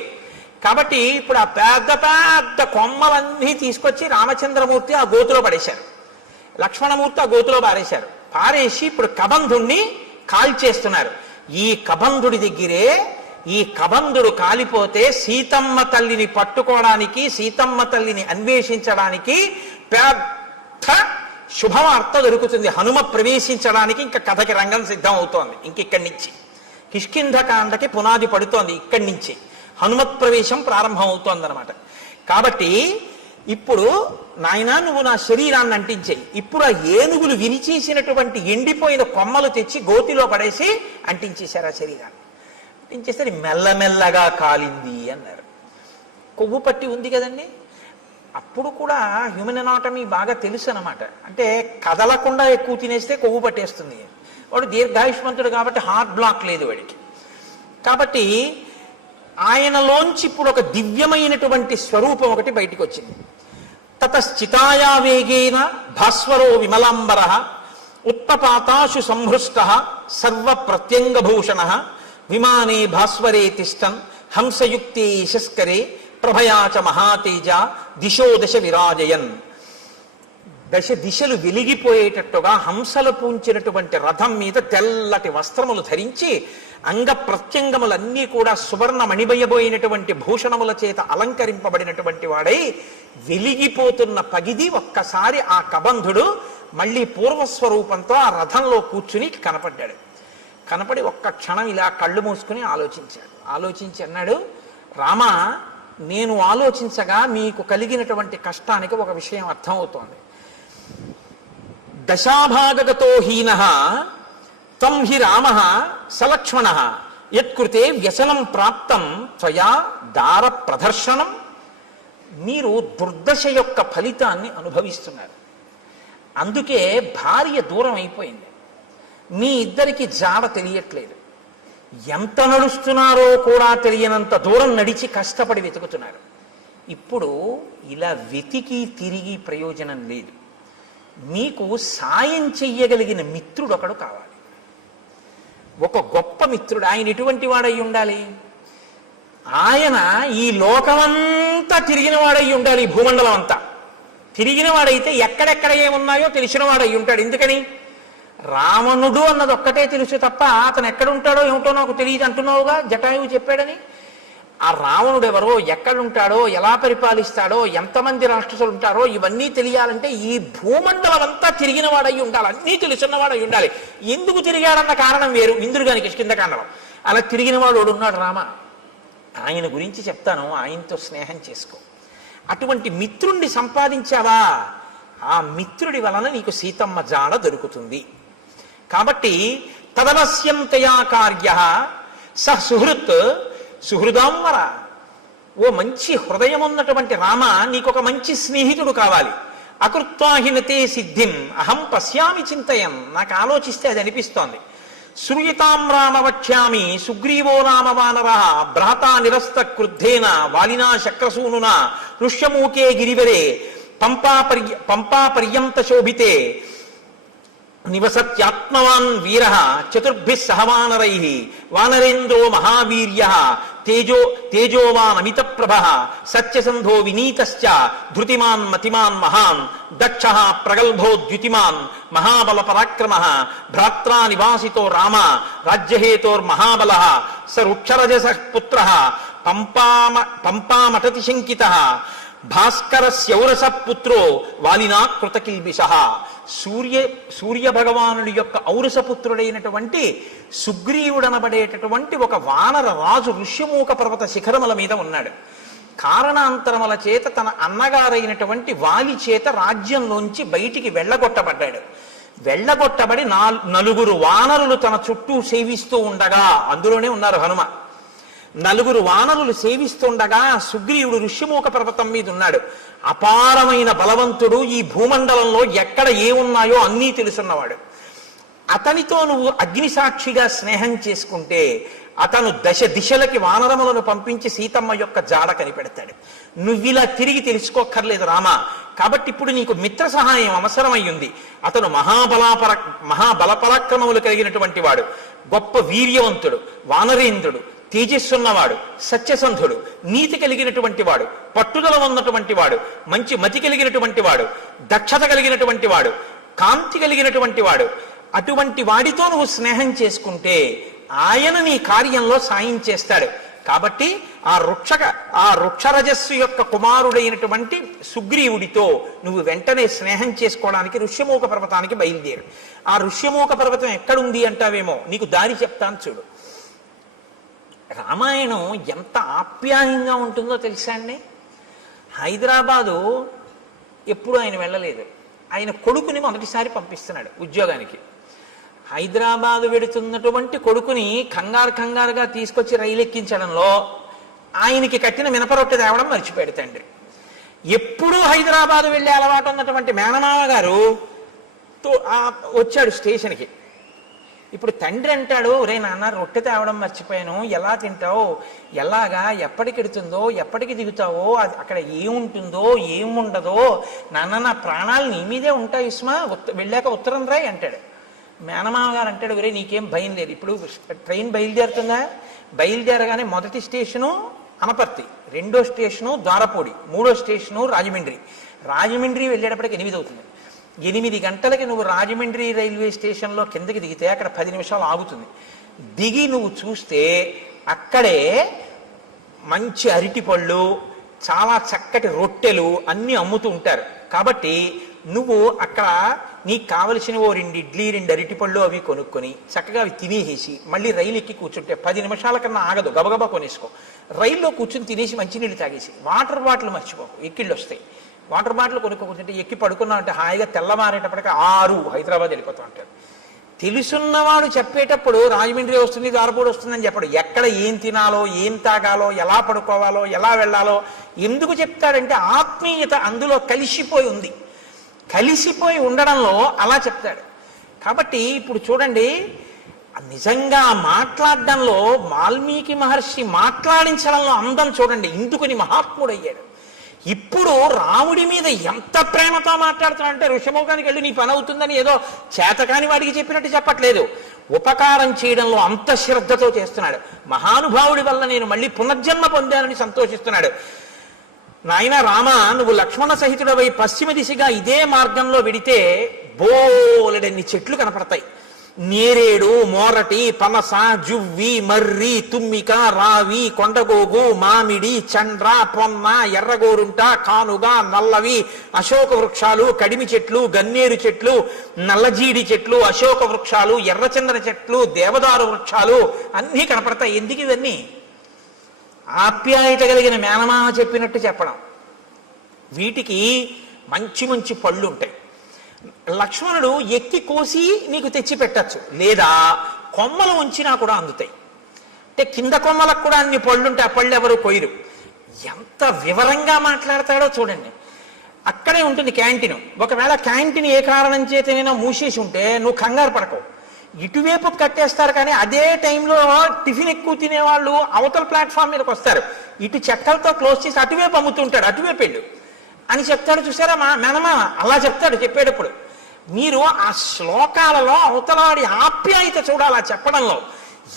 కాబట్టి ఇప్పుడు ఆ పెద్ద పెద్ద కొమ్మలన్నీ తీసుకొచ్చి రామచంద్రమూర్తి ఆ గోతులో పడేశారు, లక్ష్మణమూర్తి ఆ గోతులో పారేసి ఇప్పుడు కబంధుణ్ణి కాల్చేస్తున్నారు. ఈ కబంధుడి దగ్గరే ఈ కబంధుడు కాలిపోతే సీతమ్మ తల్లిని పట్టుకోవడానికి, సీతమ్మ తల్లిని అన్వేషించడానికి పెద్ద శుభవార్త దొరుకుతుంది. హనుమ ప్రవేశించడానికి ఇంకా కథకి రంగం సిద్ధం అవుతోంది. ఇంకిక్కడి నుంచి కిష్కింధకాండకి పునాది పడుతోంది. ఇక్కడి నుంచి హనుమత్ ప్రవేశం ప్రారంభం అవుతోంది అనమాట. కాబట్టి ఇప్పుడు నాయనా నువ్వు నా శరీరాన్ని అంటించేయి. ఇప్పుడు ఆ ఏనుగులు విరిచేసినటువంటి ఎండిపోయిన కొమ్మలు తెచ్చి గోతిలో పడేసి అంటించేశారు ఆ శరీరాన్ని. అంటించేస్తే మెల్లమెల్లగా కాలింది అన్నారు. కొవ్వు పట్టి ఉంది కదండి. అప్పుడు కూడా హ్యూమన్ ఎనాటమీ బాగా తెలుసు అనమాట. అంటే కదలకుండా ఎక్కువ తినేస్తే కొవ్వు పట్టేస్తుంది. వాడు దీర్ఘాయుష్మంతుడు కాబట్టి హార్ట్ బ్లాక్ లేదు వాడికి. కాబట్టి ఆయనలోంచి ఇప్పుడు ఒక దివ్యమైనటువంటి స్వరూపం ఒకటి బయటికి వచ్చింది. తతశ్చితాయా వేగేన భాస్వరో విమలాంబర ఉత్పపాతాశు సంహృష్ట సర్వ ప్రత్యంగభూషణ విమానే భాస్వరే తిష్టన్ హంసయుక్తే యశస్కరే ప్రభయాచ మహాతేజ దిశో దశ విరాజయన్. దశ దిశలు వెలిగిపోయేటట్టుగా హంసలు పూంచినటువంటి రథం మీద తెల్లటి వస్త్రములు ధరించి అంగ ప్రత్యంగములన్నీ కూడా సువర్ణ మణిబయబోయినటువంటి భూషణముల చేత అలంకరింపబడినటువంటి వాడై వెలిగిపోతున్న పగిది ఒక్కసారి ఆ కబంధుడు మళ్ళీ పూర్వస్వరూపంతో ఆ రథంలో కూర్చుని కనపడ్డాడు. కనపడి ఒక్క క్షణం ఇలా కళ్ళు మూసుకుని ఆలోచించాడు. ఆలోచించి అన్నాడు, రామ, నేను ఆలోచించగా మీకు కలిగినటువంటి కష్టానికి ఒక విషయం అర్థమవుతోంది. దశాభాగగతో హీనః త్వం హి రామః సలక్ష్మణః యత్కృతే వ్యసనం ప్రాప్తం త్వయా దార ప్రదర్శనం. మీరు దుర్దశ యొక్క ఫలితాన్ని అనుభవిస్తున్నారు. అందుకే భార్య దూరం అయిపోయింది. మీ ఇద్దరికి జాడ తెలియట్లేదు. ఎంత నడుస్తున్నారో కూడా తెలియనంత దూరం నడిచి కష్టపడి వెతుకుతున్నారు. ఇప్పుడు ఇలా వెతికి తిరిగి ప్రయోజనం లేదు. మీకు సాయం చెయ్యగలిగిన మిత్రుడు ఒకడు కావాలి. ఒక గొప్ప మిత్రుడు. ఆయన ఎటువంటి వాడై ఉండాలి? ఆయన ఈ లోకమంతా తిరిగిన వాడై ఉండాలి. ఈ భూమండలం అంతా తిరిగిన వాడైతే ఎక్కడెక్కడ ఏమున్నాయో తెలిసిన వాడై ఉంటాడు. ఎందుకని? రావణుడు అన్నది ఒక్కటే తెలుసు తప్ప అతను ఎక్కడుంటాడో ఏమిటో నాకు తెలియదు అంటున్నావుగా, జటాయువు చెప్పాడని. ఆ రావణుడు ఎవరో, ఎక్కడుంటాడో, ఎలా పరిపాలిస్తాడో, ఎంతమంది రాక్షసులు ఉంటారో ఇవన్నీ తెలియాలంటే ఈ భూమండలం అంతా తిరిగిన వాడై ఉండాలి. అన్నీ తెలుసున్నవాడై ఉండాలి. ఎందుకు తిరిగాడన్న కారణం వేరు. ఇంద్రుడిగానికి కిష్కింధకాండలో అలా తిరిగిన వాడు ఉన్నాడు రామ. ఆయన గురించి చెప్తాను, ఆయనతో స్నేహం చేసుకో. అటువంటి మిత్రుణ్ణి సంపాదించావా, ఆ మిత్రుడి వలన నీకు సీతమ్మ జాడ దొరుకుతుంది. కాబట్టి తదవశ్యం తయా కార్య స సుహృత్ సుహృదాంవర. ఓ మంచి హృదయం ఉన్నటువంటి రామ, నీకొక మంచి స్నేహితుడు కావాలి. అకృత్వాహినతే సిద్ధిం అహం పశ్యామి చింతయం. నాకు ఆలోచిస్తే అది అనిపిస్తోంది. శ్రూయతాం రామ వక్ష్యామి సుగ్రీవో రామ వానర భ్రాతా నిరస్త క్రుద్ధేన వాలినా శక్రసూనునా ఋష్యమూకే గిరివరే పంపా పర్యంత శోభితే నివసత్యాత్మవాన్ వీర చతుర్భిః సహవానరై వానరేంద్రో మహావీర్య తేజోవాన్ అమిత ప్రభ సత్యసంధో వినీతశ్చ ధృతిమాన్ మతిమాన్ మహాన్ దక్ష ప్రగల్భో ద్యుతిమాన్ మహాబల పరాక్రమ భ్రాత్రా నివాసితో రామ రాజ్యహేతోర్మహాబల స రుక్షరజస పుత్ర పంపామటతి శంకిత భాస్కర శౌరస పుత్రో వాలినా కృతకిల్బిష. సూర్య భగవానుడి యొక్క ఔరసపుత్రుడైనటువంటి సుగ్రీవుడనబడేటటువంటి ఒక వానర రాజు ఋష్యమూక పర్వత శిఖరముల మీద ఉన్నాడు. కారణాంతరముల చేత తన అన్నగారైనటువంటి వాలి చేత రాజ్యంలోంచి బయటికి వెళ్ళగొట్టబడ్డాడు. వెళ్ళగొట్టబడి నలుగురు వానరులు తన చుట్టూ సేవిస్తూ ఉండగా, అందులోనే ఉన్నారు హనుమ. నలుగురు వానరులు సేవిస్తుండగా సుగ్రీవుడు ఋష్యమూక పర్వతం మీద ఉన్నాడు. అపారమైన బలవంతుడు. ఈ భూమండలంలో ఎక్కడ ఏమున్నాయో అన్నీ తెలుసున్నవాడు. అతనితో నువ్వు అగ్నిసాక్షిగా స్నేహం చేసుకుంటే అతను దశ దిశలకి వానరములను పంపించి సీతమ్మ యొక్క జాడ కనిపెడతాడు. నువ్విలా తిరిగి తెలుసుకోక్కర్లేదు రామ. కాబట్టి ఇప్పుడు నీకు మిత్ర సహాయం అవసరమయ్యింది. అతను మహాబలపరాక్రమములు కలిగినటువంటి వాడు, గొప్ప వీర్యవంతుడు, వానరేంద్రుడు, తేజస్సున్నవాడు, సత్యసంధుడు, నీతి కలిగినటువంటి వాడు, పట్టుదల ఉన్నటువంటి వాడు, మంచి మతి కలిగినటువంటి వాడు, దక్షత కలిగినటువంటి వాడు, కాంతి కలిగినటువంటి వాడు. అటువంటి వాడితో నువ్వు స్నేహం చేసుకుంటే ఆయన నీ కార్యంలో సాయం చేస్తాడు. కాబట్టి ఆ వృక్షరజస్సు యొక్క కుమారుడైనటువంటి సుగ్రీవుడితో నువ్వు వెంటనే స్నేహం చేసుకోవడానికి ఋష్యమూక పర్వతానికి బయలుదేరు. ఆ ఋష్యమూక పర్వతం ఎక్కడుంది అంటావేమో, నీకు దారి చెప్తాను చూడు. రామాయణం ఎంత ఆప్యాయంగా ఉంటుందో తెలుసా అండి. హైదరాబాదు ఎప్పుడు ఆయన వెళ్ళలేదు. ఆయన కొడుకుని మొదటిసారి పంపిస్తున్నాడు ఉద్యోగానికి. హైదరాబాదు వెడుతున్నటువంటి కొడుకుని కంగారుగా తీసుకొచ్చి రైలు ఎక్కించడంలో ఆయనకి కట్టిన మినపరొట్టె తేవడం మర్చిపోయాడు తండ్రి. ఎప్పుడూ హైదరాబాదు వెళ్ళే అలవాటు ఉన్నటువంటి మేనమామ గారు వచ్చాడు స్టేషన్కి. ఇప్పుడు తండ్రి అంటాడు, రే నాన్న రొట్టె తేవడం మర్చిపోయాను, ఎలా తింటావు, ఎలాగా, ఎప్పటికెడుతుందో, ఎప్పటికి దిగుతావో, అది అక్కడ ఏముంటుందో ఏముండదో, నాన్న నా ప్రాణాలు నీ మీదే ఉంటాయి సుమా, వెళ్ళాక ఉత్తరం రాయి అంటాడు. మేనమామ గారు అంటాడు, రే నీకేం భయం లేదు, ఇప్పుడు ట్రైన్ బయలుదేరుతుందా, బయలుదేరగానే మొదటి స్టేషను అనపర్తి, రెండో స్టేషను ద్వారపూడి, మూడో స్టేషను రాజమండ్రి వెళ్ళేటప్పటికి 8 అవుతుంది. 8 గంటలకి నువ్వు రాజమండ్రి రైల్వే స్టేషన్లో కిందకి దిగితే అక్కడ 10 నిమిషాలు ఆగుతుంది. దిగి నువ్వు చూస్తే అక్కడే మంచి అరటిపళ్ళు, చాలా చక్కటి రొట్టెలు అన్నీ అమ్ముతూ ఉంటారు. కాబట్టి నువ్వు అక్కడ నీకు కావలసిన 2 ఇడ్లీ 2 అరటిపళ్ళు అవి కొనుక్కొని చక్కగా అవి తినేసి మళ్ళీ రైలు ఎక్కి కూర్చుంటే 10 నిమిషాల కన్నా ఆగదు, గబగబా కొనేసుకో. రైల్లో కూర్చుని తినేసి మంచినీళ్ళు తాగేసి వాటర్ బాటిల్ మర్చిపోకు, ఎక్కిళ్ళు వస్తాయి. వాటర్ బాటిల్ కొనుక్కుంటే ఎక్కి పడుకున్నావు అంటే హాయిగా తెల్లవారేటప్పటికి 6 హైదరాబాద్ వెళ్ళిపోతూ ఉంటాడు. తెలుసున్నవాడు చెప్పేటప్పుడు రాజమండ్రి వస్తుంది, ద్వారపూడి వస్తుందని చెప్పడు. ఎక్కడ ఏం తినాలో, ఏం తాగాలో, ఎలా పడుకోవాలో, ఎలా వెళ్ళాలో ఎందుకు చెప్తాడంటే ఆత్మీయత అందులో కలిసిపోయి ఉంది. కలిసిపోయి ఉండడంలో అలా చెప్తాడు. కాబట్టి ఇప్పుడు చూడండి, నిజంగా మాట్లాడడంలో వాల్మీకి మహర్షి మాట్లాడించడంలో అందం చూడండి, ఇందుకుని మహాత్ముడయ్యాడు. ఇప్పుడు రాముడి మీద ఎంత ప్రేమతో మాట్లాడుతున్నాడంటే ఋషభముఖానికి వెళ్ళి నీ పని అవుతుందని ఏదో చేతకాని వాడికి చెప్పినట్టు చెప్పట్లేదు. ఉపకారం చేయడంలో అంత శ్రద్ధతో చేస్తున్నాడు. మహానుభావుడి వల్ల నేను మళ్ళీ పునర్జన్మ పొందానని సంతోషిస్తున్నాడు. నాయన రామ, నువ్వు లక్ష్మణ సహితుడవై పశ్చిమ దిశగా ఇదే మార్గంలో విడితే బోలెడన్ని చెట్లు కనపడతాయి. నేరేడు, మోరటి, పనస, జువ్వి, మర్రి, తుమ్మిక, రావి, కొండగోగు, మామిడి, చండ్ర, పొన్న, ఎర్రగోరుంట, కానుగ, నల్లవి, అశోక వృక్షాలు, కడిమి చెట్లు, గన్నేరు చెట్లు, నల్లజీడి చెట్లు, అశోక వృక్షాలు, ఎర్రచందన చెట్లు, దేవదారు వృక్షాలు అన్నీ కనపడతాయి. ఎందుకు ఇవన్నీ? ఆప్యాయత కలిగిన మేనమామ చెప్పినట్టు చెప్పడం. వీటికి మంచి మంచి పళ్ళు ఉంటాయి. లక్ష్మణుడు ఎక్కి కోసి నీకు తెచ్చి పెట్టచ్చు, లేదా కొమ్మలు ఉంచినా కూడా అందుతాయి. అంటే కింద కొమ్మలకు కూడా అన్ని పళ్ళుంటాయి, ఆ పళ్ళు ఎవరు కొయ్యరు. ఎంత వివరంగా మాట్లాడతాడో చూడండి. అక్కడే ఉంటుంది క్యాంటీన్. ఒకవేళ క్యాంటీన్ ఏ కారణం చేతనైనా మూసేసి ఉంటే నువ్వు కంగారు పడకవు, ఇటువైపు కట్టేస్తారు. కానీ అదే టైంలో టిఫిన్ ఎక్కువ తినేవాళ్ళు అవతల ప్లాట్ఫామ్ మీదకి వస్తారు, ఇటు చెక్కలతో క్లోజ్ చేసి అటువైపు అమ్ముతుంటాడు, అటువైపు వెళ్ళు అని చెప్తాడు. చూసారా మా మేనమామ అలా చెప్తాడు చెప్పేటప్పుడు. మీరు ఆ శ్లోకాలలో అవతలాడి ఆప్యాయత చూడాలి ఆ చెప్పడంలో.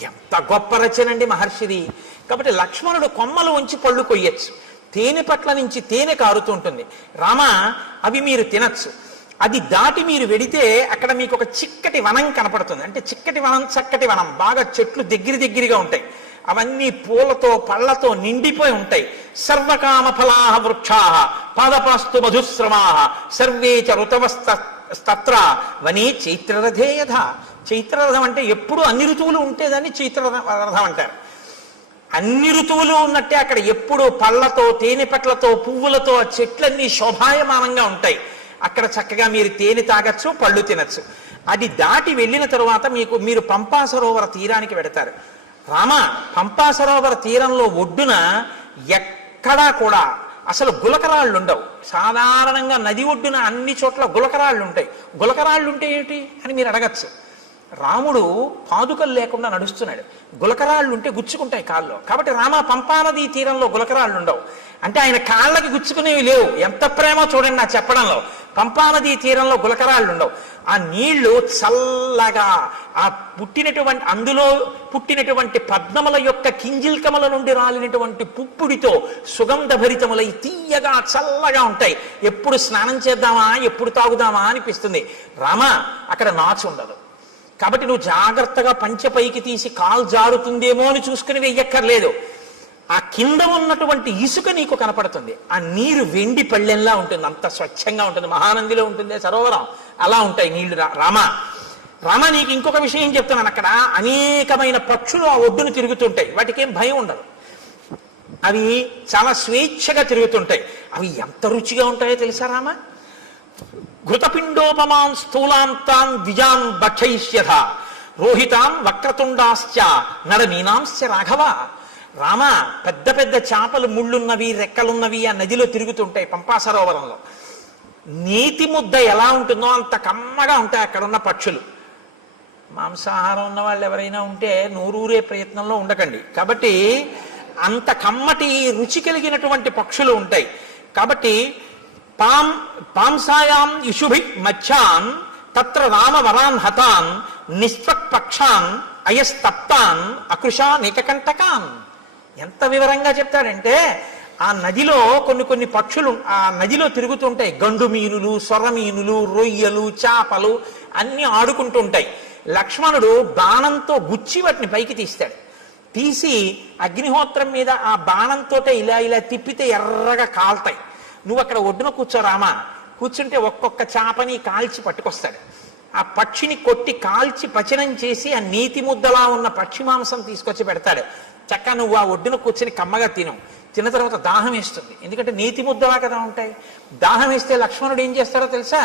ఎంత గొప్ప రచనండి మహర్షిది. కాబట్టి లక్ష్మణుడు కొమ్మలు ఉంచి పళ్ళు కొయ్యొచ్చు, తేనె పట్ల నుంచి తేనె కారుతుంటుంది. రామ, అవి మీరు తినచ్చు. అది దాటి మీరు వెడితే అక్కడ మీకు ఒక చిక్కటి వనం కనపడుతుంది. అంటే చిక్కటి వనం, చక్కటి వనం, బాగా చెట్లు దగ్గరగా ఉంటాయి. అవన్నీ పూలతో పళ్లతో నిండిపోయి ఉంటాయి. సర్వకామ ఫలాహ వృక్షాః పాదపాస్తు మధుశ్రమాః సర్వే చ ఋతవస్తత్ర వనే చైత్రరథే యథా. చైత్రరథం అంటే ఎప్పుడు అన్ని ఋతువులు ఉంటేదాన్ని చైత్రరథం అంటారు. అన్ని ఋతువులు ఉన్నట్టే అక్కడ ఎప్పుడు పళ్లతో, తేనె పట్లతో, పువ్వులతో ఆ చెట్లన్నీ శోభాయమానంగా ఉంటాయి. అక్కడ చక్కగా మీరు తేనె తాగచ్చు, పళ్ళు తినచ్చు. అది దాటి వెళ్ళిన తరువాత మీరు పంపా సరోవర తీరానికి వెడతారు. రామ, పంపా సరోవర తీరంలో ఒడ్డున ఎక్కడా కూడా అసలు గులకరాళ్ళు ఉండవు. సాధారణంగా నది ఒడ్డున అన్ని చోట్ల గులకరాళ్ళు ఉంటాయి. గులకరాళ్ళు ఉంటే ఏమిటి అని మీరు అడగచ్చు. రాముడు పాదుకలు లేకుండా నడుస్తున్నాడు, గులకరాళ్ళు ఉంటే గుచ్చుకుంటాయి కాళ్ళలో. కాబట్టి రామ, పంపానది తీరంలో గులకరాళ్ళు ఉండవు. అంటే ఆయన కాళ్ళకి గుచ్చుకునేవి లేవు. ఎంత ప్రేమో చూడండి నా చెప్పడంలో. పంపానది తీరంలో గులకరాళ్ళు ఉండవు. ఆ నీళ్లు చల్లగా, ఆ అందులో పుట్టినటువంటి పద్మముల యొక్క కింజిల్కముల నుండి రాలినటువంటి పుప్పుడితో సుగంధభరితములై తీయగా చల్లగా ఉంటాయి. ఎప్పుడు స్నానం చేద్దామా, ఎప్పుడు తాగుదామా అనిపిస్తుంది. రామ, అక్కడ నాచు ఉండదు. కాబట్టి నువ్వు జాగ్రత్తగా పంచె పైకి తీసి కాలు జారుతుందేమో అని చూసుకుని వెయ్యక్కర్లేదు. ఆ కింద ఉన్నటువంటి ఇసుక నీకు కనపడుతుంది. ఆ నీరు వెండి పళ్ళెంలా ఉంటుంది, అంత స్వచ్ఛంగా ఉంటుంది. మహానందిలో ఉంటుంది సరోవరం, అలా ఉంటాయి నీళ్లు. రామ నీకు ఇంకొక విషయం చెప్తున్నాను. అక్కడ అనేకమైన పక్షులు ఆ ఒడ్డును తిరుగుతుంటాయి. వాటికి ఏం భయం ఉండదు. అవి చాలా స్వేచ్ఛగా తిరుగుతుంటాయి. అవి ఎంత రుచిగా ఉంటాయో తెలుసా రామ? ఘృతపిండోపమాన్ స్థూలాంతాన్ ద్విజాన్ భక్షయిష్యథ రోహితాన్ వక్రతుండాశ్చ నడమీనాంశ్చ రాఘవ. రామ, పెద్ద పెద్ద చేపలు ముళ్ళున్నవి రెక్కలున్నవి ఆ నదిలో తిరుగుతుంటాయి పంపా సరోవరంలో. నీతి ముద్ద ఎలా ఉంటుందో అంత కమ్మగా ఉంటాయి అక్కడ ఉన్న పక్షులు. మాంసాహారం ఉన్న వాళ్ళు ఎవరైనా ఉంటే నోరూరే ప్రయత్నంలో ఉండకండి. కాబట్టి అంత కమ్మటి రుచి కలిగినటువంటి పక్షులు ఉంటాయి. కాబట్టి పాంసాయాం యుషుభి మచ్చాన్ తత్ర రామవరాన్ హతాన్ నిస్త్వక్ పక్షాన్ అయస్తప్తాన్ అకృషా నీకకంటకాన్. ఎంత వివరంగా చెప్తాడంటే, ఆ నదిలో కొన్ని పక్షులు ఆ నదిలో తిరుగుతుంటాయి. గండు మీనులు, సొర్ర మీనులు, రొయ్యలు, చేపలు అన్ని ఆడుకుంటుంటాయి. లక్ష్మణుడు బాణంతో గుచ్చి వాటిని పైకి తీస్తాడు. తీసి అగ్నిహోత్రం మీద ఆ బాణంతో ఇలా ఇలా తిప్పితే ఎర్రగా కాల్తాయి. నువ్వు అక్కడ ఒడ్డున కూర్చోరామా, కూర్చుంటే ఒక్కొక్క చేపని కాల్చి పట్టుకొస్తాడు. ఆ పక్షిని కొట్టి కాల్చి పచనం చేసి ఆ నీతి ముద్దలా ఉన్న పక్షి మాంసం తీసుకొచ్చి పెడతాడు. చక్క నువ్వు ఆ ఒడ్డున కూర్చొని కమ్మగా తిన్న తర్వాత దాహం వేస్తుంది. ఎందుకంటే నీతి ముద్దలా కదా ఉంటాయి. దాహం వేస్తే లక్ష్మణుడు ఏం చేస్తాడో తెలుసా?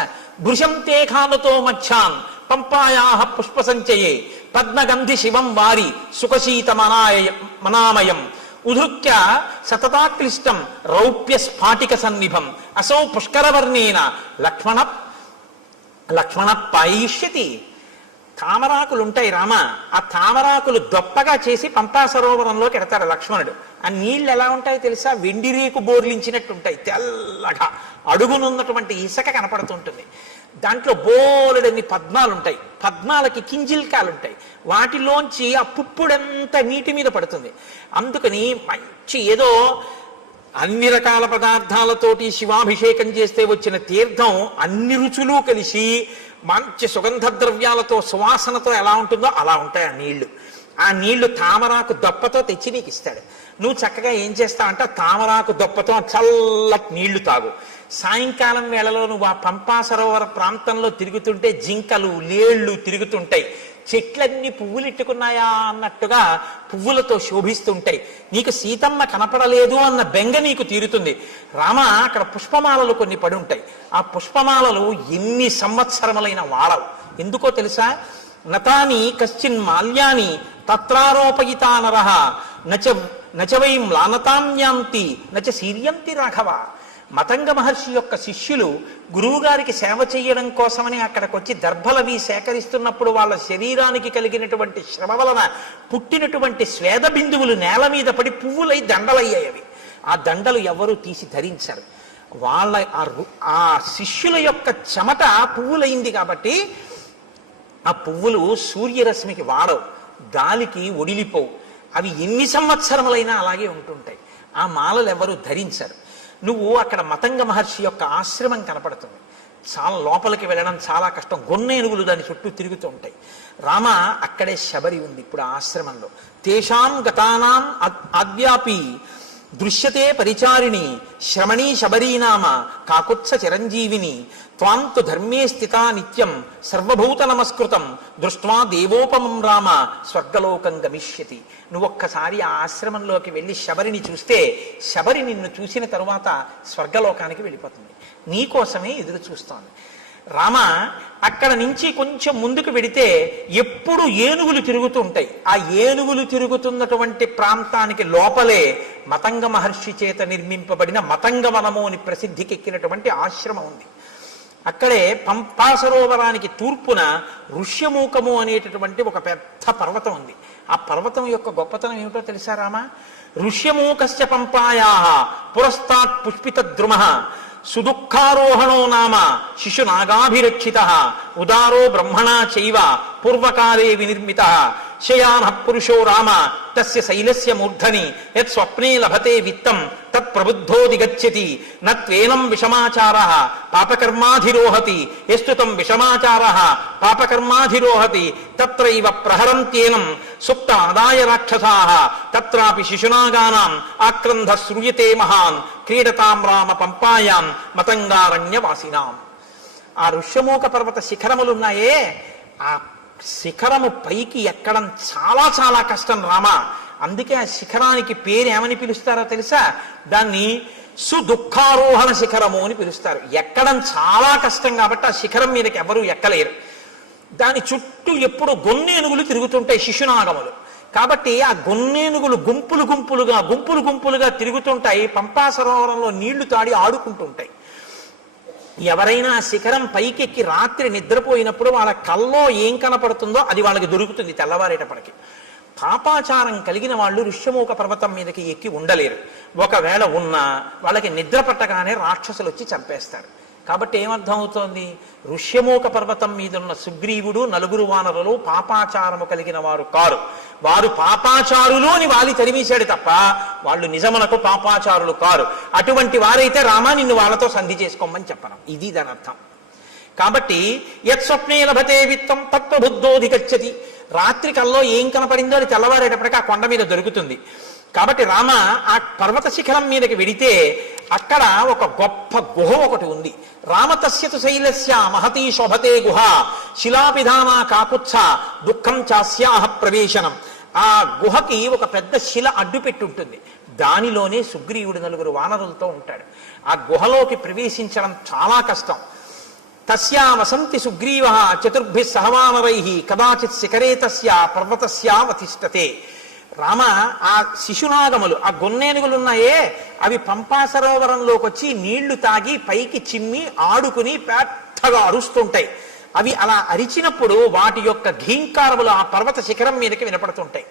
భృశం తే ఖానుతో మచ్చాన్ పంపాయాహ పుష్ప సంచయే పద్మగంధి శివం వారి సుఖశీత మనామయం ఉధృత్య సతతాక్లిష్టం రౌప్య స్ఫాటిక సన్నిభం అసౌ పుష్కరవర్ణేన లక్ష్మణ పాయిష్యతి. తామరాకులు ఉంటాయి రామ, ఆ తామరాకులు దొప్పగా చేసి పంపా సరోవరంలోకి ఎడతాడు లక్ష్మణుడు. ఆ నీళ్ళు ఎలా ఉంటాయో తెలుసా? వెండి రేకు బోర్లించినట్టు ఉంటాయి, తెల్లగా. అడుగునున్నటువంటి ఇసుక కనపడుతుంటుంది. దాంట్లో బోలెడన్ని పద్మాలు ఉంటాయి. పద్మాలకి కింజిల్కాలు ఉంటాయి. వాటిలోంచి ఆ పుప్పుడంతా నీటి మీద పడుతుంది. అందుకని మంచి ఏదో అన్ని రకాల పదార్థాలతోటి శివాభిషేకం చేస్తే వచ్చిన తీర్థం అన్ని రుచులు కలిసి మంచి సుగంధ ద్రవ్యాలతో సువాసనతో ఎలా ఉంటుందో అలా ఉంటాయి ఆ నీళ్లు. ఆ నీళ్లు తామరాకు దొప్పతో తెచ్చి నీకు ఇస్తాడు. నువ్వు చక్కగా ఏం చేస్తావంటే తామరాకు దొప్పతో చల్లటి నీళ్లు తాగు. సాయంకాలం వేళలో నువ్వు ఆ పంపా సరోవర ప్రాంతంలో తిరుగుతుంటే జింకలు లేళ్లు తిరుగుతుంటాయి. చెట్లన్నీ పువ్వులెట్టుకున్నాయా అన్నట్టుగా పువ్వులతో శోభిస్తుంటాయి. నీకు సీతమ్మ కనపడలేదు అన్న బెంగ నీకు తీరుతుంది. రామ, అక్కడ పుష్పమాలలు కొన్ని పడి ఉంటాయి. ఆ పుష్పమాలలు ఎన్ని సంవత్సరములైన వాడవు. ఎందుకో తెలుసా? నతాని కశ్చిన్ మాల్యాని తత్రారోపయితా నరః నచ వై మ్లానతామ్యాంతి నచ శీర్యంతి రాఘవ. మతంగ మహర్షి యొక్క శిష్యులు గురువు గారికి సేవ చేయడం కోసమని అక్కడికి వచ్చి దర్భలవి సేకరిస్తున్నప్పుడు వాళ్ళ శరీరానికి కలిగినటువంటి శ్రమ వలన పుట్టినటువంటి స్వేద బిందువులు నేల మీద పడి పువ్వులై దండలయ్యాయి. ఆ దండలు ఎవరు తీసి ధరించారు. వాళ్ళ ఆ శిష్యుల యొక్క చెమట పువ్వులైంది కాబట్టి ఆ పువ్వులు సూర్యరశ్మికి వాడవు, గాలికి ఒడిలిపోవు. అవి ఎన్ని సంవత్సరములైనా అలాగే ఉంటుంటాయి. ఆ మాలలు ఎవరు ధరించరు. నువ్వు అక్కడ మతంగ మహర్షి యొక్క ఆశ్రమం కనపడుతుంది. చాలా లోపలికి వెళ్ళడం చాలా కష్టం. గొన్నేనుగులు దాని చుట్టూ తిరుగుతూ ఉంటాయి. రామ, అక్కడే శబరి ఉంది ఇప్పుడు ఆ ఆశ్రమంలో. తేషాం గతానాం ఆద్యాపి దృశ్యతే పరిచారిణి శ్రమణీ శబరీనామ కాకుత్స చిరంజీవిని త్వాంతు ధర్మే స్థితా నిత్యం సర్వభూత నమస్కృతం దృష్ట్వా దేవోపమం రామ స్వర్గలోకం గమిష్యతి. నువ్వొక్కసారి ఆ ఆశ్రమంలోకి వెళ్ళి శబరిని చూస్తే శబరి నిన్ను చూసిన తరువాత స్వర్గలోకానికి వెళ్ళిపోతుంది. నీకోసమే ఎదురు చూస్తోంది. రామ, అక్కడ నుంచి కొంచెం ముందుకు వెడితే ఎప్పుడు ఏనుగులు తిరుగుతూ ఉంటాయి. ఆ ఏనుగులు తిరుగుతున్నటువంటి ప్రాంతానికి లోపలే మతంగ మహర్షి చేత నిర్మింపబడిన మతంగవనము అని ప్రసిద్ధికెక్కినటువంటి ఆశ్రమం ఉంది. అక్కడే పంపా సరోవరానికి తూర్పున ఋష్యమూకము అనేటటువంటి ఒక పెద్ద పర్వతం ఉంది. ఆ పర్వతం యొక్క గొప్పతనం ఏమిటో తెలుసా రామ? ఋష్యమూకస్య పంపాయా పురస్తాత్ పుష్పిత ద్రుమః సుదుఃఖారోహణో నామ శిశు నాగాభిరక్షిత ఉదారో బ్రహ్మణా చైవ పూర్వకాలే వినిర్మిత శయాన పురుషో రామ తస్య శైలస్య మూర్ధని యత్ స్వప్నే లభతే విత్తం తత్ప్రబుద్ధోది గచ్చతి నత్వేనం విషమాచార పాపకర్మాధిరోహతి ఎస్తుతం విషమాచార పాపకర్మాధిరోహతి తత్రైవ ప్రహరంత్యేనం సుప్త ఆదాయ రాక్షసా తత్రాపి శిశునాగానాం ఆక్రంధ శ్రూయతే మహాన్ క్రీడతాం రామ పంపాయాం మతంగారణ్యవాసినాం. ఆ ఋష్యమూక పర్వత శిఖరములున్నాయే, ఆ శిఖరము పైకి ఎక్కడం చాలా చాలా కష్టం రామ. అందుకే ఆ శిఖరానికి పేరు ఏమని పిలుస్తారో తెలుసా? దాన్ని సుదుఃఖారోహణ శిఖరము అని పిలుస్తారు. ఎక్కడం చాలా కష్టం కాబట్టి ఆ శిఖరం మీదకి ఎవరూ ఎక్కలేరు. దాని చుట్టూ ఎప్పుడు గొన్నేనుగులు తిరుగుతుంటాయి, శిశునాగములు. కాబట్టి ఆ గొన్నేనుగులు గుంపులు గుంపులుగా తిరుగుతుంటాయి. పంపా సరోవరంలో నీళ్లు తాడి ఆడుకుంటుంటాయి. ఎవరైనా శిఖరం పైకెక్కి రాత్రి నిద్రపోయినప్పుడు వాళ్ళ కల్లో ఏం కనపడుతుందో అది వాళ్ళకి దొరుకుతుంది తెల్లవారేటప్పటికి. పాపాచారం కలిగిన వాళ్ళు ఋష్యమూక పర్వతం మీదకి ఎక్కి ఉండలేరు. ఒకవేళ ఉన్నా వాళ్ళకి నిద్ర పట్టగానే రాక్షసులు వచ్చి చంపేస్తారు. కాబట్టి ఏమర్థం అవుతోంది? ఋష్యమూక పర్వతం మీదున్న సుగ్రీవుడు నలుగురు వానరులు పాపాచారము కలిగిన వారు కారు. వారు పాపాచారులు అని వాలి తరిమేశాడు తప్ప వాళ్ళు నిజమునకు పాపాచారులు కారు. అటువంటి వారైతే రామా నిన్ను వాళ్ళతో సంధి చేసుకోమని చెప్పను. ఇది దాని అర్థం. కాబట్టి యత్ స్వప్నే లభతే విత్తం తత్వబుద్ధోధిగచ్చతి. రాత్రి కల్లో ఏం కనపడిందో అది తెల్లవారేటప్పటికీ ఆ కొండ మీద దొరుకుతుంది. కాబట్టి రామ ఆ పర్వత శిఖరం మీదకి వెడితే అక్కడ ఒక గొప్ప గుహ ఒకటి ఉంది. రామతస్యతు శైలస్య మహతీ శోభతే గుహ శిలాపిధానా కాకుత్స దుఃఖం చాస్యాహ ప్రవేశనం. ఆ గుహకి ఒక పెద్ద శిల అడ్డు పెట్టి ఉంటుంది. దానిలోనే సుగ్రీవుడు నలుగురు వానరులతో ఉంటాడు. ఆ గుహలోకి ప్రవేశించడం చాలా కష్టం. తస్యా వసంతి సుగ్రీవ చతుర్భి సహవానరై కదాచిత్ శిఖరే తస్య పర్వతస్యావతిష్టతే. రామ ఆ శిశునాగములు, ఆ గొన్నేనుగులున్నాయే, అవి పంపా సరోవరంలోకి వచ్చి నీళ్లు తాగి పైకి చిమ్మి ఆడుకుని పెద్దగా అరుస్తుంటాయి. అవి అలా అరిచినప్పుడు వాటి యొక్క ఘీంకారములు ఆ పర్వత శిఖరం మీదకి వినపడుతుంటాయి.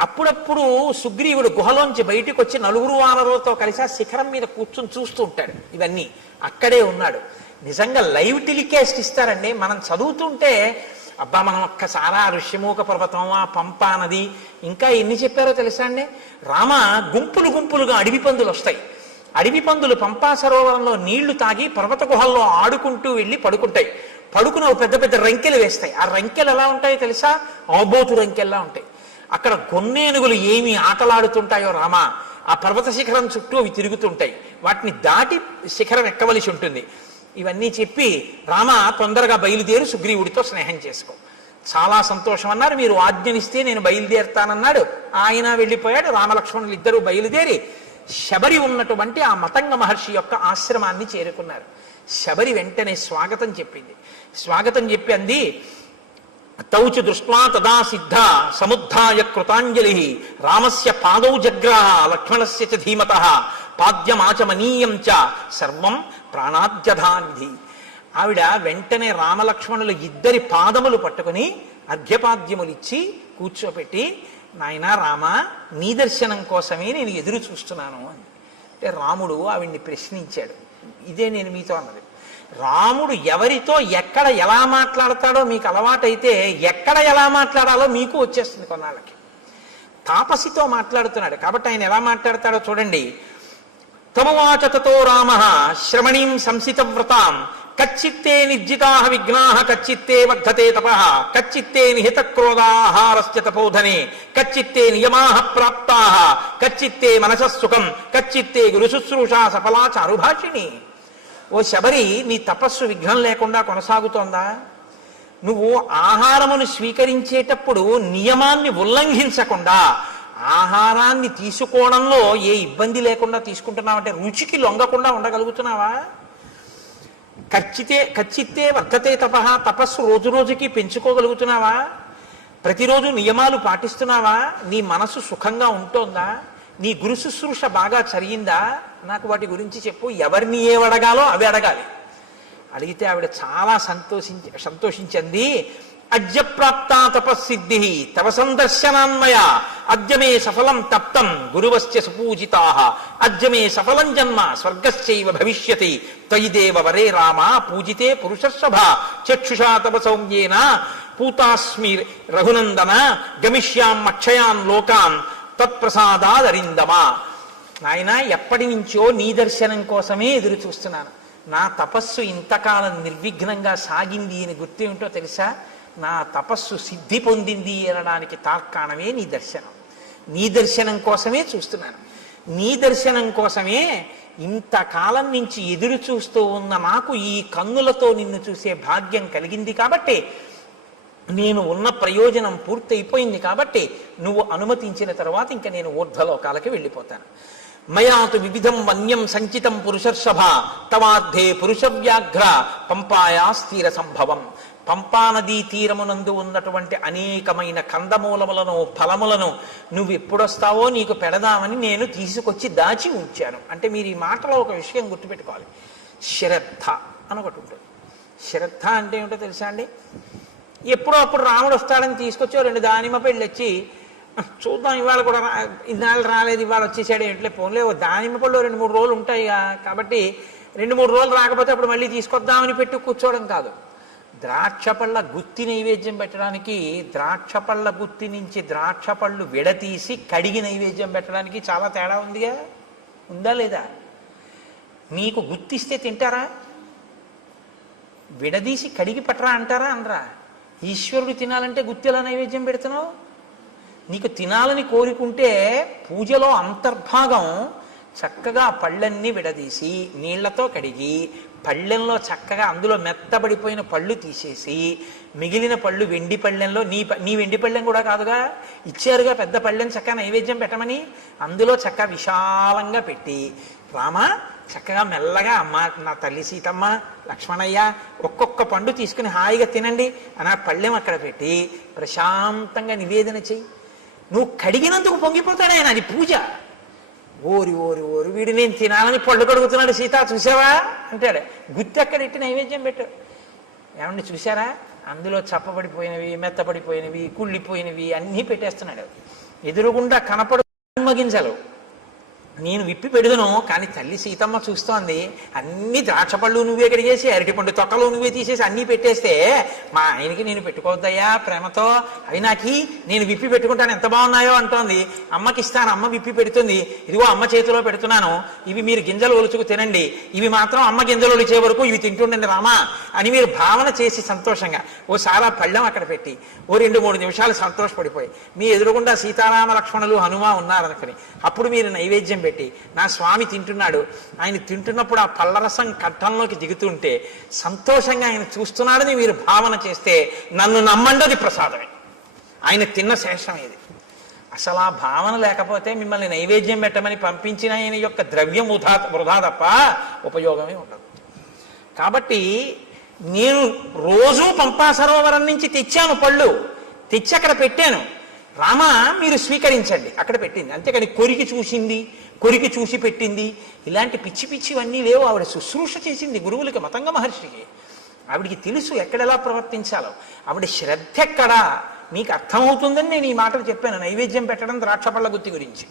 అప్పుడప్పుడు సుగ్రీవుడు గుహలోంచి బయటికి వచ్చి నలుగురు వానరులతో కలిసి ఆ శిఖరం మీద కూర్చుని చూస్తూ ఉంటాడు. ఇవన్నీ అక్కడే ఉన్నాడు. నిజంగా లైవ్ టెలికాస్ట్ ఇస్తారండి. మనం చదువుతుంటే అబ్బా మనం ఒక్కసారా ఋష్యమూక పర్వతం, ఆ పంపా నది, ఇంకా ఎన్ని చెప్పారో తెలుసా అండి. రామ గుంపులుగా అడవి పందులు వస్తాయి. అడవి పందులు పంపా సరోవరంలో నీళ్లు తాగి పర్వత గుహల్లో ఆడుకుంటూ వెళ్ళి పడుకుంటాయి. పడుకున్న పెద్ద పెద్ద రంకెలు వేస్తాయి. ఆ రంకెలు ఎలా ఉంటాయో తెలుసా? ఆబోతు రంకెల్లా ఉంటాయి. అక్కడ గొన్నేనుగులు ఏమి ఆటలాడుతుంటాయో రామ, ఆ పర్వత శిఖరం చుట్టూ అవి తిరుగుతుంటాయి. వాటిని దాటి శిఖరం ఎక్కవలసి ఉంటుంది. ఇవన్నీ చెప్పి రామ తొందరగా బయలుదేరి సుగ్రీవుడితో స్నేహం చేసుకో. చాలా సంతోషం అన్నారు. మీరు ఆజ్ఞనిస్తే నేను బయలుదేరుతానన్నాడు. ఆయన వెళ్ళిపోయాడు. రామలక్ష్మణులు ఇద్దరూ బయలుదేరి శబరి ఉన్నటువంటి ఆ మతంగ మహర్షి యొక్క ఆశ్రమాన్ని చేరుకున్నారు. శబరి వెంటనే స్వాగతం చెప్పింది. స్వాగతం చెప్పి అంది, తౌచు దృష్ట్వా తదా సిద్ధ సముద్ధాయ కృతాంజలి రామస్య పాదౌ జగ్రాహ లక్ష్మణస్య చ ధీమతః పాద్యమాచమనీయం చ సర్వం ప్రాణాద్యధానిధి. ఆవిడ వెంటనే రామలక్ష్మణులు ఇద్దరి పాదములు పట్టుకుని అర్ఘ్యపాద్యములిచ్చి కూర్చోపెట్టి, నాయనా రామ, నీ దర్శనం కోసమే నేను ఎదురు చూస్తున్నాను అని. అంటే రాముడు ఆవిడ్ని ప్రశ్నించాడు. ఇదే నేను మీతో అన్నది. రాముడు ఎవరితో ఎక్కడ ఎలా మాట్లాడతాడో మీకు అలవాటైతే ఎక్కడ ఎలా మాట్లాడాలో మీకు వచ్చేస్తుంది కొన్నాళ్ళకి. తాపసితో మాట్లాడుతున్నాడు కాబట్టి ఆయన ఎలా మాట్లాడతాడో చూడండి. తమవాచ తతో రామ శ్రమణీం సంసిత వ్రతాం కచ్చిత్తే నిర్జితాః విఘ్నాః కచ్చిత్తే వర్ధతే తపః కచ్చిత్తే నిహిత క్రోధాహారస్య తపోధనే కచ్చిత్తే నియమాః ప్రాప్తాః కచ్చిత్తే మనసః సుఖం కచ్చిత్తే గురు శుశ్రూషా సఫలా చారుభాషిణి. ఓ శబరి, నీ తపస్సు విఘ్నం లేకుండా కొనసాగుతోందా? నువ్వు ఆహారమును స్వీకరించేటప్పుడు నియమాన్ని ఉల్లంఘించకుండా ఆహారాన్ని తీసుకోవడంలో ఏ ఇబ్బంది లేకుండా తీసుకుంటున్నావంటే రుచికి లొంగకుండా ఉండగలుగుతున్నావా? కచ్చిత్తే వర్ధతే తపః, తపస్సు రోజు రోజుకి పెంచుకోగలుగుతున్నావా? ప్రతిరోజు నియమాలు పాటిస్తున్నావా? నీ మనసు సుఖంగా ఉంటోందా? నీ గురు శుశ్రూష బాగా చరిగిందా? నాకు వాటి గురించి చెప్పు. ఎవరిని ఏవడగాలో అవి అడగాలి. అడిగితే ఆవిడ చాలా సంతోషించింది. అద్య ప్రాప్తా తపస్సిద్ధి తవ సందర్శనాన్మయ అద్యమే సఫలం తప్తం గురువస్య సుపూజితాః అద్యమే సఫలం జన్మ స్వర్గశ్చైవ భవిష్యతి త్వయిదేవ వరే రామ పూజితే పురుషర్షభ చక్షుషా తవ సౌమ్యేన పూతాస్మి రఘునందన గమిష్యాం అక్షయాన్ లోకాన్ తత్ప్రసాదాదరిందమా. నాయన ఎప్పటి నుంచో నీ దర్శనం కోసమే ఎదురు చూస్తున్నాను. నా తపస్సు ఇంతకాలం నిర్విఘ్నంగా సాగింది అని గుర్తేమిటో తెలుసా? నా తపస్సు సిద్ధి పొందింది అనడానికి తార్కాణమే నీ దర్శనం. నీ దర్శనం కోసమే చూస్తున్నాను. నీ దర్శనం కోసమే ఇంతకాలం నుంచి ఎదురు చూస్తూ ఉన్న నాకు ఈ కన్నులతో నిన్ను చూసే భాగ్యం కలిగింది. కాబట్టి నేను ఉన్న ప్రయోజనం పూర్తయిపోయింది. కాబట్టి నువ్వు అనుమతించిన తర్వాత ఇంకా నేను ఊర్ధ్వలోకాలకి వెళ్ళిపోతాను. మయాతు వివిధం వన్యం సంచితం పురుషర్షభ తవార్థే పురుష వ్యాఘ్ర పంపాయా స్థిర సంభవం. పంపానదీ తీరమునందు ఉన్నటువంటి అనేకమైన కందమూలములను ఫలములను నువ్వు ఎప్పుడొస్తావో నీకు పెడదామని నేను తీసుకొచ్చి దాచి ఉంచాను. అంటే మీరు ఈ మాటలో ఒక విషయం గుర్తుపెట్టుకోవాలి. శ్రద్ధ అని ఒకటి ఉంటుంది. శ్రద్ధ అంటే ఏమిటో తెలుసా అండి? ఎప్పుడో అప్పుడు రాముడు వస్తాడని తీసుకొచ్చి 2 దానిమ్మ పళ్ళు వచ్చి చూద్దాం, ఇవాళ కూడా ఇన్నాళ్ళు రాలేదు, ఇవాళ వచ్చేసాడు ఏంటలే పోన్లే, దానిమ్మ పళ్ళు 2-3 రోజులు ఉంటాయి కాబట్టి 2-3 రోజులు రాకపోతే అప్పుడు మళ్ళీ తీసుకొద్దామని పెట్టి కూర్చోవడం కాదు. ద్రాక్ష పళ్ళ గుత్తి నైవేద్యం పెట్టడానికి ద్రాక్ష పళ్ళ గుత్తి నుంచి ద్రాక్ష పళ్ళు విడతీసి కడిగి నైవేద్యం పెట్టడానికి చాలా తేడా ఉందిగా. ఉందా లేదా? మీకు గుత్తిస్తే తింటారా? విడదీసి కడిగి పట్టరా అంటారా? అనరా? ఈశ్వరుడు తినాలంటే గుత్తిలా నైవేద్యం పెడుతున్నావు? నీకు తినాలని కోరుకుంటే పూజలో అంతర్భాగం చక్కగా పళ్ళన్నీ విడదీసి నీళ్లతో కడిగి పళ్ళెంలో చక్కగా అందులో మెత్తబడిపోయిన పళ్ళు తీసేసి మిగిలిన పళ్ళు వెండి పళ్ళెంలో నీ వెండి పళ్ళెం కూడా కాదుగా, ఇచ్చారుగా పెద్ద పళ్ళెం, చక్కగా నైవేద్యం పెట్టమని అందులో చక్కగా విశాలంగా పెట్టి రామా చక్కగా మెల్లగా అమ్మ నా తల్లి సీతమ్మ లక్ష్మణయ్య ఒక్కొక్క పండు తీసుకుని హాయిగా తినండి అని ఆ పళ్ళెం అక్కడ పెట్టి ప్రశాంతంగా నివేదన చెయ్యి. నువ్వు కడిగినందుకు పొంగిపోతాడు ఆయన, అది పూజ. ఓరి ఓరి ఓరి వీడు నేను తినాలని పళ్ళు కడుగుతున్నాడు సీత చూసావా అంటాడు. గుత్తి అక్కడెట్టి నైవేద్యం పెట్టాడు. ఏమండి చూసారా? అందులో చప్పబడిపోయినవి మెత్తబడిపోయినవి కుళ్ళిపోయినవి అన్నీ పెట్టేస్తున్నాడు. ఎదురుగుండా కనపడు గింజలు నేను విప్పి పెడుదును, కానీ తల్లి సీతమ్మ చూస్తోంది. అన్ని ద్రాక్ష పళ్ళు నువ్వే కడిగేసి అరటిపండు తొక్కలు నువ్వే తీసేసి అన్నీ పెట్టేస్తే మా ఆయనకి నేను పెట్టుకోవద్దయ్యా ప్రేమతో, అవి నాకి నేను విప్పి పెట్టుకుంటాను ఎంత బాగున్నాయో అంటోంది. అమ్మకి ఇస్తాను, అమ్మ విప్పి పెడుతుంది, ఇదిగో అమ్మ చేతిలో పెడుతున్నాను, ఇవి మీరు గింజలు ఒలుచుకు తినండి, ఇవి మాత్రం అమ్మ గింజలు ఒలిచే వరకు ఇవి తింటుండండి రామా అని మీరు భావన చేసి సంతోషంగా ఓసారి ఆ పళ్ళెం అక్కడ పెట్టి 2-3 నిమిషాలు సంతోషపడిపోయి మీ ఎదురుగుండా సీతారామ లక్ష్మణులు హనుమ ఉన్నారనుకుని అప్పుడు మీరు నైవేద్యం పెట్టి నా స్వామి తింటున్నాడు, ఆయన తింటున్నప్పుడు ఆ పళ్ళరసం కంఠంలోకి దిగుతుంటే సంతోషంగా ఆయన చూస్తున్నాడని మీరు భావన చేస్తే నన్ను నమ్మండి ప్రసాదమే, ఆయన తిన్న శేషం ఇది. అసలు ఆ భావన లేకపోతే మిమ్మల్ని నైవేద్యం పెట్టమని పంపించిన ఆయన యొక్క ద్రవ్యం వృధా తప్ప ఉపయోగమే ఉండదు. కాబట్టి నేను రోజూ పంపా సరోవరం నుంచి తెచ్చాను పళ్ళు, తెచ్చి అక్కడ పెట్టాను, రామ మీరు స్వీకరించండి అక్కడ పెట్టింది. అంతేకాని కొరికి చూసింది, కొరికి చూసి పెట్టింది, ఇలాంటి పిచ్చి పిచ్చివన్నీ లేవు. ఆవిడ శుశ్రూష చేసింది గురువులకి, మతంగ మహర్షికి. ఆవిడికి తెలుసు ఎక్కడెలా ప్రవర్తించాలో. ఆవిడ శ్రద్ధ ఎక్కడా మీకు అర్థమవుతుందని నేను ఈ మాటలు చెప్పాను నైవేద్యం పెట్టడం ద్రాక్ష పళ్ళ గుత్తి గురించి.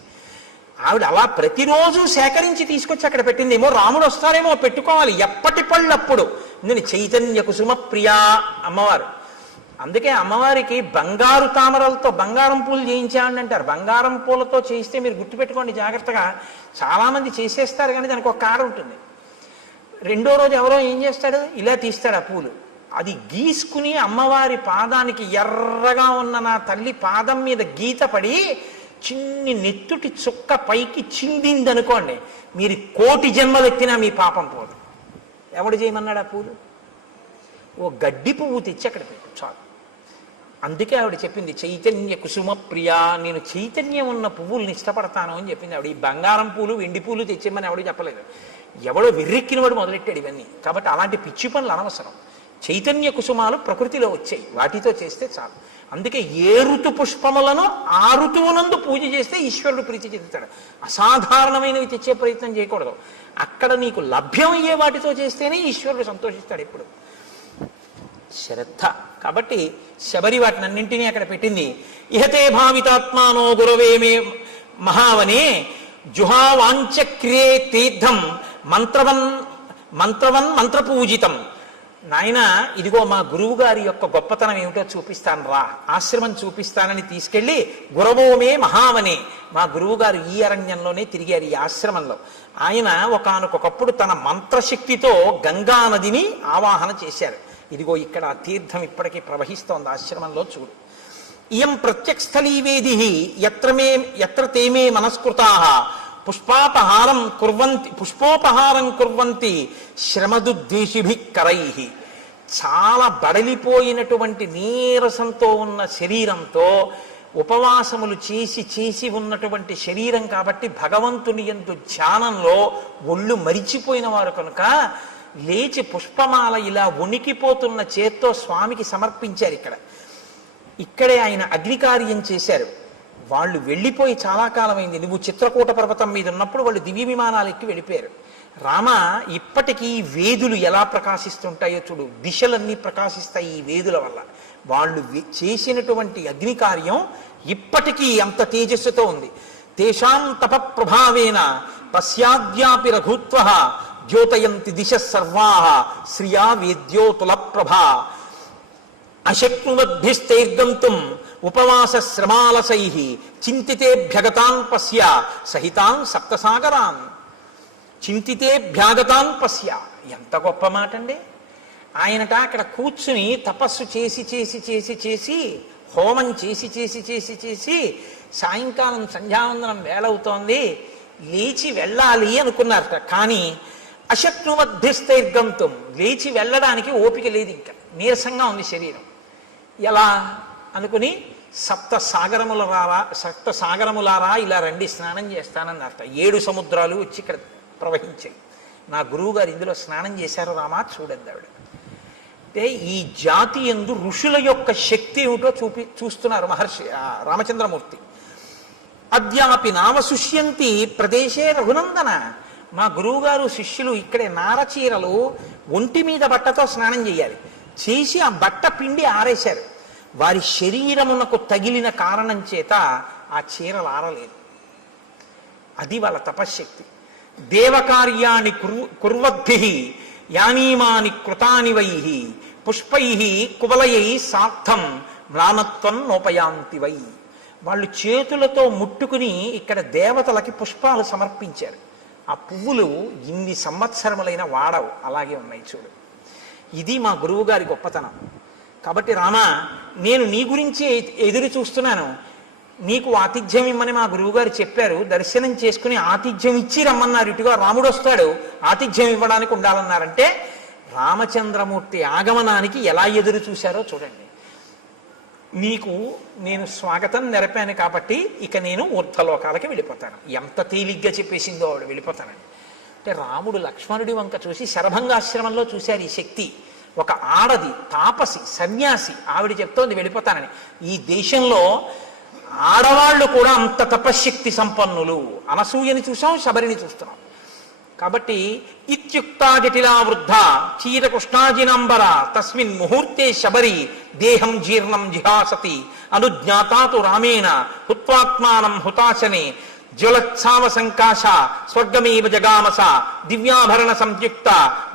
ఆవిడ అలా ప్రతిరోజు సేకరించి తీసుకొచ్చి అక్కడ పెట్టింది. ఏమో రాముడు వస్తారేమో పెట్టుకోవాలి, ఎప్పటి పళ్ళప్పుడు. నేను చైతన్య కుసుమ ప్రియా అమ్మవారు. అందుకే అమ్మవారికి బంగారు తామరలతో బంగారం పూలు చేయించాలని అంటారు. బంగారం పూలతో చేయిస్తే మీరు గుర్తుపెట్టుకోండి జాగ్రత్తగా, చాలామంది చేసేస్తారు కానీ దానికి ఒక కాడ ఉంటుంది. రెండో రోజు ఎవరో ఏం చేస్తాడు, ఇలా తీస్తాడు ఆ పూలు, అది గీసుకుని అమ్మవారి పాదానికి ఎర్రగా ఉన్న నా తల్లి పాదం మీద గీత పడి చిన్ని నెత్తుటి చుక్క పైకి చిందిందనుకోండి, మీరు 1,000,000 జన్మలెత్తినా మీ పాపం పోదు. ఎవడు చేయమన్నాడు ఆ పూలు? ఓ గడ్డి పువ్వు తెచ్చి అక్కడ పెట్టు చాలు. అందుకే ఆవిడ చెప్పింది చైతన్య కుసుమ ప్రియా, నేను చైతన్యం ఉన్న పువ్వుల్ని ఇష్టపడతాను అని చెప్పింది ఆవిడ. ఈ బంగారం పూలు వెండి పూలు తెచ్చేమని ఎవడు చెప్పలేదు, ఎవడో వెర్రెక్కినవాడు మొదలెట్టాడు ఇవన్నీ. కాబట్టి అలాంటి పిచ్చి పనులు అనవసరం. చైతన్య కుసుమాలు ప్రకృతిలో వచ్చాయి, వాటితో చేస్తే చాలు. అందుకే ఏ ఋతు పుష్పములను ఆ ఋతువునందు పూజ చేస్తే ఈశ్వరుడు ప్రీతి చెందుతాడు. అసాధారణమైనవి తెచ్చే ప్రయత్నం చేయకూడదు. అక్కడ నీకు లభ్యమయ్యే వాటితో చేస్తేనే ఈశ్వరుడు సంతోషిస్తాడు ఎప్పుడు. శ్రద్ధ. కాబట్టి శబరి వాటినన్నింటినీ అక్కడ పెట్టింది. ఇహతే భావితాత్మానో గురవేమే మహావనే జుహావాంచక్రియే తీర్థం మంత్రవన్ మంత్రపూజితం నాయన ఇదిగో మా గురువు గారి యొక్క గొప్పతనం ఏమిటో చూపిస్తాను రా, ఆశ్రమం చూపిస్తానని తీసుకెళ్లి గురవోమే మహావనే, మా గురువు గారు ఈ అరణ్యంలోనే తిరిగారు ఈ ఆశ్రమంలో. ఆయన ఒకానొకప్పుడు తన మంత్రశక్తితో గంగా నదిని ఆవాహన చేశారు. ఇదిగో ఇక్కడ ఆ తీర్థం ఇప్పటికీ ప్రవహిస్తోంది ఆశ్రమంలో చూడు. ఇయం ప్రత్యక్షస్థలీవేది ఎత్ర తేమే మనస్కృతాః పుష్పోపహారం కుర్వంతి శ్రమదుద్దేశిభిః కరైః. చాలా బడలిపోయినటువంటి నీరసంతో ఉన్న శరీరంతో ఉపవాసములు చేసి చేసి ఉన్నటువంటి శరీరం కాబట్టి భగవంతుని యందు ధ్యానంలో ఒళ్ళు మరిచిపోయిన వారు కనుక లేచి పుష్పమాల ఇలా వణికిపోతున్న చేత్తో స్వామికి సమర్పించారు. ఇక్కడే ఆయన అగ్నికార్యం చేశారు. వాళ్ళు వెళ్ళిపోయి చాలా కాలమైంది. నువ్వు చిత్రకూట పర్వతం మీద ఉన్నప్పుడు వాళ్ళు దివ్య విమానాలు ఎక్కి వెళ్ళిపోయారు. రామ, ఇప్పటికీ వేదులు ఎలా ప్రకాశిస్తుంటాయో చూడు, దిశలన్నీ ప్రకాశిస్తాయి ఈ వేదుల వల్ల. వాళ్ళు చేసినటువంటి అగ్నికార్యం ఇప్పటికీ అంత తేజస్సుతో ఉంది. తేషాం తప ప్రభావేన పశ్చాద్యాపి రఘుత్వ ద్యోతయంతి దిశ సర్వాః శ్రియా వేద్యోతుల ప్రభా అశక్నువద్భిస్తైర్గంతుం ఉపవాస శ్రమాలసైః చింతితేభ్యగతాన్ పశ్య సహితాన్ సప్తసాగరాన్. చింతితేభ్యాగతాన్ పశ్య, ఎంత గొప్ప మాట అండి. ఆయనట అక్కడ కూర్చుని తపస్సు చేసి చేసి చేసి చేసి హోమం చేసి చేసి చేసి చేసి సాయంకాలం సంధ్యావందనం వేళవుతోంది, లేచి వెళ్ళాలి అనుకున్నారట. కానీ అశక్నువద్భిస్తైర్గంతుం, లేచి వెళ్ళడానికి ఓపిక లేదు, ఇంకా నీరసంగా ఉంది శరీరం. ఎలా అనుకుని సప్త సాగరములారా ఇలా రండి స్నానం చేస్తానన్నారట. 7 సముద్రాలు వచ్చి ఇక్కడ ప్రవహించాయి. నా గురువు గారు ఇందులో స్నానం చేశారు రామా, చూడండి ఆవిడ. అంటే ఈ జాతి యందు ఋషుల యొక్క శక్తి ఏమిటో చూస్తున్నారు మహర్షి రామచంద్రమూర్తి. అద్యాపి నావశుష్యంతి ప్రదేశే రఘునందన, మా గురువుగారు శిష్యులు ఇక్కడే నారచీరలు ఒంటి మీద బట్టతో స్నానం చేయాలి, చేసి ఆ బట్ట పిండి ఆరేశారు. వారి శరీరమునకు తగిలిన కారణం చేత ఆ చీరలు ఆరలేదు. అది వాళ్ళ తపశ్శక్తి. దేవకార్యాన్ని కుర్వద్భిః యానీమాని కృతాని వైః పుష్పైః కువలయై సార్థం మ్లానత్వం నోపయాంతి వై. వాళ్ళు చేతులతో ముట్టుకుని ఇక్కడ దేవతలకి పుష్పాలు సమర్పించారు. ఆ పువ్వులు ఇన్ని సంవత్సరములైన వాడవు, అలాగే ఉన్నాయి చూడు. ఇది మా గురువు గారి గొప్పతనం. కాబట్టి రామా, నేను నీ గురించి ఎదురు చూస్తున్నాను, నీకు ఆతిథ్యం ఇమ్మని మా గురువుగారు చెప్పారు. దర్శనం చేసుకుని ఆతిథ్యం ఇచ్చి రమ్మన్నారు. ఇటుగా రాముడు వస్తాడు, ఆతిథ్యం ఇవ్వడానికి ఉండాలన్నారంటే రామచంద్రమూర్తి ఆగమనానికి ఎలా ఎదురు చూశారో చూడండి. నీకు నేను స్వాగతం నెరపాను కాబట్టి ఇక నేను ఊర్ధ్వలోకాలకి వెళ్ళిపోతాను. ఎంత తేలిగ్గా చెప్పేసిందో ఆవిడ వెళ్ళిపోతానని. అంటే రాముడు లక్ష్మణుడి వంక చూసి శరభంగాశ్రమంలో చూశారు ఈ శక్తి. ఒక ఆడది తాపసి సన్యాసి, ఆవిడ చెప్తోంది వెళ్ళిపోతానని. ఈ దేశంలో ఆడవాళ్ళు కూడా అంత తపశ్శక్తి సంపన్నులు. అనసూయని చూసాం, శబరిని చూస్తున్నాం. కాబట్టి ఇత్యుక్తా జటిలా వృద్ధ చీరకృష్ణాజినాంబర తస్మిన్ ముహూర్తే శబరి దేహం జీర్ణం జిహాసతి అనుజ్ఞాతాతు రామేణ హుత్వాత్మానం హుతాశనే జ్వలత్సావ సంకాశ స్వర్గమేవ జగామస దివ్యాభరణ సంయుక్త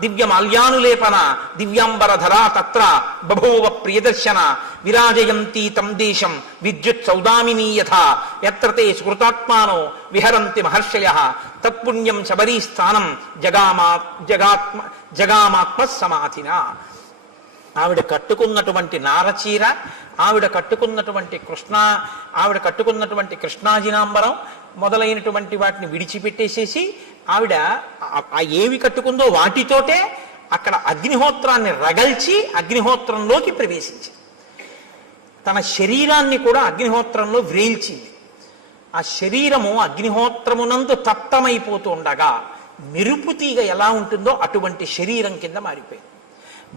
దివ్యమాల్యానులేపన దివ్యాంబరధరా తత్ర బభూవ ప్రియదర్శన విరాజయంతి తం దేశం విద్యుత్ సౌదామినీ యథా యత్ర తే స్మృతాత్మానో విహరంతి మహర్షయః తత్పుణ్యం శబరీ స్థానం జగామాత్మ సమాధిన. ఆవిడ కట్టుకున్నటువంటి నారచీర, ఆవిడ కట్టుకున్నటువంటి కృష్ణాజినాంబరం మొదలైనటువంటి వాటిని విడిచిపెట్టేసేసి ఆవిడ ఏవి కట్టుకుందో వాటితోటే అక్కడ అగ్నిహోత్రాన్ని రగల్చి అగ్నిహోత్రంలోకి ప్రవేశించింది. తన శరీరాన్ని కూడా అగ్నిహోత్రంలో వ్రేల్చింది. ఆ శరీరము అగ్నిహోత్రమునందు తప్తమైపోతూ ఉండగా మెరుపు తీగ ఎలా ఉంటుందో అటువంటి శరీరం కింద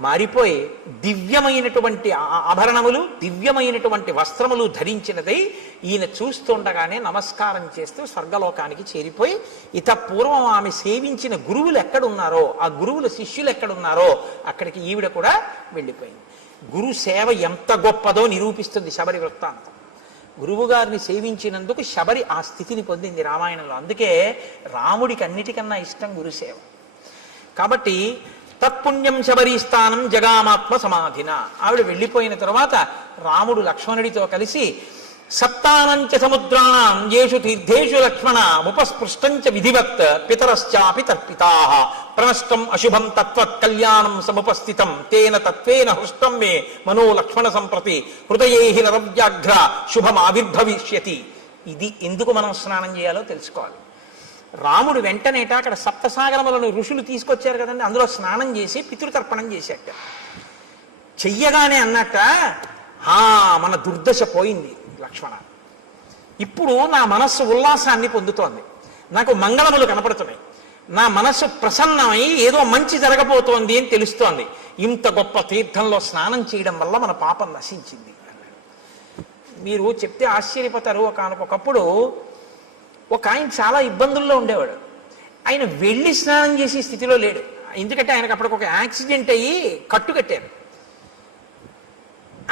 మారిపోయి దివ్యమైనటువంటి ఆభరణములు దివ్యమైనటువంటి వస్త్రములు ధరించినదై ఈయన చూస్తుండగానే నమస్కారం చేస్తూ స్వర్గలోకానికి చేరిపోయి ఇత పూర్వం ఆమె సేవించిన గురువులు ఎక్కడున్నారో, ఆ గురువుల శిష్యులు ఎక్కడున్నారో అక్కడికి ఈవిడ కూడా వెళ్ళిపోయింది. గురు సేవ ఎంత గొప్పదో నిరూపిస్తుంది శబరి వృత్తాంతం. గురువుగారిని సేవించినందుకు శబరి ఆ స్థితిని పొందింది రామాయణంలో. అందుకే రాముడికి అన్నిటికన్నా ఇష్టం గురుసేవ. కాబట్టి తత్పుణ్యం శబరీస్థానం జగామాత్మ సమాధిన. ఆవిడ వెళ్ళిపోయిన తర్వాత రాముడు లక్ష్మణుడితో కలిసి సప్తానంచ సముద్రాణం యేషు తీర్థేషు లక్ష్మణ ఉపస్పృష్టంచ విధివత్ పితరశ్చాపి తర్పితాః ప్రనష్టం అశుభం తత్వత్ కళ్యాణం సముపస్థితం తేన తత్వేన హృష్టం మే మనో లక్ష్మణ సంప్రతి హృదయేహి నరవ్యాఘ్ర శుభం ఆవిర్భవిష్యతి. ఇది ఎందుకు మనం స్నానం చేయాలో తెలుసుకోవాలి. రాముడు వెంటనేట అక్కడ సప్తసాగరములను ఋషులు తీసుకొచ్చారు కదండి, అందులో స్నానం చేసి పితృతర్పణం చేశాట. చెయ్యగానే అన్నట్ట, మన దుర్దశ పోయింది లక్ష్మణ, ఇప్పుడు నా మనస్సు ఉల్లాసాన్ని పొందుతోంది, నాకు మంగళములు కనపడుతున్నాయి, నా మనస్సు ప్రసన్నమై ఏదో మంచి జరగబోతోంది అని తెలుస్తోంది. ఇంత గొప్ప తీర్థంలో స్నానం చేయడం వల్ల మన పాపం నశించింది. మీరు చెప్తే ఆశ్చర్యపోతారు. ఒకనకొకప్పుడు ఒక ఆయన చాలా ఇబ్బందుల్లో ఉండేవాడు. ఆయన వెళ్ళి స్నానం చేసే స్థితిలో లేడు. ఎందుకంటే ఆయనకు అప్పటికి ఒక యాక్సిడెంట్ అయ్యి కట్టు కట్టారు.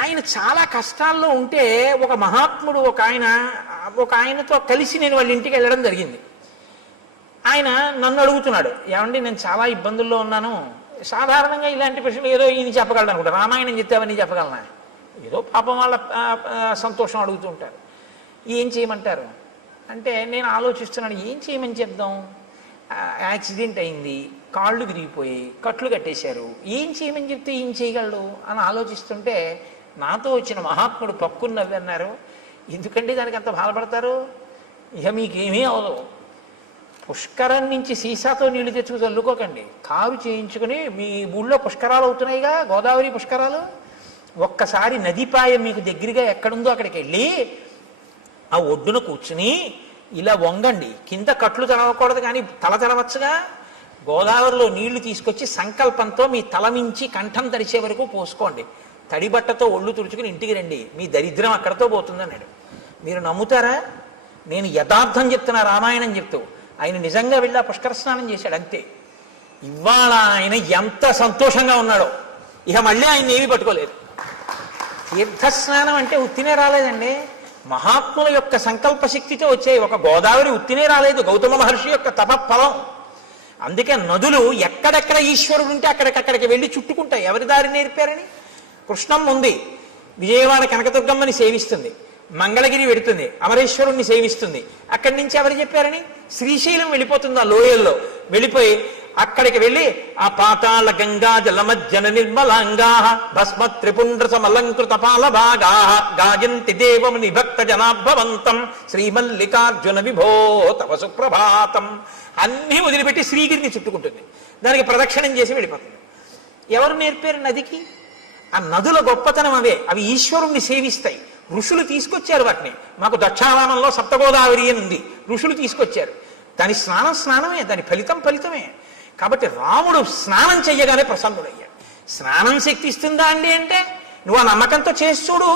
ఆయన చాలా కష్టాల్లో ఉంటే ఒక మహాత్ముడు ఒక ఆయనతో కలిసి నేను వాళ్ళ ఇంటికి వెళ్ళడం జరిగింది. ఆయన నన్ను అడుగుతున్నాడు, ఏమండి నేను చాలా ఇబ్బందుల్లో ఉన్నాను, సాధారణంగా ఇలాంటి ప్రశ్నలు ఏదో ఈయన చెప్పగలను అనుకుంటా, రామాయణం చెప్తావని చెప్పగలనా, ఏదో పాపం వాళ్ళ సంతోషం అడుగుతూ ఉంటారు, ఏం చేయమంటారు అంటే నేను ఆలోచిస్తున్నాను ఏం చేయమని చెప్దాం, యాక్సిడెంట్ అయింది, కాళ్ళు విరిగిపోయి కట్లు కట్టేశారు, ఏం చేయమని చెప్తే ఏం చేయగలడు అని ఆలోచిస్తుంటే నాతో వచ్చిన మహాత్ముడు పక్కుని నవ్వి అన్నారు, ఎందుకంటే దానికి అంత బాధపడతారు, ఇక మీకేమీ అవదు, పుష్కరం నుంచి సీసాతో నీళ్లు తెచ్చుకు చల్లుకోకండి, కారు చేయించుకుని మీ ఊళ్ళో పుష్కరాలు అవుతున్నాయిగా, గోదావరి పుష్కరాలు, ఒక్కసారి నదిపాయ మీకు దగ్గరగా ఎక్కడుందో అక్కడికి వెళ్ళి ఆ ఒడ్డున కూర్చుని ఇలా వంగండి, కింద కట్లు తడవకూడదు కానీ తల తడవచ్చుగా, గోదావరిలో నీళ్లు తీసుకొచ్చి సంకల్పంతో మీ తల మించి కంఠం తడిచే వరకు పోసుకోండి, తడిబట్టతో ఒళ్ళు తుడుచుకుని ఇంటికి రండి, మీ దరిద్రం అక్కడతో పోతుంది అన్నాడు. మీరు నమ్ముతారా? నేను యథార్థం చెప్తున్నా, రామాయణం చెప్తూ. ఆయన నిజంగా వెళ్ళి ఆ పుష్కర స్నానం చేశాడు అంతే. ఇవాళ ఆయన ఎంత సంతోషంగా ఉన్నాడో, ఇక మళ్ళీ ఆయన ఏమీ పట్టుకోలేదు. తీర్థస్నానం అంటే ఉత్తినే రాలేదండి, మహాత్ముల యొక్క సంకల్ప శక్తితో వచ్చాయి. ఒక గోదావరి ఉత్తినే రాలేదు, గౌతమ మహర్షి యొక్క తపఫలం. అందుకే నదులు ఎక్కడెక్కడ ఈశ్వరుడు ఉంటే అక్కడికక్కడికి వెళ్ళి చుట్టుకుంటాయి. ఎవరి దారి నేర్పారని? కృష్ణమ్మ ఉంది, విజయవాడ కనకదుర్గమ్మని సేవిస్తుంది, మంగళగిరి వెడుతుంది, అమరేశ్వరుణ్ణి సేవిస్తుంది, అక్కడి నుంచి ఎవరు చెప్పారని? శ్రీశైలం వెళ్ళిపోతుంది, ఆ లోయల్లో వెళ్ళిపోయి అక్కడికి వెళ్ళి ఆ పాతాళ గంగా జలమజ్జన నిర్మలాంగా భస్మ త్రిపుండ్ర సమలంకృత పాల భాగా గాయంతి దేవం నిభక్త జనాభవంతం శ్రీమల్లికార్జున విభో తవ సుప్రభాతం అన్నీ వదిలిపెట్టి శ్రీగిరిని చుట్టుకుంటుంది, దానికి ప్రదక్షిణం చేసి వెళ్ళిపోతుంది. ఎవరు నేర్పారు నదికి? ఆ నదుల గొప్పతనం అవే, అవి ఈశ్వరుణ్ణి సేవిస్తాయి. ఋషులు తీసుకొచ్చారు వాటిని. మాకు దక్షారామంలో సప్తగోదావరి అని ఉంది, ఋషులు తీసుకొచ్చారు. దాని స్నానమే, దాని ఫలితమే. కాబట్టి రాముడు స్నానం చెయ్యగానే ప్రసన్నుడయ్యాడు. స్నానం శక్తి ఇస్తుందా అండి అంటే నువ్వు ఆ నమ్మకంతో చేసి చూడు.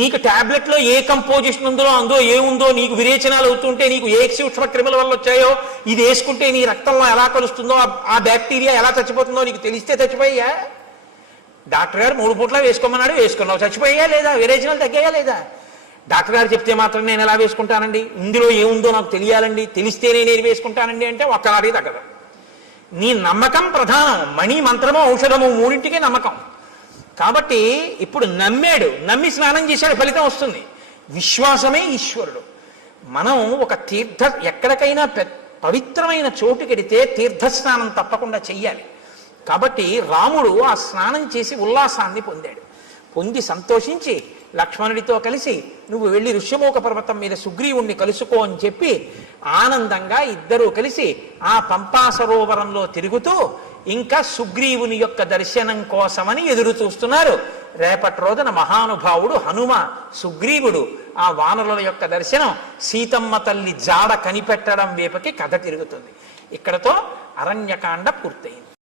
నీకు టాబ్లెట్లో ఏ కంపోజిషన్ ఉందో అందులో ఏముందో, నీకు విరేచనాలు అవుతుంటే నీకు ఏ సూక్ష్మ క్రిముల వల్ల వచ్చాయో, ఇది వేసుకుంటే నీ రక్తంలో ఎలా కలుస్తుందో, ఆ బ్యాక్టీరియా ఎలా చచ్చిపోతుందో నీకు తెలిస్తే చచ్చిపోయా? డాక్టర్ గారు 3 పూట్ల వేసుకోమన్నాడు, వేసుకున్నావు, చచ్చిపోయా లేదా? విరేచనాలు తగ్గాయా లేదా? డాక్టర్ గారు చెప్తే మాత్రం నేను ఎలా వేసుకుంటానండి, ఇందులో ఏముందో నాకు తెలియాలండి, తెలిస్తేనే నేను వేసుకుంటానండి అంటే ఒక్కనాడే తగ్గదు. నీ నమ్మకం ప్రధానం. మణి, మంత్రము, ఔషధము మూడింటికే నమ్మకం. కాబట్టి ఇప్పుడు నమ్మి స్నానం చేశాడు, ఫలితం వస్తుంది. విశ్వాసమే ఈశ్వరుడు. మనం ఒక ఎక్కడికైనా పవిత్రమైన చోటుకెడితే తీర్థస్నానం తప్పకుండా చెయ్యాలి. కాబట్టి రాముడు ఆ స్నానం చేసి ఉల్లాసాన్ని పొంది సంతోషించి లక్ష్మణుడితో కలిసి నువ్వు వెళ్ళి ఋష్యమూక పర్వతం మీద సుగ్రీవుణ్ణి కలుసుకో అని చెప్పి ఆనందంగా ఇద్దరూ కలిసి ఆ పంపా సరోవరంలో తిరుగుతూ ఇంకా సుగ్రీవుని యొక్క దర్శనం కోసమని ఎదురు చూస్తున్నారు. రేపటి రోజున మహానుభావుడు హనుమ, సుగ్రీవుడు ఆ వానరుల యొక్క దర్శనం, సీతమ్మ తల్లి జాడ కనిపెట్టడం వైపుకి కథ తిరుగుతుంది. ఇక్కడతో అరణ్యకాండ పూర్తయింది.